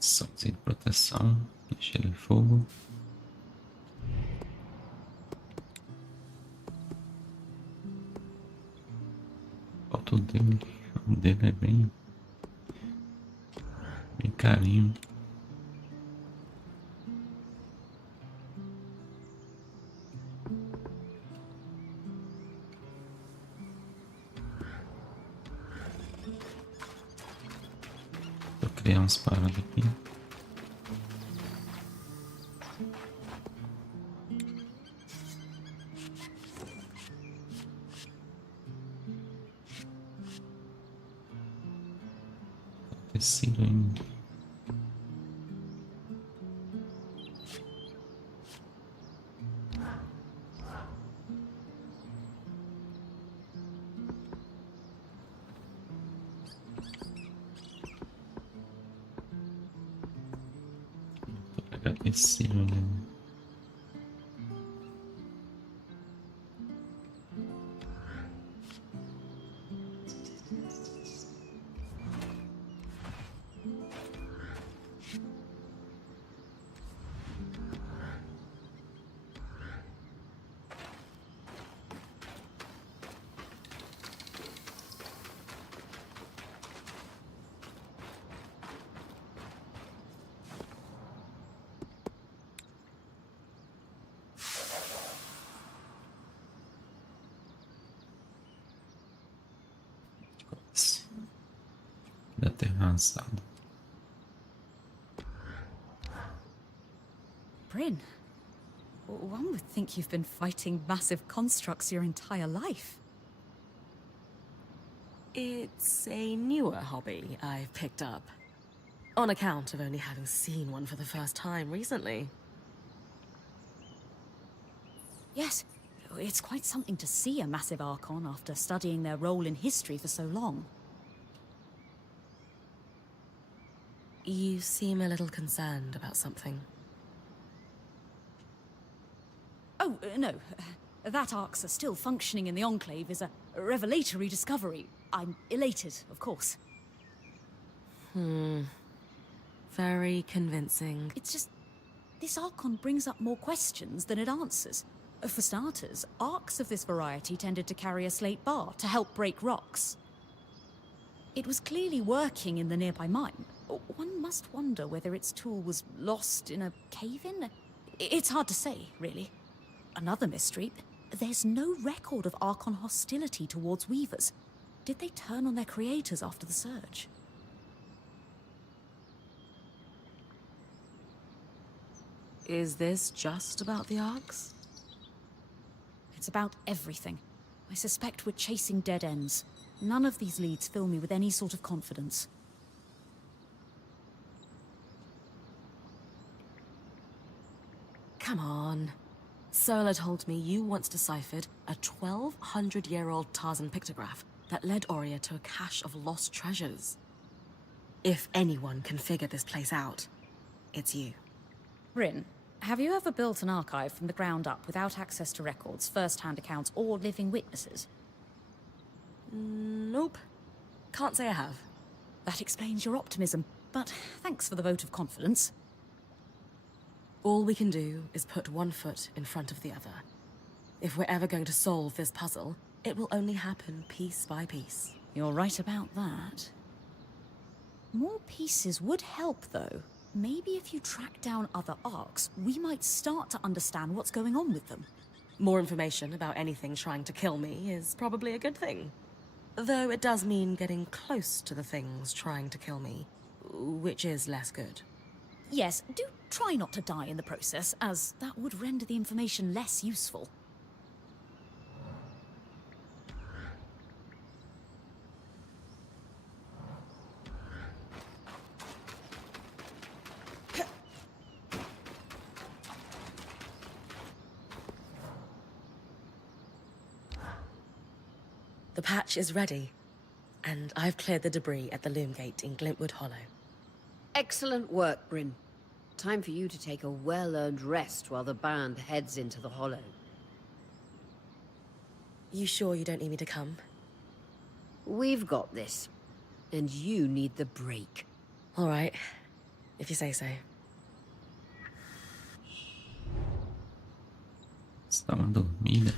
Salto de proteção, encher de fogo. Falta o dele. O dele é bem carinho. Vou criar umas paradas aqui. Tecido ainda. Vou pegar tecido ali. arrasado. Bryn, one would think you've been fighting massive constructs your entire life. It's a newer hobby I've picked up, on account of only having seen one for the first time recently. Yes, it's quite something to see a massive Archon after studying their role in history for so long. You seem a little concerned about something. Oh, no. That Arcs are still functioning in the Enclave is a revelatory discovery. I'm elated, of course. Very convincing. It's just, this Archon brings up more questions than it answers. For starters, Arcs of this variety tended to carry a slate bar to help break rocks. It was clearly working in the nearby mine. One must wonder whether its tool was lost in a cave-in? It's hard to say, really. Another mystery, there's no record of Archon hostility towards Weavers. Did they turn on their creators after the Surge? Is this just about the Arcs? It's about everything. I suspect we're chasing dead ends. None of these leads fill me with any sort of confidence. Come on. Sola told me you once deciphered a 1,200-year-old Tarzan pictograph that led Aurea to a cache of lost treasures. If anyone can figure this place out, it's you. Bryn, have you ever built an archive from the ground up without access to records, first-hand accounts, or living witnesses? Nope. Can't say I have. That explains your optimism, but thanks for the vote of confidence. All we can do is put one foot in front of the other. If we're ever going to solve this puzzle, it will only happen piece by piece. You're right about that. More pieces would help, though. Maybe if you track down other arcs, we might start to understand what's going on with them. More information about anything trying to kill me is probably a good thing. Though it does mean getting close to the things trying to kill me, which is less good. Yes, do try not to die in the process, as that would render the information less useful. The patch is ready, and I've cleared the debris at the loom gate in Glintwood Hollow. Excellent work, Bryn. Time for you to take a well-earned rest while the band heads into the hollow. You sure you don't need me to come? We've got this. And you need the break. All right, if you say so. Está uma dormida.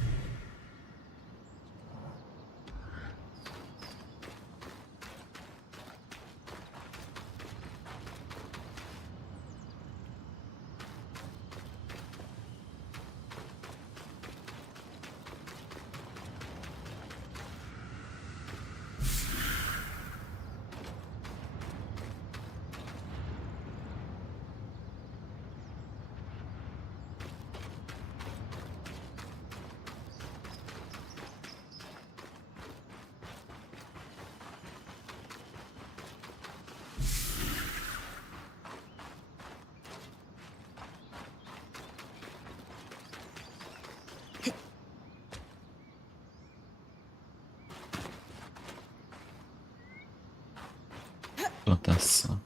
Plantação.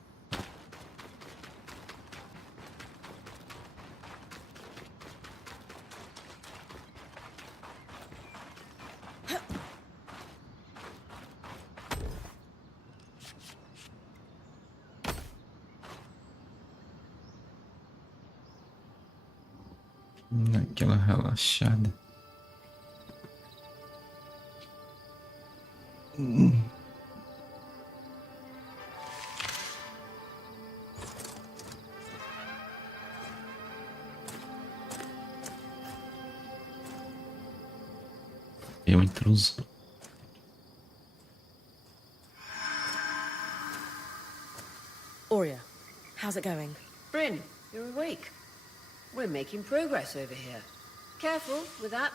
Aquela relaxada. Eu intruso. Aurea, how's it going? Bryn, you're awake. We're making progress over here. Careful with that.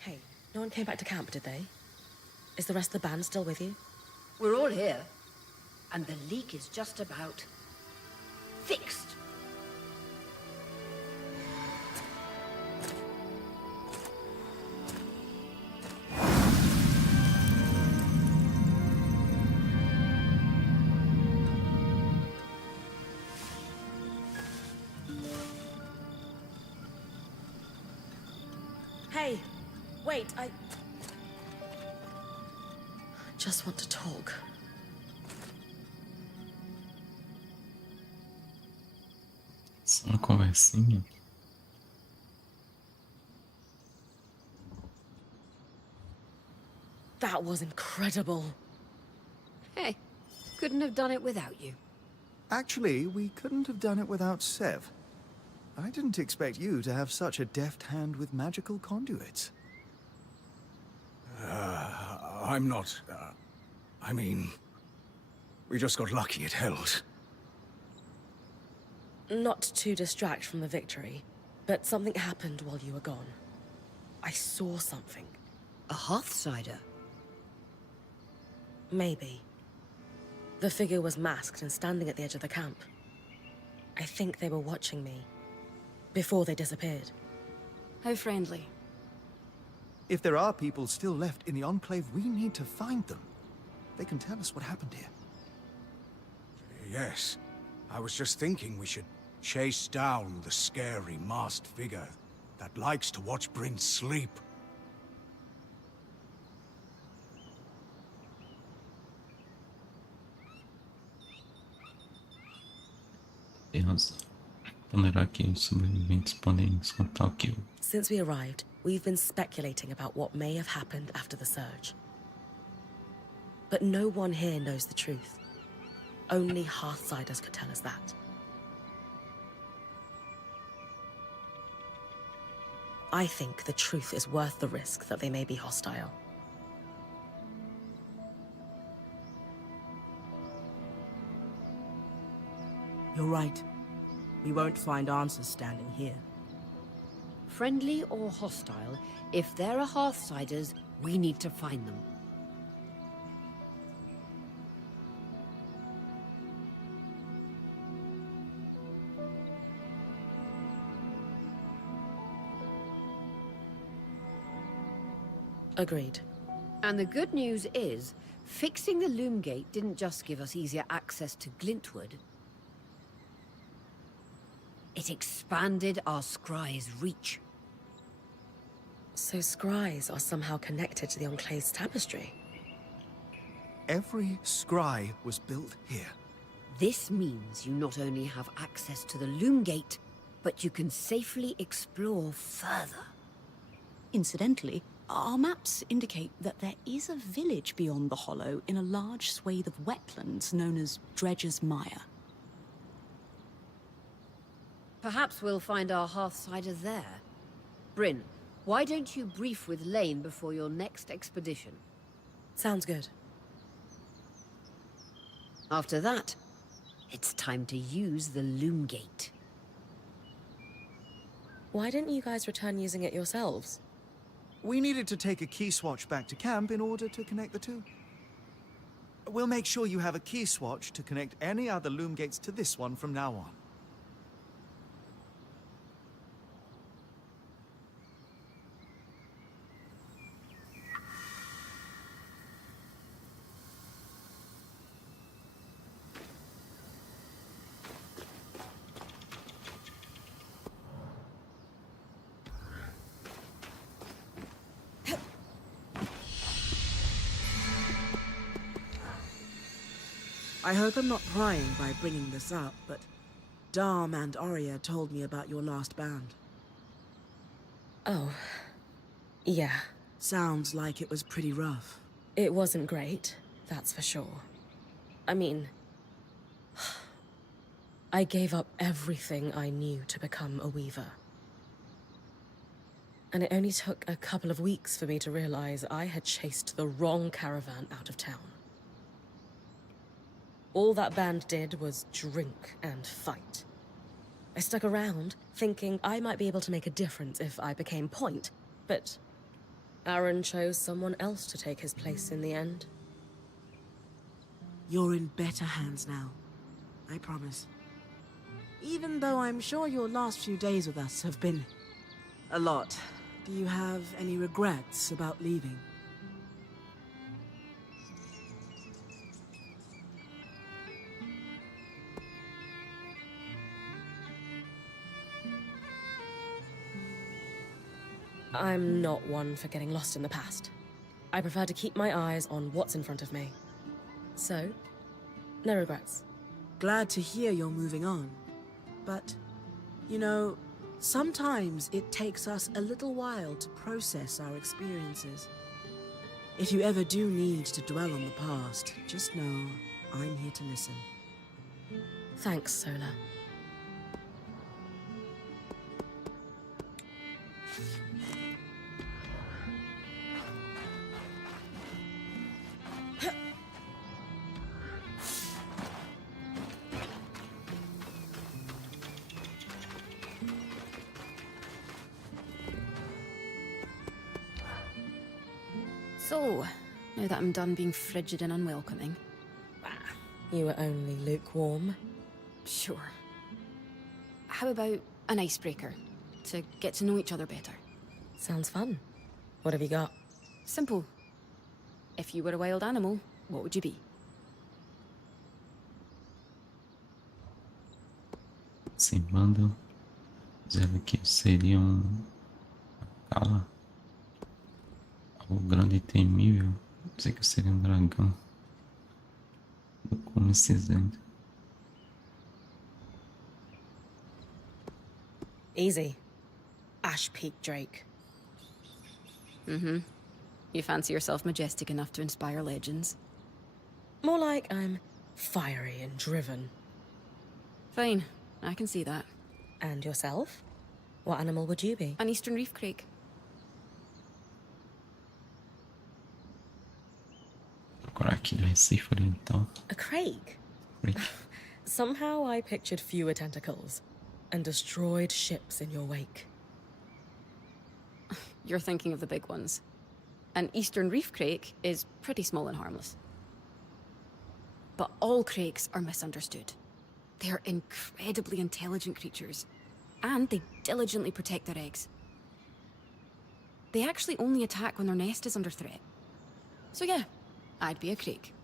Hey, no one came back to camp, did they? Is the rest of the band still with you? We're all here. And the leak is just about fixed. Hey, wait, I just want to talk. Só uma conversinha. That was incredible. Hey, couldn't have done it without you. Actually, we couldn't have done it without Sev. I didn't expect you to have such a deft hand with magical conduits. I'm not... I mean... We just got lucky it held. Not to distract from the victory, but something happened while you were gone. I saw something. A Hearthsider? Maybe. The figure was masked and standing at the edge of the camp. I think they were watching me. Before they disappeared. How friendly. If there are people still left in the Enclave, we need to find them. They can tell us what happened here. Yes. I was just thinking we should chase down the scary masked figure that likes to watch Bryn sleep. Tem razão. Ponderar que os sobreviventes podem escutar o que eu... Since we arrived, we've been speculating about what may have happened after the surge. But no one here knows the truth. Only Hearthsiders could tell us that. I think the truth is worth the risk that they may be hostile. You're right. We won't find answers standing here. Friendly or hostile, if there are Hearthsiders, we need to find them. Agreed. And the good news is, fixing the loom gate didn't just give us easier access to Glintwood. It expanded our scry's reach. So scries are somehow connected to the Enclave's tapestry. Every scry was built here. This means you not only have access to the loom gate, but you can safely explore further. Incidentally, our maps indicate that there is a village beyond the hollow in a large swathe of wetlands known as Dredger's Mire. Perhaps we'll find our Hearthsider there. Bryn, why don't you brief with Lane before your next expedition? Sounds good. After that, it's time to use the loom gate. Why didn't you guys return using it yourselves? We needed to take a key swatch back to camp in order to connect the two. We'll make sure you have a key swatch to connect any other loom gates to this one from now on. I hope I'm not prying by bringing this up, but Darm and Aurea told me about your last band. Oh. Yeah. Sounds like it was pretty rough. It wasn't great, that's for sure. I mean... I gave up everything I knew to become a weaver. And it only took a couple of weeks for me to realize I had chased the wrong caravan out of town. All that band did was drink and fight. I stuck around, thinking I might be able to make a difference if I became point, but Aaron chose someone else to take his place in the end. You're in better hands now. I promise. Even though I'm sure your last few days with us have been a lot, do you have any regrets about leaving? I'm not one for getting lost in the past. I prefer to keep my eyes on what's in front of me. So, no regrets. Glad to hear you're moving on. But, you know, sometimes it takes us a little while to process our experiences. If you ever do need to dwell on the past, just know I'm here to listen. Thanks, Sola. So, now that I'm done being frigid and unwelcoming. You were only lukewarm. Sure. How about an icebreaker? To get to know each other better. Sounds fun. What have you got? Simple. If you were a wild animal, what would you be? Sem banda, dizendo que seria aquela, algo grande e temível. Sei que seria dragão do cume cinzento. Easy. Ash Peak Drake. Mm-hmm. You fancy yourself majestic enough to inspire legends? More like I'm fiery and driven. Fine, I can see that. And yourself? What animal would you be? An eastern reef crake. Procurar aqui do Recife Oriental. A crake? Crake. Somehow I pictured fewer tentacles and destroyed ships in your wake. You're thinking of the big ones. An eastern reef crake is pretty small and harmless. But all crakes are misunderstood. They are incredibly intelligent creatures, and they diligently protect their eggs. They actually only attack when their nest is under threat. So yeah, I'd be a crake,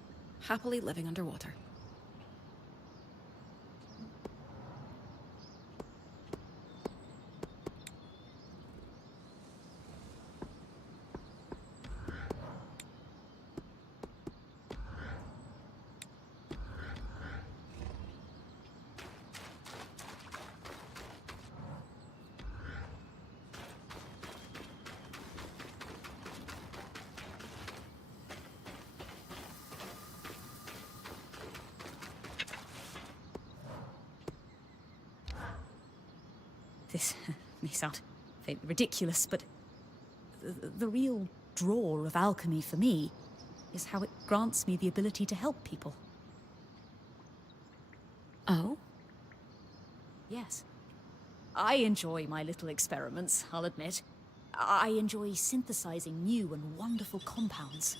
happily living underwater. This may sound fairly ridiculous, but the real draw of alchemy for me is how it grants me the ability to help people. Oh? Yes. I enjoy my little experiments, I'll admit. I enjoy synthesizing new and wonderful compounds.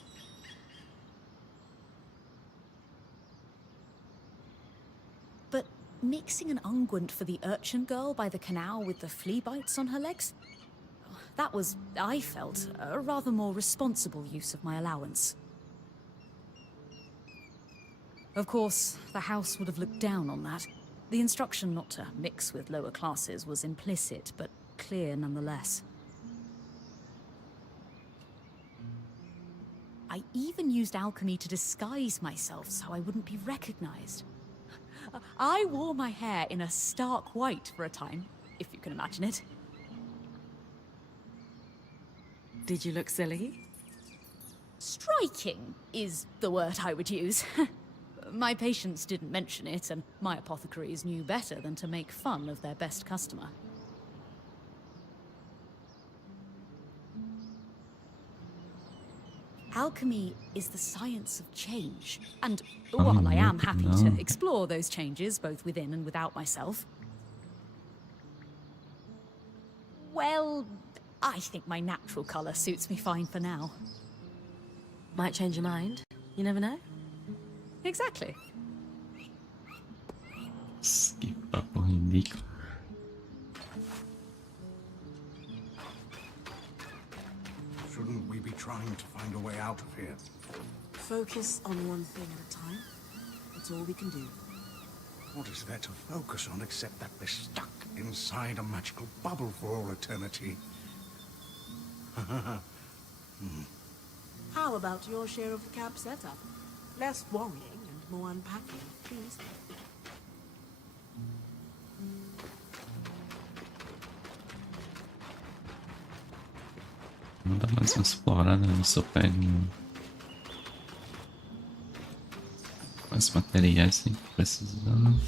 But mixing an unguent for the urchin girl by the canal with the flea bites on her legs? That was, I felt, a rather more responsible use of my allowance. Of course, the house would have looked down on that. The instruction not to mix with lower classes was implicit, but clear nonetheless. I even used alchemy to disguise myself so I wouldn't be recognized. I wore my hair in a stark white for a time, if you can imagine it. Did you look silly? Striking is the word I would use. My patients didn't mention it, and my apothecaries knew better than to make fun of their best customer. Alchemy is the science of change, and while I am happy to explore those changes both within and without myself, well, I think my natural colour suits me fine for now. Might change your mind. You never know. Exactly. Que papo ridículo. Shouldn't we be trying to find a way out of here? Focus on one thing at a time. That's all we can do. What is there to focus on except that we're stuck inside a magical bubble for all eternity? How about your share of the camp setup? Less worrying and more unpacking, please. Vamos dar mais uma explorada, ver se eu pego mais materiais que precisando.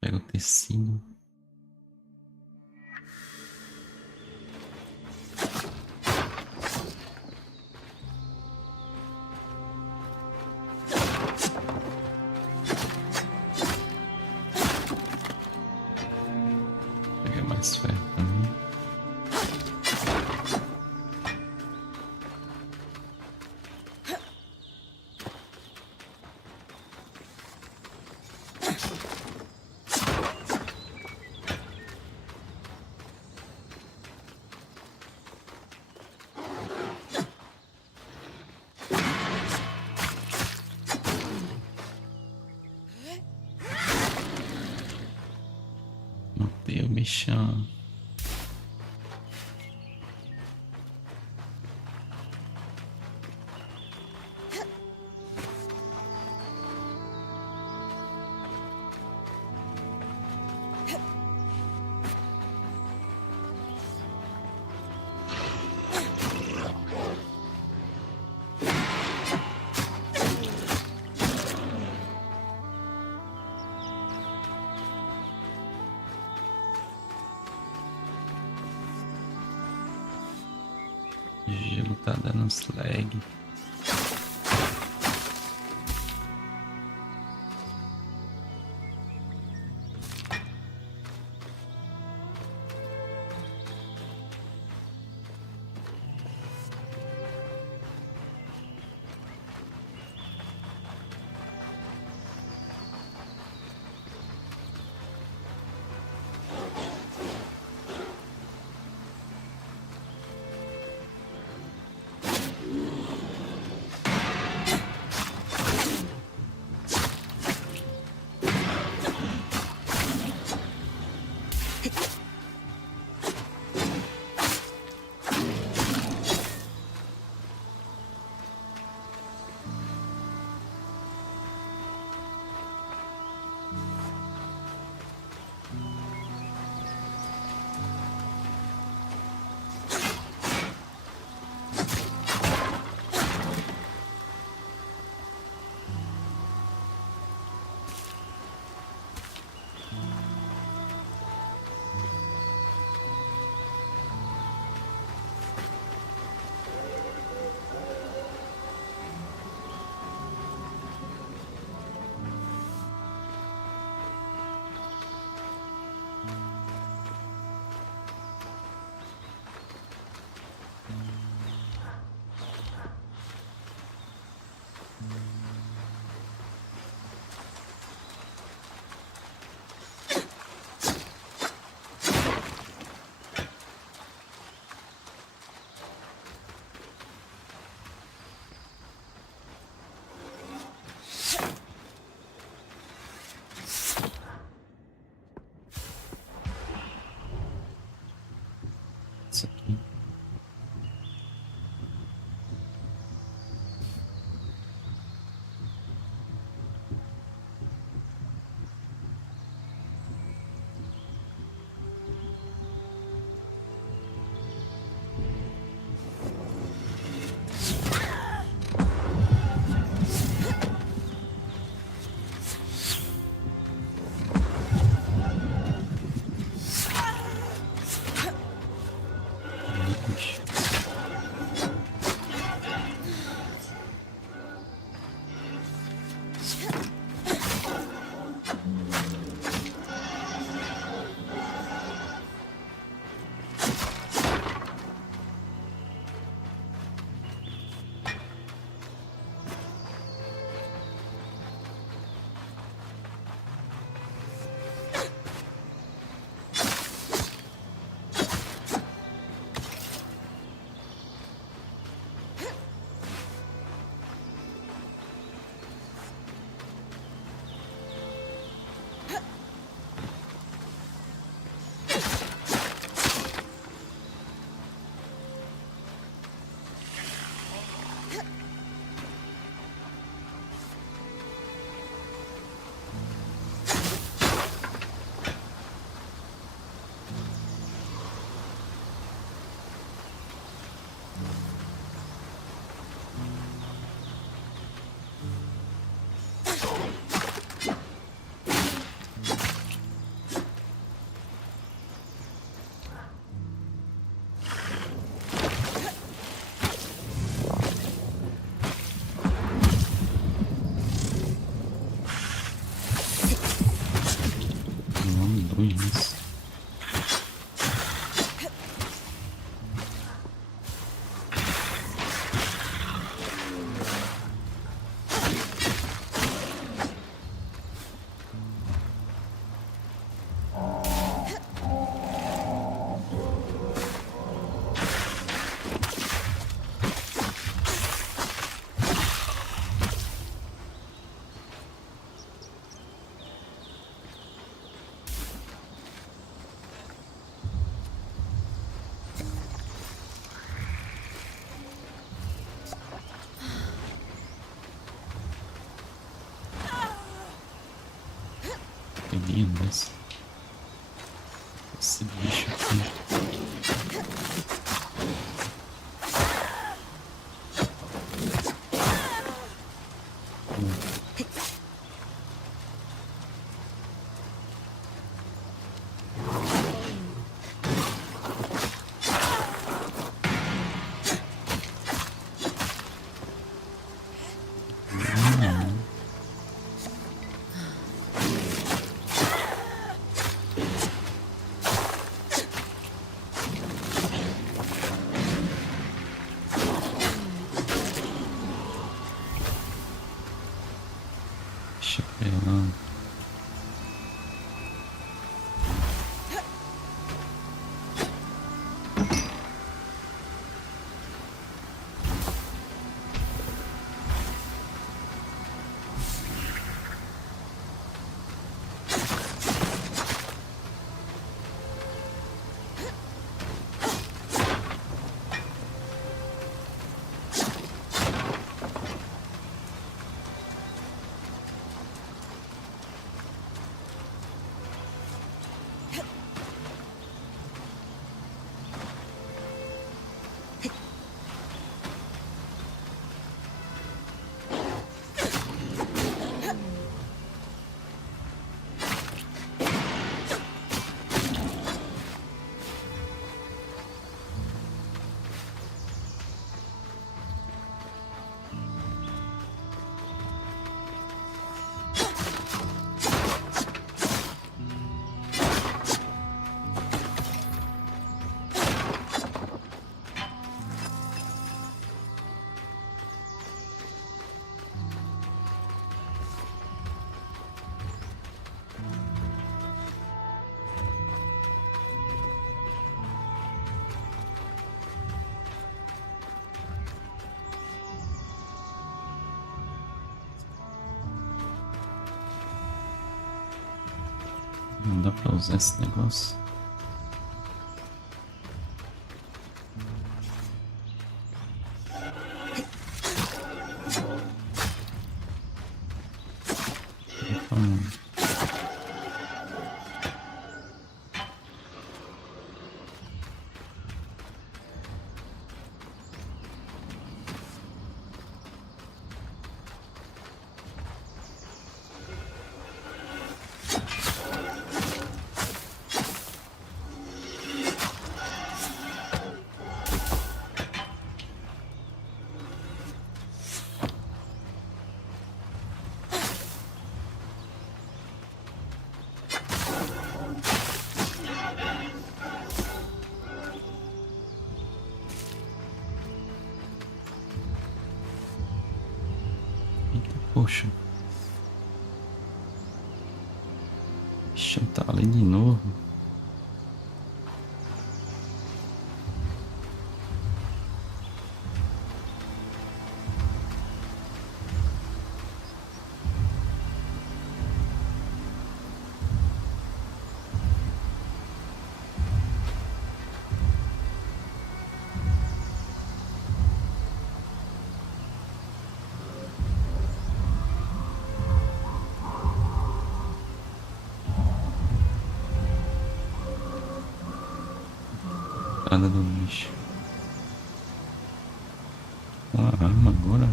Pega o tecido. Pega mais ferro também. Matei o bichão. O jogo tá dando uns lag. focinho desse. Esse bicho aqui. Deixa eu ver. Não dá pra usar esse negócio. Poxa. Deixa eu tá ali de novo. Nada do bicho. A arma agora.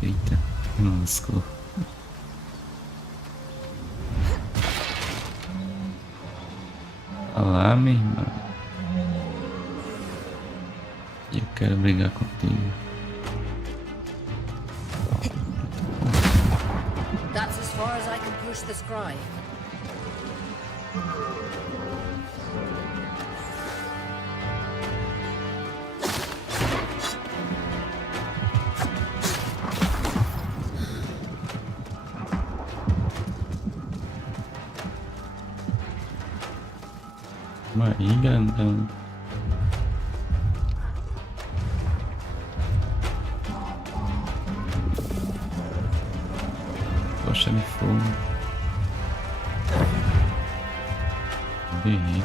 Eita, lascou. Olá, minha irmã. Eu quero brigar contigo. That's as far as I can push the scribe. Uma ilha andando. Tocha de fogo. Errei.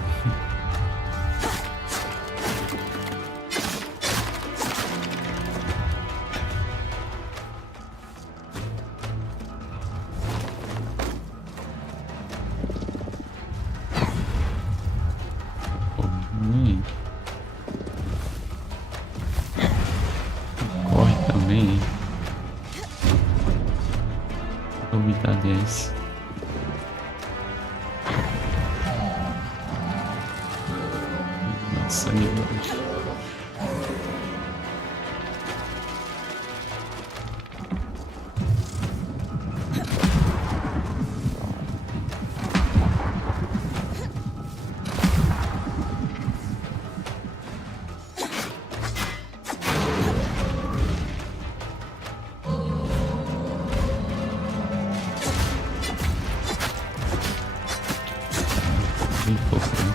Seguidores. Bem pouco, né?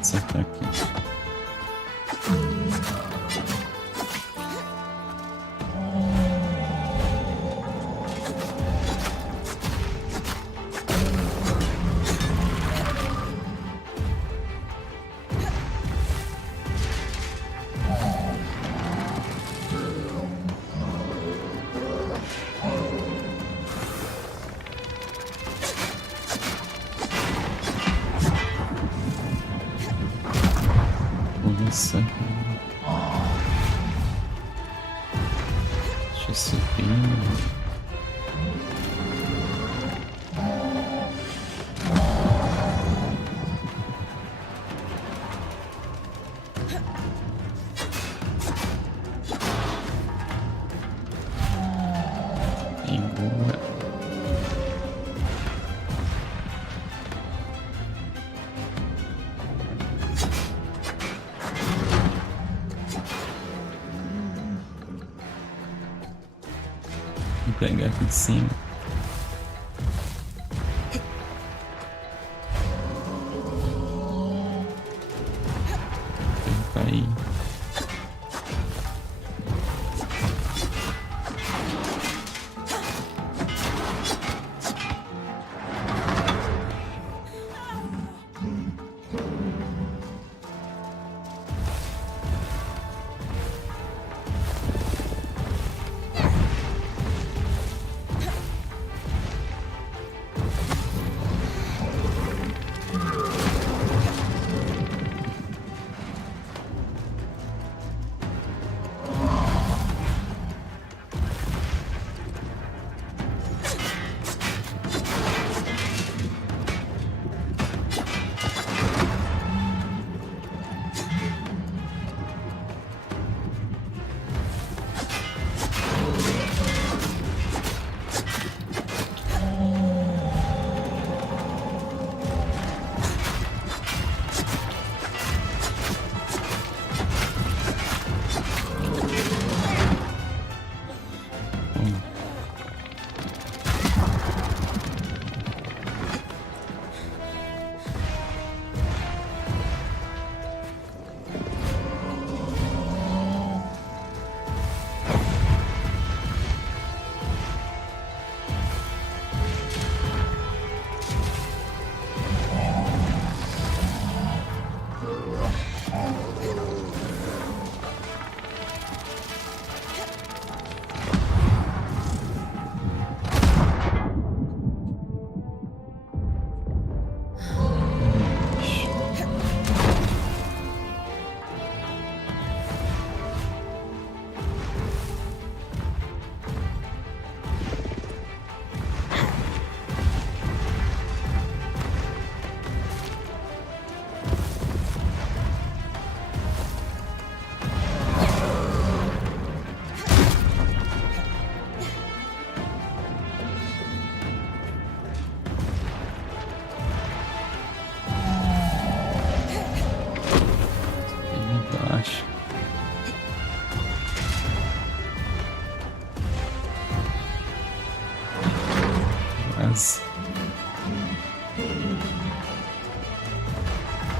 Acertar aqui. Essa. Deixa eu subir. Boa. Vou pegar aqui de cima. Vou cair.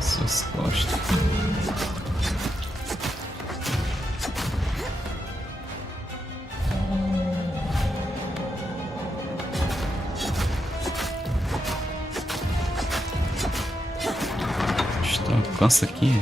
Suas costas. Estou alcança aqui.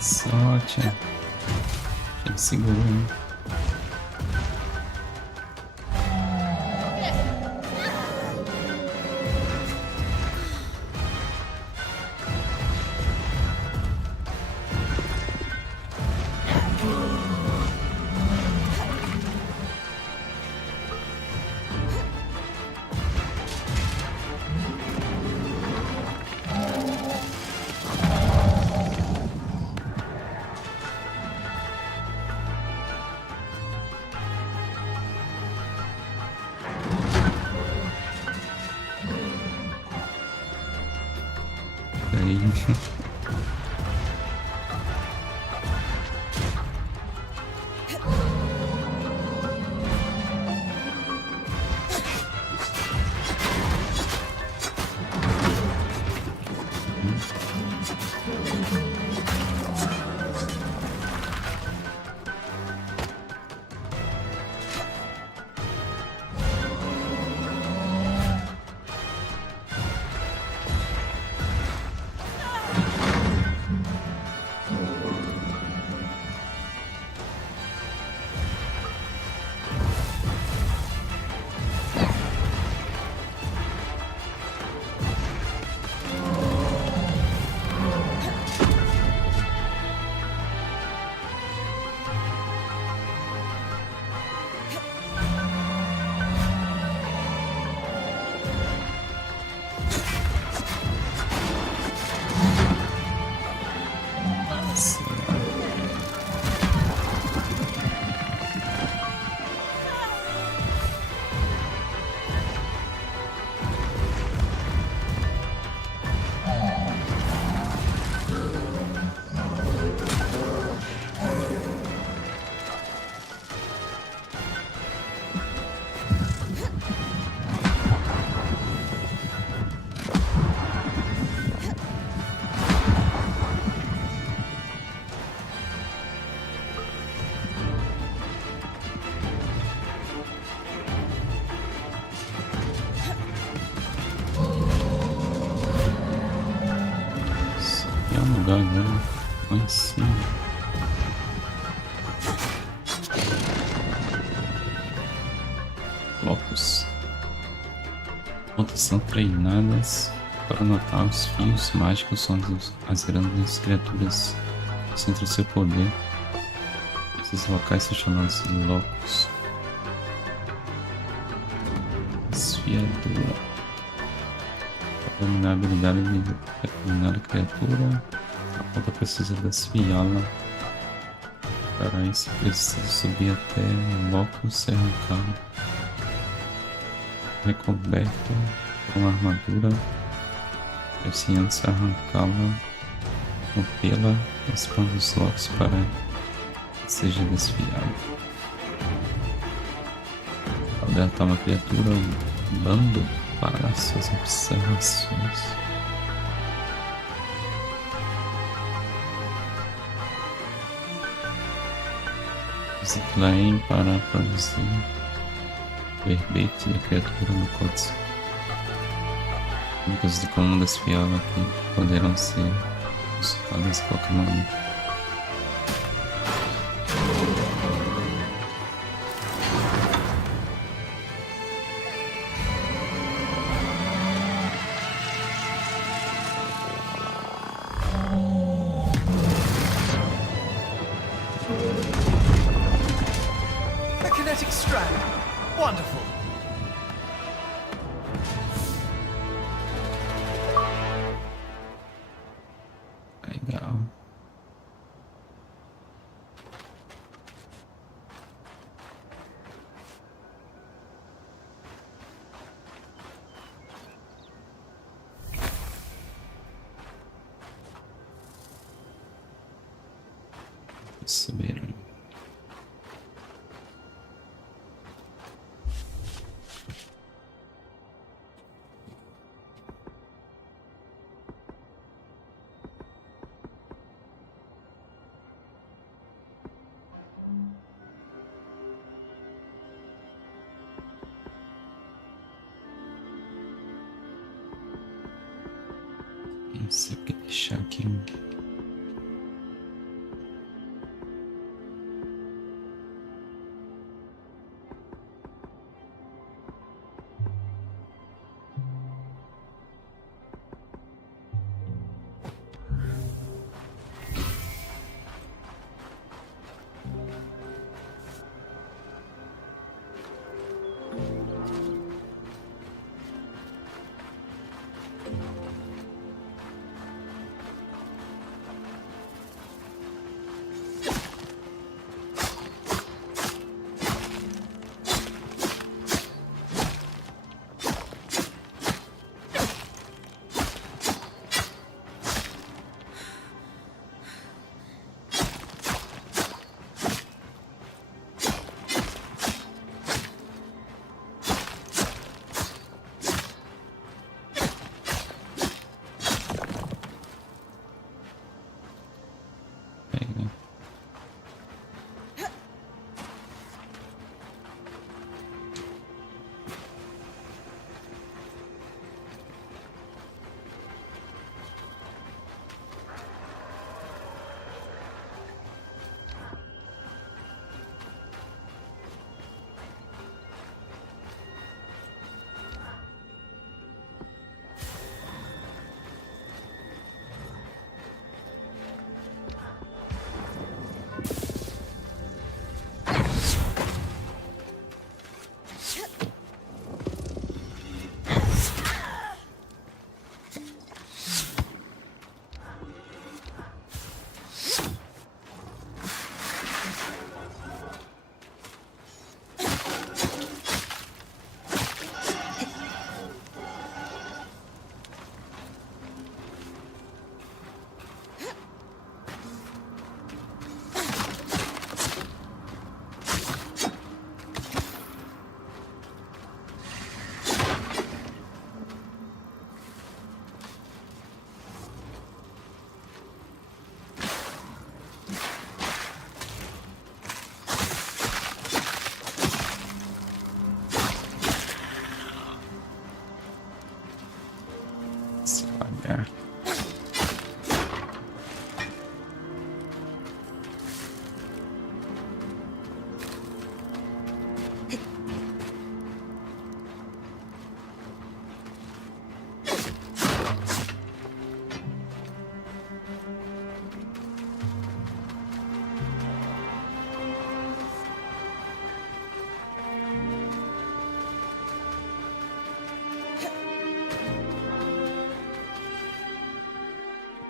Sorte. Ele segurou, hein? Aí. Agora foi em cima. Blocos. Pontas são treinadas para notar os fios mágicos onde as grandes criaturas concentram seu poder. Esses locais são chamados de locos. Desfiadora. Para dominar a habilidade de determinada criatura, a ponta precisa desfiá-la. Para isso precisa subir até o locus ser arrancado, recoberto com armadura, e se antes arrancá-la, rompê-la, expande os locos para que seja desfiado. Ao derrotar uma criatura, o bando para suas observações. Use claim para produzir verbete da criatura no códice. Dicas de como desfiá-la aqui poderão ser consultadas a qualquer momento. A kinetic strand. Wonderful. Legal. Subir. Isso aqui, deixar aqui.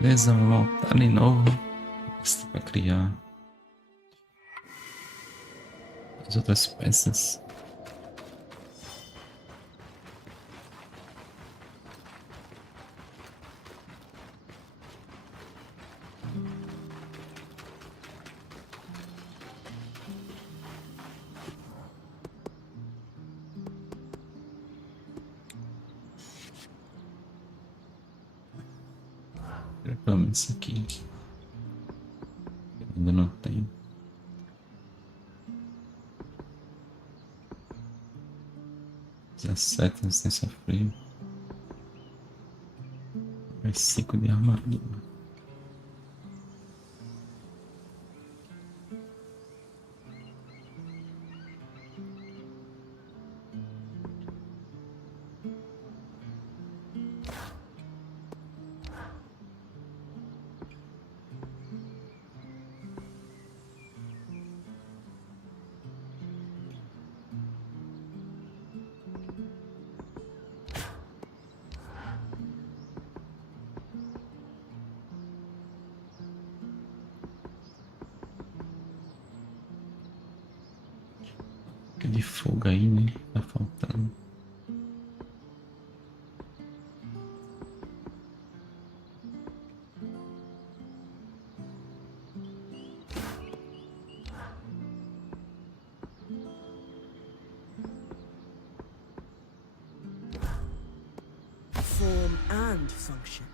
Beleza, vamos voltar de novo. Isso para criar as outras peças. Pelo menos isso aqui. Ainda não tem. Sete resistência a frio. Mais 5 de armadura. De fogo aí, né? Tá faltando. Form and function.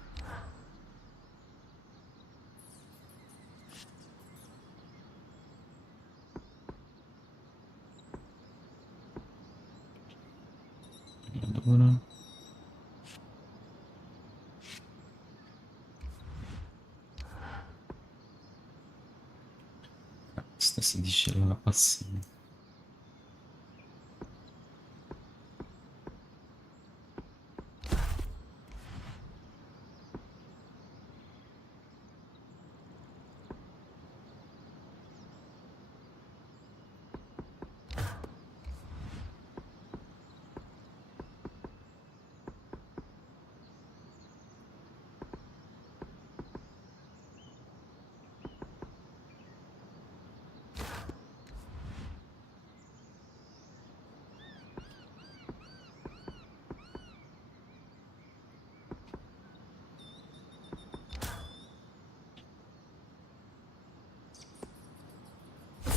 Armadura. Resistência de gelo lá pra cima.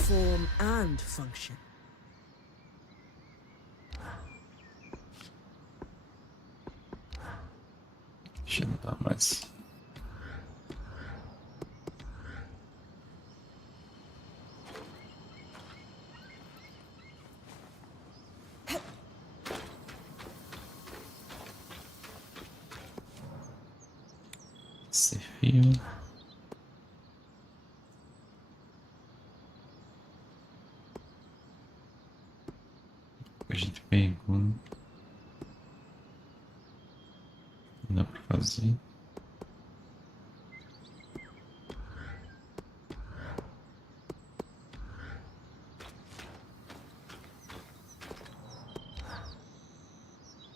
Form and function. Deixa eu não dar mais. Esse fio. A gente pegou. Dá pra fazer.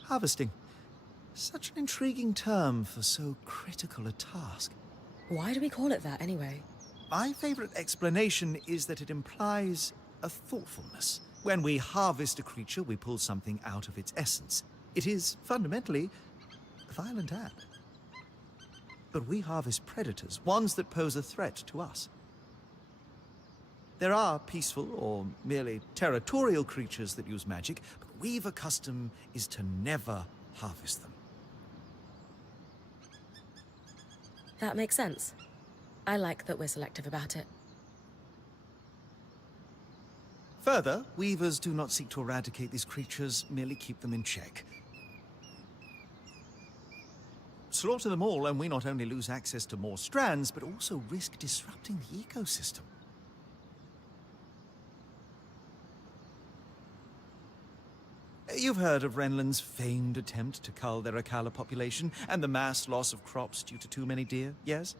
Harvesting. Such an intriguing term for so critical a task. Why do we call it that anyway? My favorite explanation is that it implies a thoughtfulness. When we harvest a creature, we pull something out of its essence. It is, fundamentally, a violent act. But we harvest predators, ones that pose a threat to us. There are peaceful or merely territorial creatures that use magic, but Weaver custom is to never harvest them. That makes sense. I like that we're selective about it. Further, Weavers do not seek to eradicate these creatures, merely keep them in check. Slaughter them all, and we not only lose access to more strands, but also risk disrupting the ecosystem. You've heard of Renland's famed attempt to cull their Akala population, and the mass loss of crops due to too many deer, yes?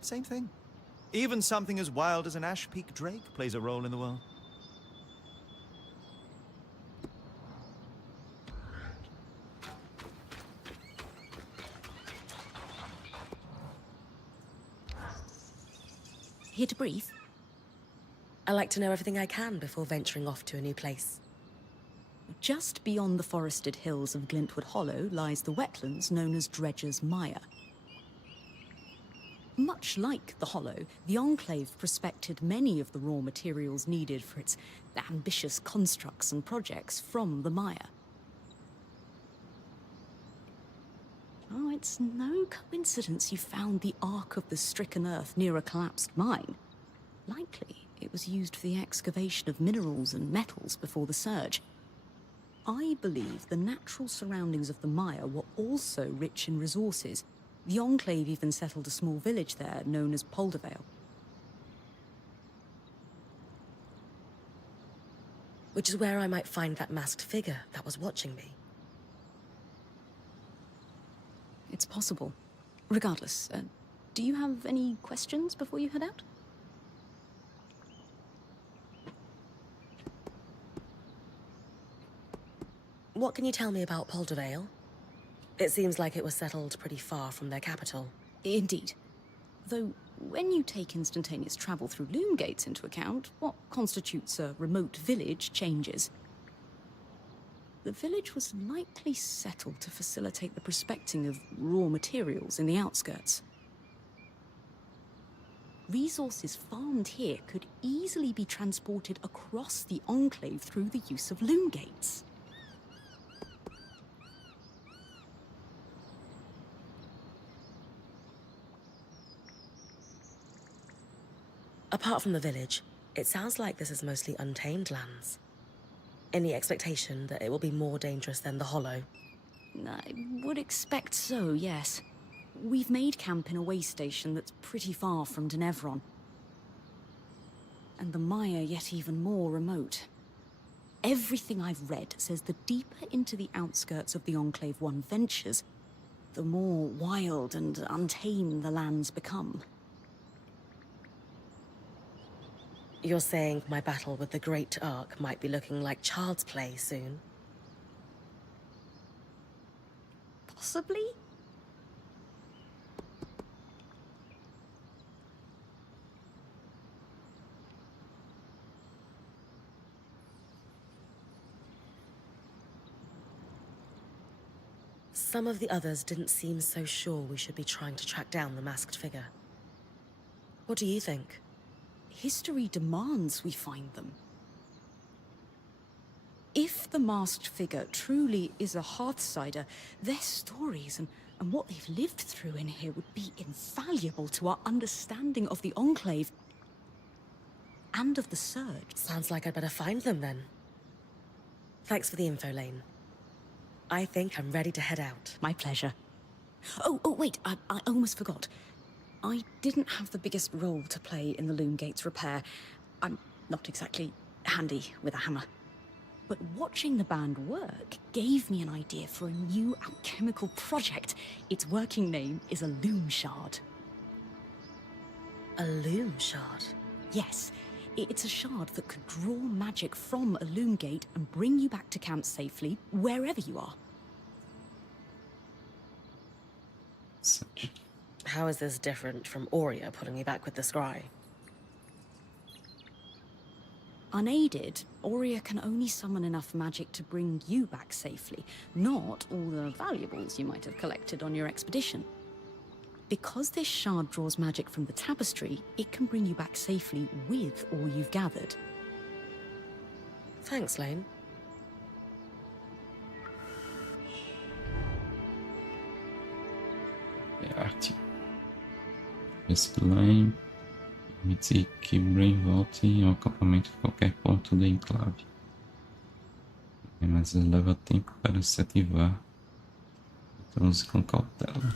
Same thing. Even something as wild as an ash-peak drake plays a role in the world. Here to brief? I like to know everything I can before venturing off to a new place. Just beyond the forested hills of Glintwood Hollow lies the wetlands known as Dredger's Mire. Much like the Hollow, the Enclave prospected many of the raw materials needed for its ambitious constructs and projects from the Mire. Oh, it's no coincidence you found the Ark of the Stricken Earth near a collapsed mine. Likely, it was used for the excavation of minerals and metals before the surge. I believe the natural surroundings of the Mire were also rich in resources. The Enclave even settled a small village there known as Poldervale. Which is where I might find that masked figure that was watching me. It's possible. Regardless, do you have any questions before you head out? What can you tell me about Poldervale? It seems like it was settled pretty far from their capital. Indeed. Though, when you take instantaneous travel through loom gates into account, what constitutes a remote village changes. The village was likely settled to facilitate the prospecting of raw materials in the outskirts. Resources farmed here could easily be transported across the Enclave through the use of loom gates. Apart from the village, it sounds like this is mostly untamed lands. In the expectation that it will be more dangerous than the Hollow. I would expect so, yes. We've made camp in a way station that's pretty far from Denevron. And the Mire yet even more remote. Everything I've read says the deeper into the outskirts of the Enclave one ventures, the more wild and untamed the lands become. You're saying my battle with the Great Ark might be looking like child's play soon? Possibly? Some of the others didn't seem so sure we should be trying to track down the masked figure. What do you think? History demands we find them. If the masked figure truly is a Hearthsider, their stories and what they've lived through in here would be invaluable to our understanding of the Enclave and of the Surge. Sounds like I'd better find them then. Thanks for the info, Lane. I think I'm ready to head out. My pleasure. Oh, wait, I almost forgot. I didn't have the biggest role to play in the loom gates repair. I'm not exactly handy with a hammer. But watching the band work gave me an idea for a new alchemical project. Its working name is a loom shard. A loom shard? Yes, it's a shard that could draw magic from a loom gate and bring you back to camp safely, wherever you are. Such. How is this different from Aurea putting me back with the scry? Unaided, Aurea can only summon enough magic to bring you back safely, not all the valuables you might have collected on your expedition. Because this shard draws magic from the tapestry, it can bring you back safely with all you've gathered. Thanks, Lane. É arte. Esse lane permite que Brain volte ao acampamento em qualquer ponto da enclave. Mas ele leva tempo para se ativar. Então use com cautela.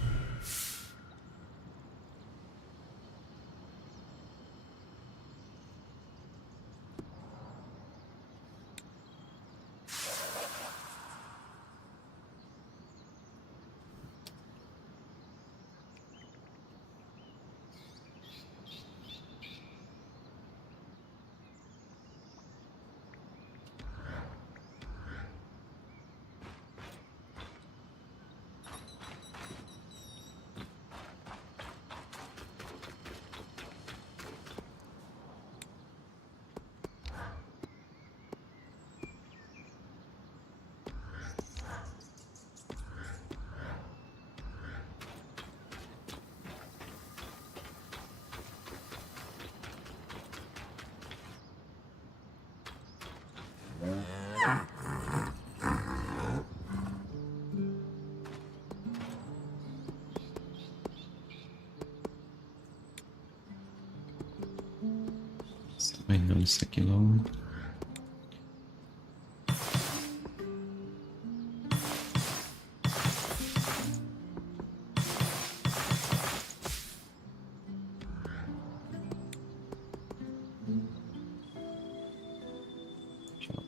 Melhor isso aqui logo.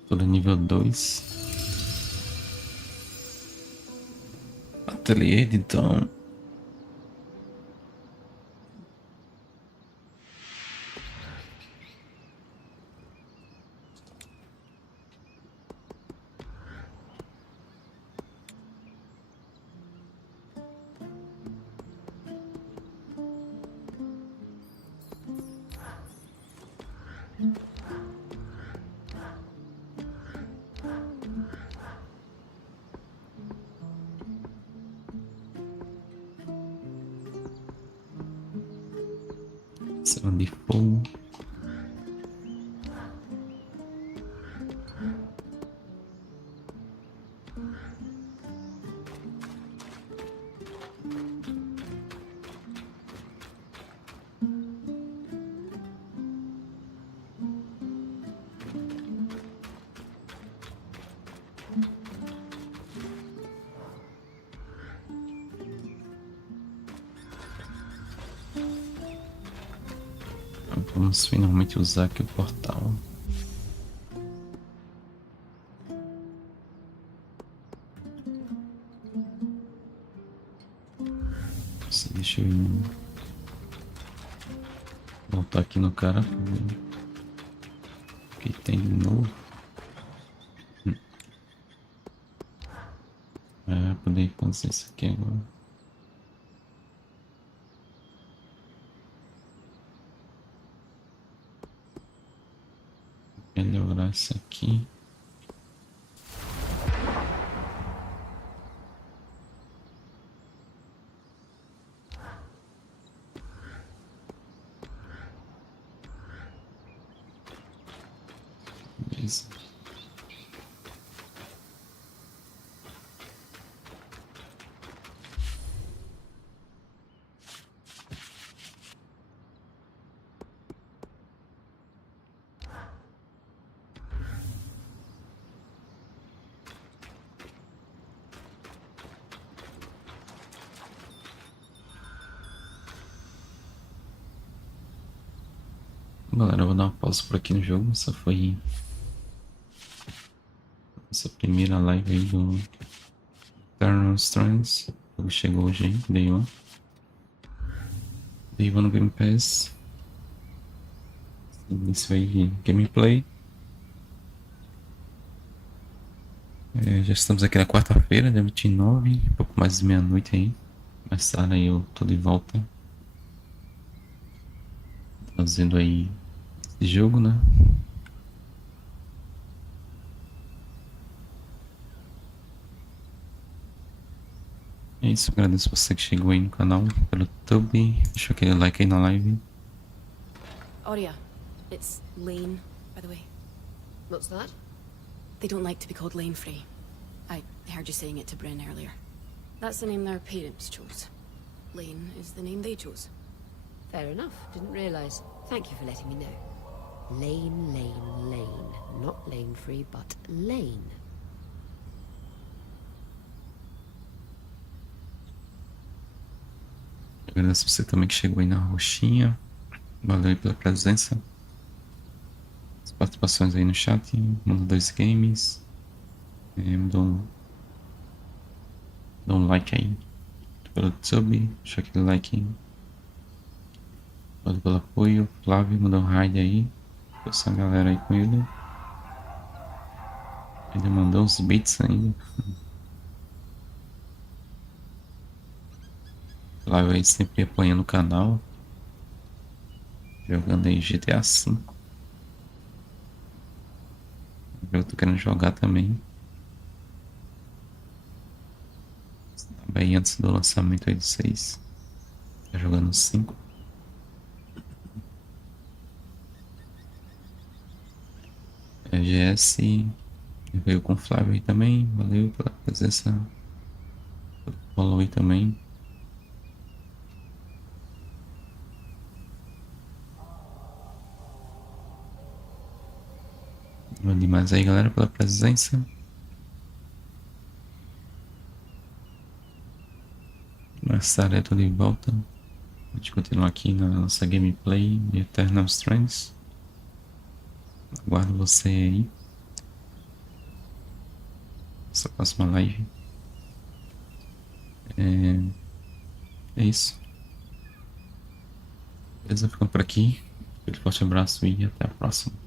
Todo nível 2. Ateliê, então. Ação de fogo. Vamos finalmente usar aqui o portal. Deixa eu voltar aqui no cara pra ver o que tem de novo. Poder fazer isso aqui agora. Melhorar isso aqui. Beleza. Galera, eu vou dar uma pausa por aqui no jogo. Essa foi essa primeira live aí do STRANDS. O jogo chegou hoje aí, Day 1 no Game Pass. Isso aí de gameplay. Já estamos aqui na quarta-feira, dia 29, um pouco mais de meia-noite aí. Mais tarde aí eu tô de volta. Fazendo aí esse jogo, né? É isso, agradeço você que chegou aí no canal, pelo YouTube. Deixa aquele like aí na live. Aurea, it's Lane, by the way. What's that? They don't like to be called Lane Frey. I heard you saying it to Bryn earlier. That's the name their parents chose. Lane is the name they chose. Fair enough. Didn't realize. Thank you for letting me know. Lane, Lane, Lane. Not Lane Free, but Lane. Agradeço você também que chegou aí na roxinha. Valeu aí pela presença. As participações aí no chat. Mundo 2 Games. Dá um like aí pelo YouTube. Deixa aquele like aí. Valeu pelo apoio. Flávio mandou um raid aí. Essa galera aí com ele. Ele mandou uns beats ainda. Flávio aí sempre apoiando o canal. Jogando aí GTA V. Eu tô querendo jogar também. Bem antes do lançamento aí do 6. Tá jogando 5. GS veio com o Flávio aí também. Valeu pela presença. Pelo follow aí também. Valeu demais aí, galera, pela presença. Mais tarde eu tô de volta. A gente continua aqui na nossa gameplay de Eternal STRANDS. Aguardo você aí. Essa próxima live. É isso. Beleza? Ficando por aqui. Um forte abraço e até a próxima.